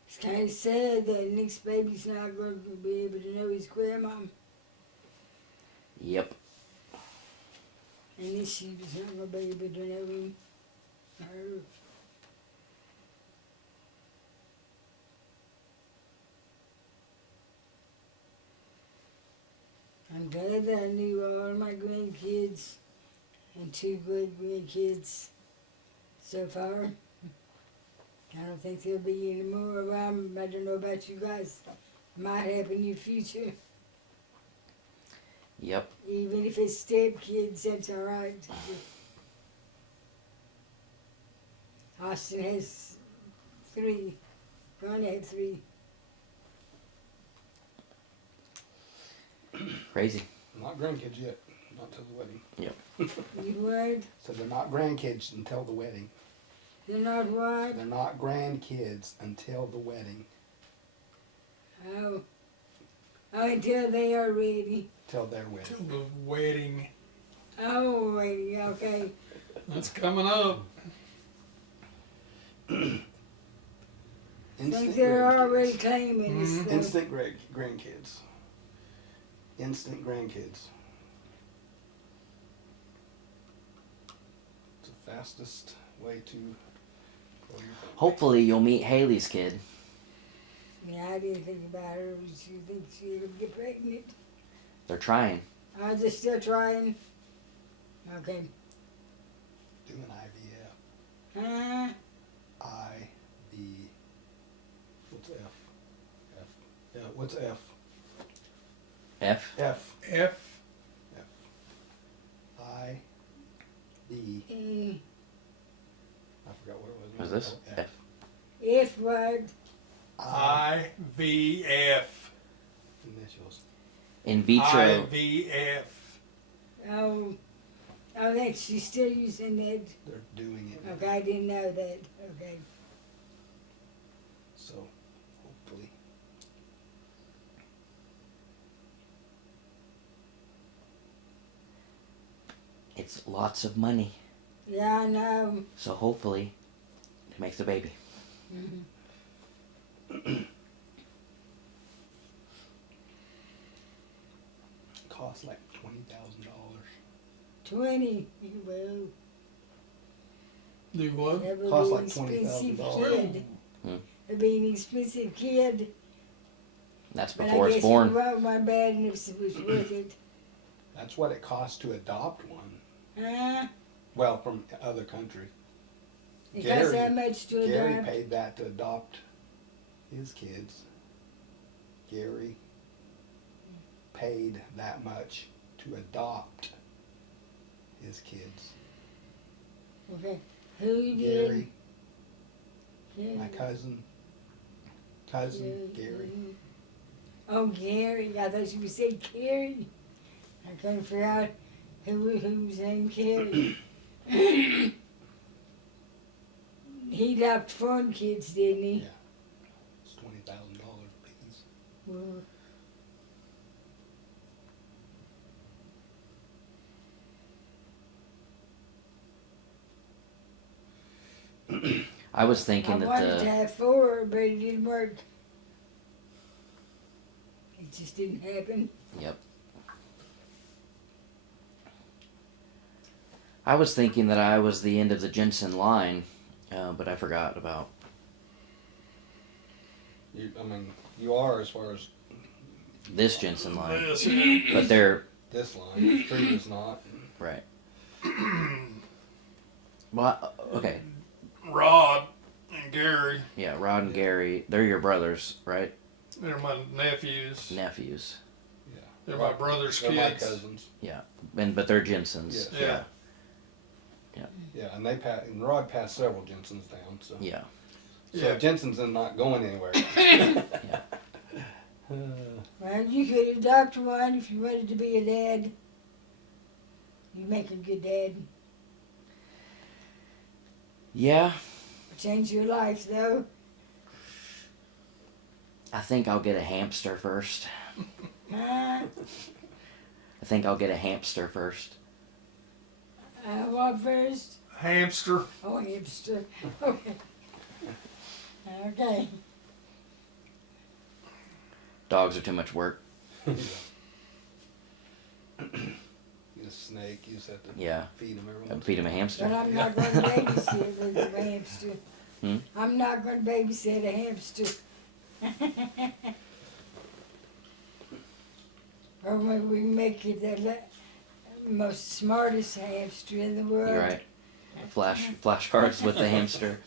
It's kind of sad that Nick's baby's not going to be able to know his grandma. Yep. And this she's not going to be able to know him. Her. I'm glad that I knew all my grandkids and 2 great grandkids so far. I don't think there'll be any more around. I don't know about you guys. Might happen in the future. Yep. Even if it's stepkids, that's all right. Austin has 3. Ron had 3. Crazy. Not grandkids yet. Not till the wedding. You would? So they're not grandkids until the wedding. They're not what? They're not grandkids until the wedding. Oh. Until they are ready. Till they're with. Till the wedding. Oh, ready, okay. That's coming up. Think they're already claiming this stuff. Instant grandkids. Instant grandkids. It's the fastest way to grow your family. Hopefully, you'll meet Haley's kid. Yeah, I didn't think about her. She thinks she would get pregnant. They're trying. Are they still trying? Okay. Do an IVF. Huh? What's F? F. Yeah, what's F? F. F. F. I. B. E. I forgot what it was. What is this? Oh, F. If what? IVF. Initials. In vitro. IVF. Oh, that she's still using that. They're doing it. Okay, I didn't know that. Okay. So, hopefully. It's lots of money. Yeah, I know. So hopefully, it makes a baby. Mm-hmm. Costs like $20,000. 20. Well, Do what? that would Costs be like an expensive $20,000. kid. Hmm. It'd be an expensive kid. That's But before I it's guess born. it wasn't bad and if it was worth it. That's what it costs to adopt one. Huh? Well, from other country. It costs Gary- that much to Gary adopt. paid that to adopt his kids. Gary paid that much to adopt his kids. Okay. Who you did? Gary, Gary. my cousin, Gary. Oh, Gary. I thought you would say Carrie. I couldn't figure out who was named Carrie. He adopted foreign kids, didn't he? Yeah. It's $20,000 a piece. Well, I was I thinking that wanted to the have 4, but it didn't work. It just didn't happen. I was thinking that I was the end of the Jensen line, but I forgot about. You are as far as This Jensen line, This, yeah. but they're this line. Street is not. right. Well, okay, Rod and Gary. yeah, Rod and Gary, they're your brothers, right? They're my nephews. Nephews, Yeah. They're my brother's They're kids. my cousins. but they're Jensens. Yes. Yeah. Yeah, and and Rod passed several Jensens down. So. Yeah. So Yeah. Jensen's not going anywhere. Well, you could adopt one if you wanted to be a dad. You make a good dad. Yeah, Change your life, though. I think I'll get a hamster first. Huh? I think I'll get a hamster first. What first? Hamster. Oh, hipster. Okay. Okay. Dogs are too much work. Get a snake. You just have to Yeah, feed him every I'd once feed him a But hamster. I'm not going to babysit with a hamster. Hmm? I'm not going to babysit a hamster. Or maybe we can make it the most smartest hamster in the world. You're right. Flashcards with the hamster.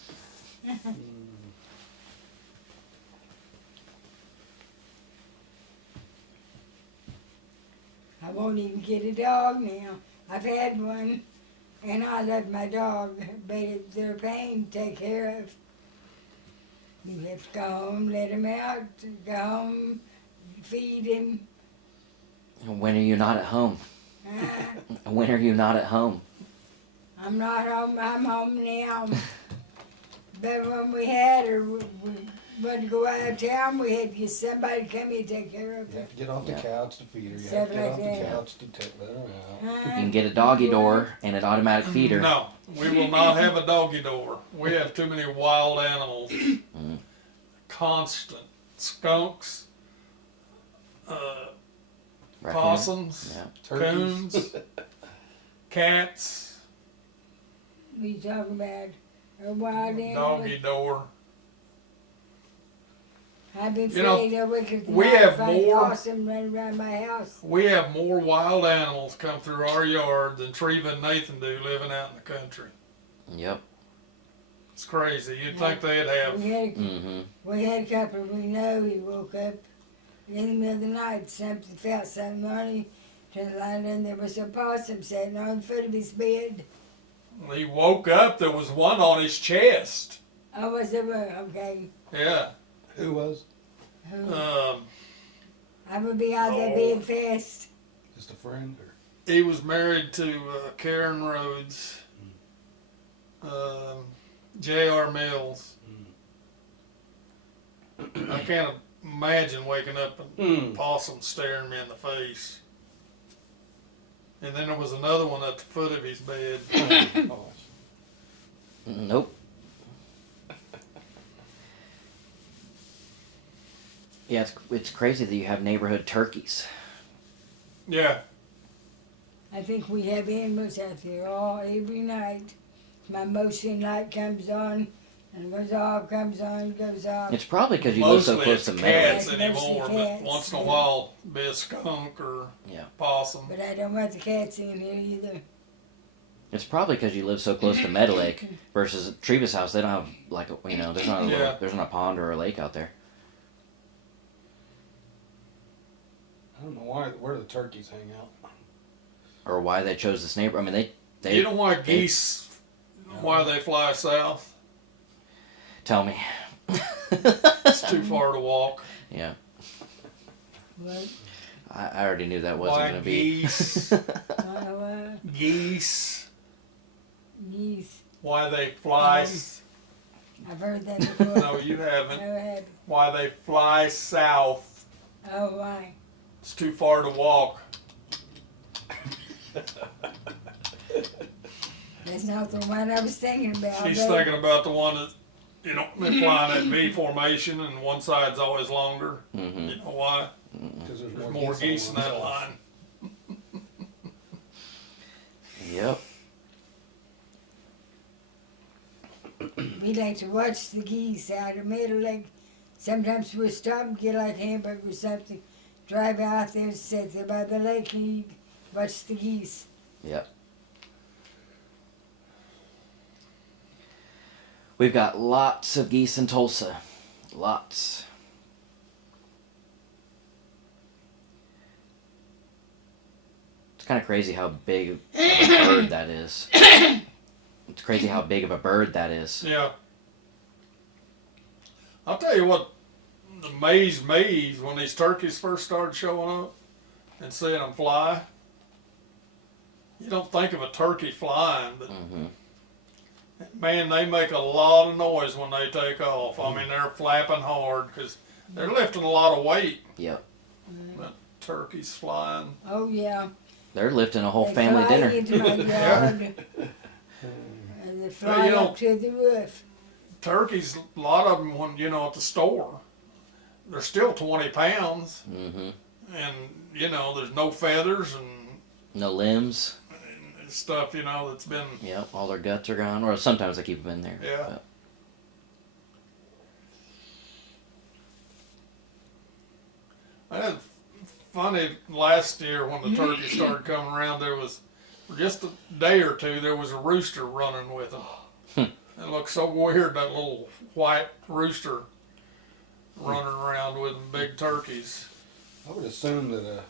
I won't even get a dog now. I've had one, and I love my dog, but they're a pain to take care of. You have to go home, let him out, go home, feed him. When are you not at home? When are you not at home? I'm not home, I'm home now. But when we had her, wanted to go out of town, we had to get somebody to come here and take care of You her. have to get off the Yeah. couch to feed her. You Stuff have to get like off the that. couch to let her out. You can get a doggy door and an automatic feeder. No, we will not have a doggy door. We have too many wild animals. Constant skunks, Raccoon. possums, Yeah. Turkeys. coons, cats, We talk about a wild animal. doggy door. I've been You know, afraid of wicked we have find more- possum running around my house. We have more wild animals come through our yard than Treva and Nathan do living out in the country. Yep. It's crazy. You'd think they'd have. Mm-hmm. We had a couple we know he woke up in the middle of the night, something felt something on him, turned the light on, there was a possum sitting on the foot of his bed. He woke up. There was one on his chest. I was okay. Yeah. Who was? I would be out that Oh. bed fast. Just a friend? Or? He was married to Karen Rhodes, J.R. Mills. I can't imagine waking up and possum staring me in the face. And then there was another one at the foot of his bed. Nope. Yeah, it's crazy that you have neighborhood turkeys. Yeah. I think we have animals out there every night. My motion light comes on and goes off, comes on, goes off. It's probably because you live so Mostly close it's to cats Meadow. Meadow. Mostly anymore, cats, but once in a yeah. while, be a skunk or Yeah. possum. But I don't want the cats in here either. It's probably because you live so close to Meadow Lake versus Treva's house. They don't have like there's not a Yeah. there's not a pond or a lake out there. I don't know where the turkeys hang out. Or why they chose this neighbor. I mean, they You know why geese, why they fly south? tell me. It's too far to walk. Yeah, What? I already knew that wasn't Why going to be. geese? Geese. Geese. Why they fly? I've heard that before. No, you haven't. Never had. Why they fly south? Oh, why? It's too far to walk. That's not the one I was thinking about. She's but thinking about the one that, they fly in that V formation and one side's always longer. Mm-hmm. You know why? Because There's more geese in on that one side. line. Yep. we like to watch the geese out of Middle Lake. Sometimes we'll stop and get like hamburger or something, drive out there and sit there by the lake and eat, watch the geese. Yep. We've got lots of geese in Tulsa. Lots. It's kind of crazy how big of a bird that is. It's crazy how big of a bird that is. Yeah. I'll tell you what amazed me is when these turkeys first started showing up and seeing them fly. You don't think of a turkey flying, but Mm-hmm. man, they make a lot of noise when they take off. I mean, they're flapping hard because they're lifting a lot of weight. Yep. Turkeys flying. Oh yeah. They're lifting a whole They family fly dinner. into my yard. And they fly you know- up to the roof. Turkeys, a lot of them, when at the store, they're still 20 pounds, Mm-hmm. and there's no feathers and No limbs. stuff, that's been. Yep. All their guts are gone. Or sometimes I keep them in there. Yeah. But I had funny last year when the turkeys started coming around. There was for just a day or two. There was a rooster running with them. It looked so weird, that little white rooster running around with them big turkeys. I would assume that a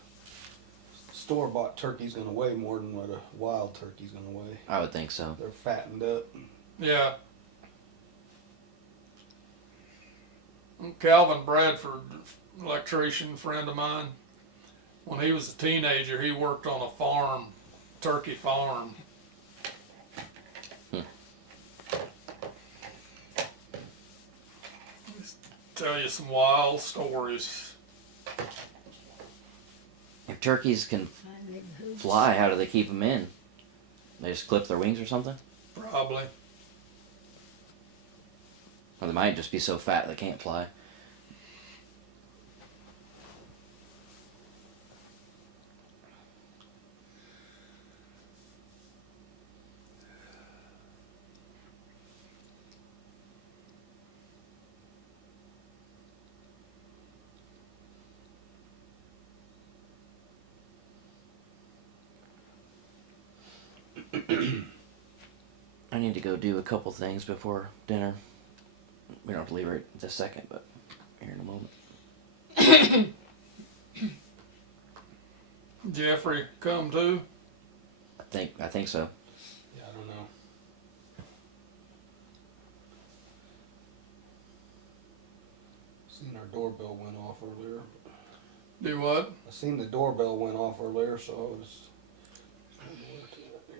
store-bought turkey's going to weigh more than what a wild turkey's going to weigh. I would think so. They're fattened up. Yeah. Calvin Bradford, electrician friend of mine, when he was a teenager, he worked on a farm, turkey farm. tell you some wild stories. If turkeys can fly, how do they keep them in? They just clip their wings or something? Probably. Or they might just be so fat they can't fly. I need to go do a couple things before dinner. We don't have to leave right this second, but here in a moment. Jeffrey come too? I think so. Yeah, I don't know. Seen our doorbell went off earlier. Do what? I seen the doorbell went off earlier, so I was